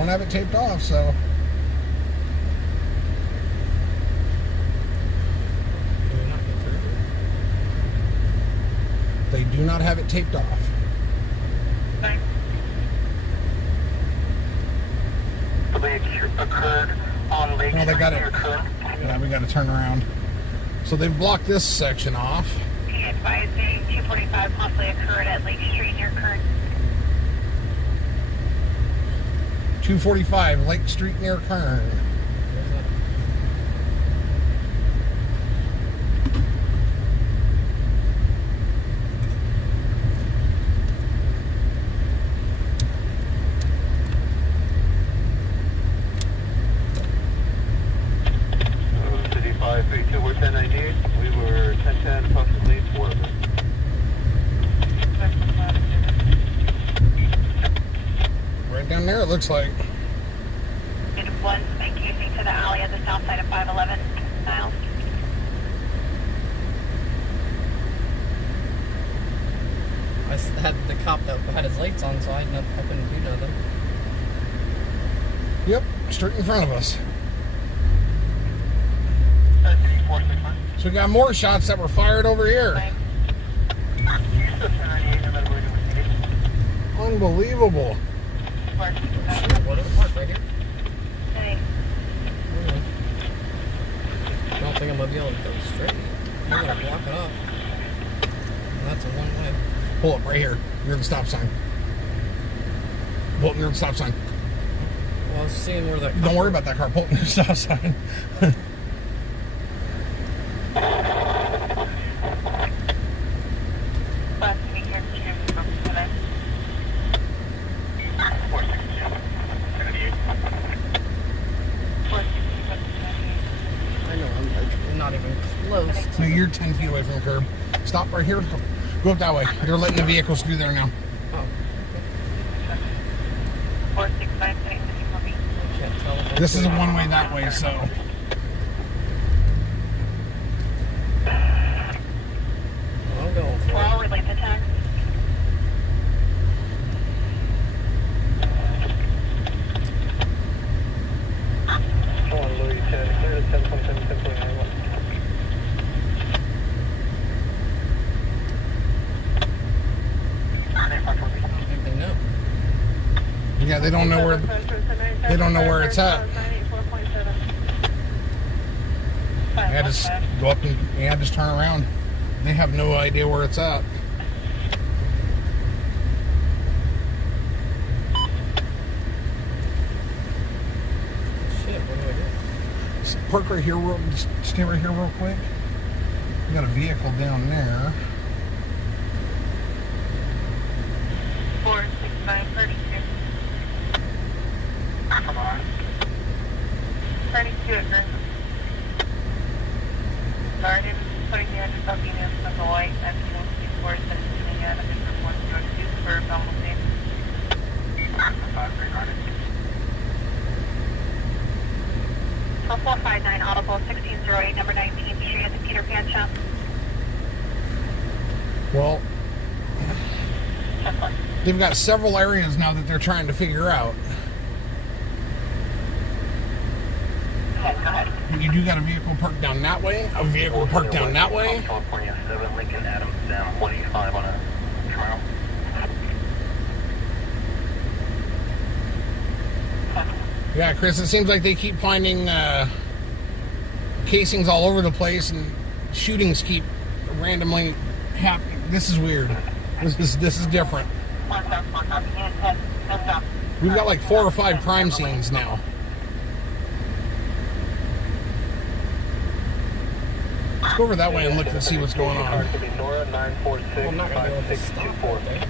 don't have it taped off, so. Do we not get through here? They do not have it taped off. The leak occurred on Lake No, they got Street it. near Kern. Yeah, we got to turn around. So they've blocked this section off. Be advising 245 possibly occurred at Lake Street near Kern. 245 Lake Street near Kern. Where's that? City 532, we're 1098. We were 1010, approximately 4 of them. Right down there, it looks like. Did one incasing to the alley at the south side of 511 Niles. Had the cop that had his lights on, so I couldn't do nothing. Yep, straight in front of us. City 461. So we got more shots that were fired over here. Houston 1098, and then we're doing the Unbelievable. What are the park right here? I don't think I'm gonna be able to go straight. I'm gonna block it off. That's a one-way. Pull up right here, near the stop sign. Pull up near the stop sign. Well, I was seeing where that. Don't worry about that car. Pull up near the stop sign. Last week here, 247. 462. 78. 467. I know I'm like not even close. No, you're 10 feet away from the curb. Stop right here. Go up that way. They're letting the vehicles through there now. Oh, 465, sitting with you, copy. I can't tell. If This is a one-way that way, so. I'll go for We're it. all relate the tax. Come on, Louis 10. Clear to 1027, 1029. I don't think they know. Yeah, they don't know where. They don't know where it's at. Yeah, just go up and just turn around. They have no idea where it's at. Shit, what do I do? Just park right here. Just stay right here real quick. We got a vehicle down there. 469, 32. Come on. 32 at Grissom. Started putting you in the Venus of the light and you know, 2 and shooting at a different one to excuse for abdominal pain. 459 Audible 1608, number 19, Street at the Peter Pan Shop. Well, Check one. they've got several areas now that they're trying to figure out. Okay, go ahead. You do got a vehicle parked down that way, a vehicle parked down that way. California 7, Lincoln Adams down 185 on a trial. Yeah, Chris, it seems like they keep finding casings all over the place and shootings keep randomly happening. This is weird. This is different. We've got like 4 or 5 crime scenes now. Let's go over that way and look and see what's going on. Nora 946 Well, I'm not gonna be able to stop 5624. right there.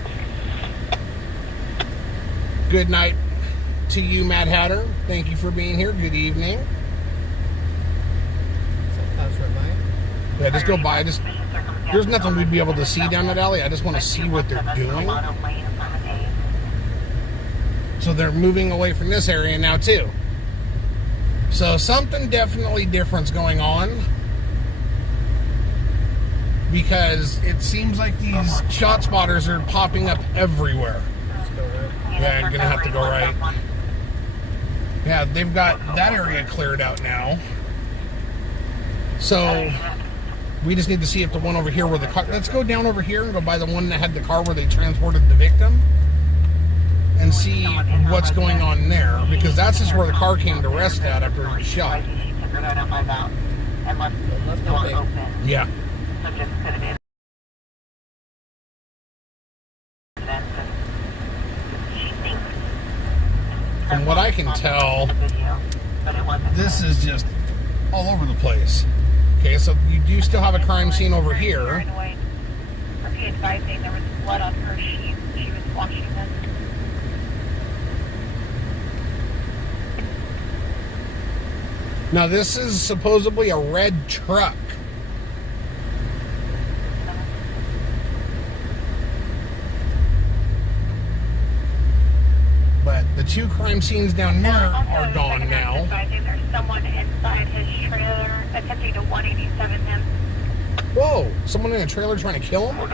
Good night to you, Mad Hatter. Thank you for being here. Good evening. So pass right by it. Yeah, just go by. There's nothing we'd be able to see down that alley. I just want to see what they're doing. So they're moving away from this area now too. So something definitely different's going on. Because it seems like these shot spotters are popping up everywhere. Just go right. Yeah, I'm gonna have to go right. Yeah, they've got that area cleared out now. So we just need to see if the one over here where the car... Let's go down over here and go by the one that had the car where they transported the victim and see what's going on there, because that's just where the car came to rest at after he was shot. Yeah. From what I can tell, this is just all over the place. Okay, so you do still have a crime scene over here. Advising there was blood on her sheet. She was washing this. Now this is supposedly a red truck. But the two crime scenes down there are gone now. There's someone inside his trailer attempting to 187 him. Whoa! Someone in a trailer trying to kill him?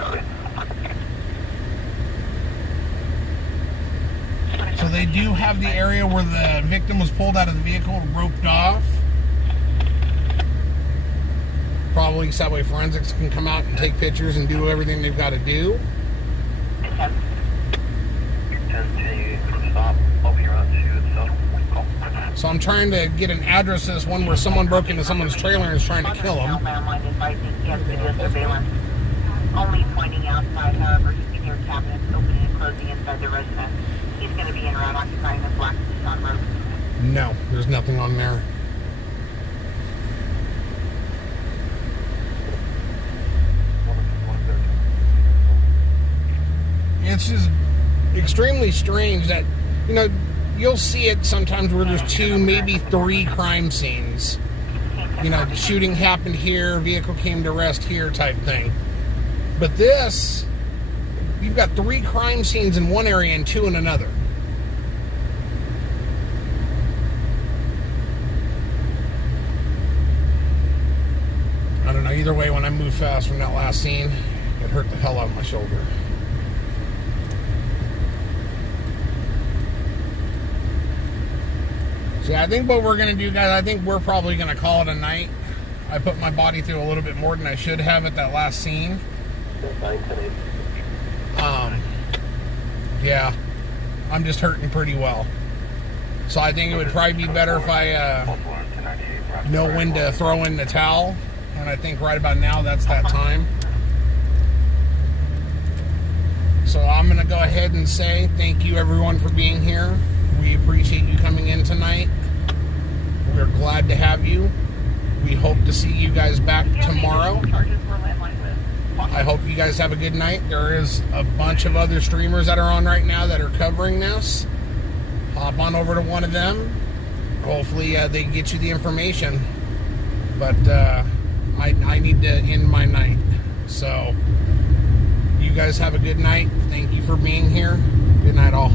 So they do have the area where the victim was pulled out of the vehicle, roped off. Probably so that way forensics can come out and take pictures and do everything they've got to do. So I'm trying to get an address to this one where someone broke into someone's trailer and is trying to kill him. Only pointing outside, however, you can hear cabinets opening and closing inside the residence. He's going to be in around occupying the Black Tucson Road. No, there's nothing on there. It's just extremely strange that, you know, you'll see it sometimes where there's 2, maybe 3 crime scenes. You know, the shooting happened here, vehicle came to rest here type thing. But this, you've got 3 crime scenes in one area and 2 in another. I don't know, either way, when I moved fast from that last scene, it hurt the hell out of my shoulder. So yeah, I think what we're going to do, guys, I think we're probably going to call it a night. I put my body through a little bit more than I should have at that last scene. Yeah, I'm just hurting pretty well. So I think it would probably be better if I know when to throw in the towel. And I think right about now, that's that time. So I'm going to go ahead and say thank you, everyone, for being here. We appreciate you coming in tonight. We're glad to have you. We hope to see you guys back tomorrow. I hope you guys have a good night. There is a bunch of other streamers that are on right now that are covering this. Hop on over to one of them. Hopefully they get you the information. But I need to end my night. So you guys have a good night. Thank you for being here. Good night, all.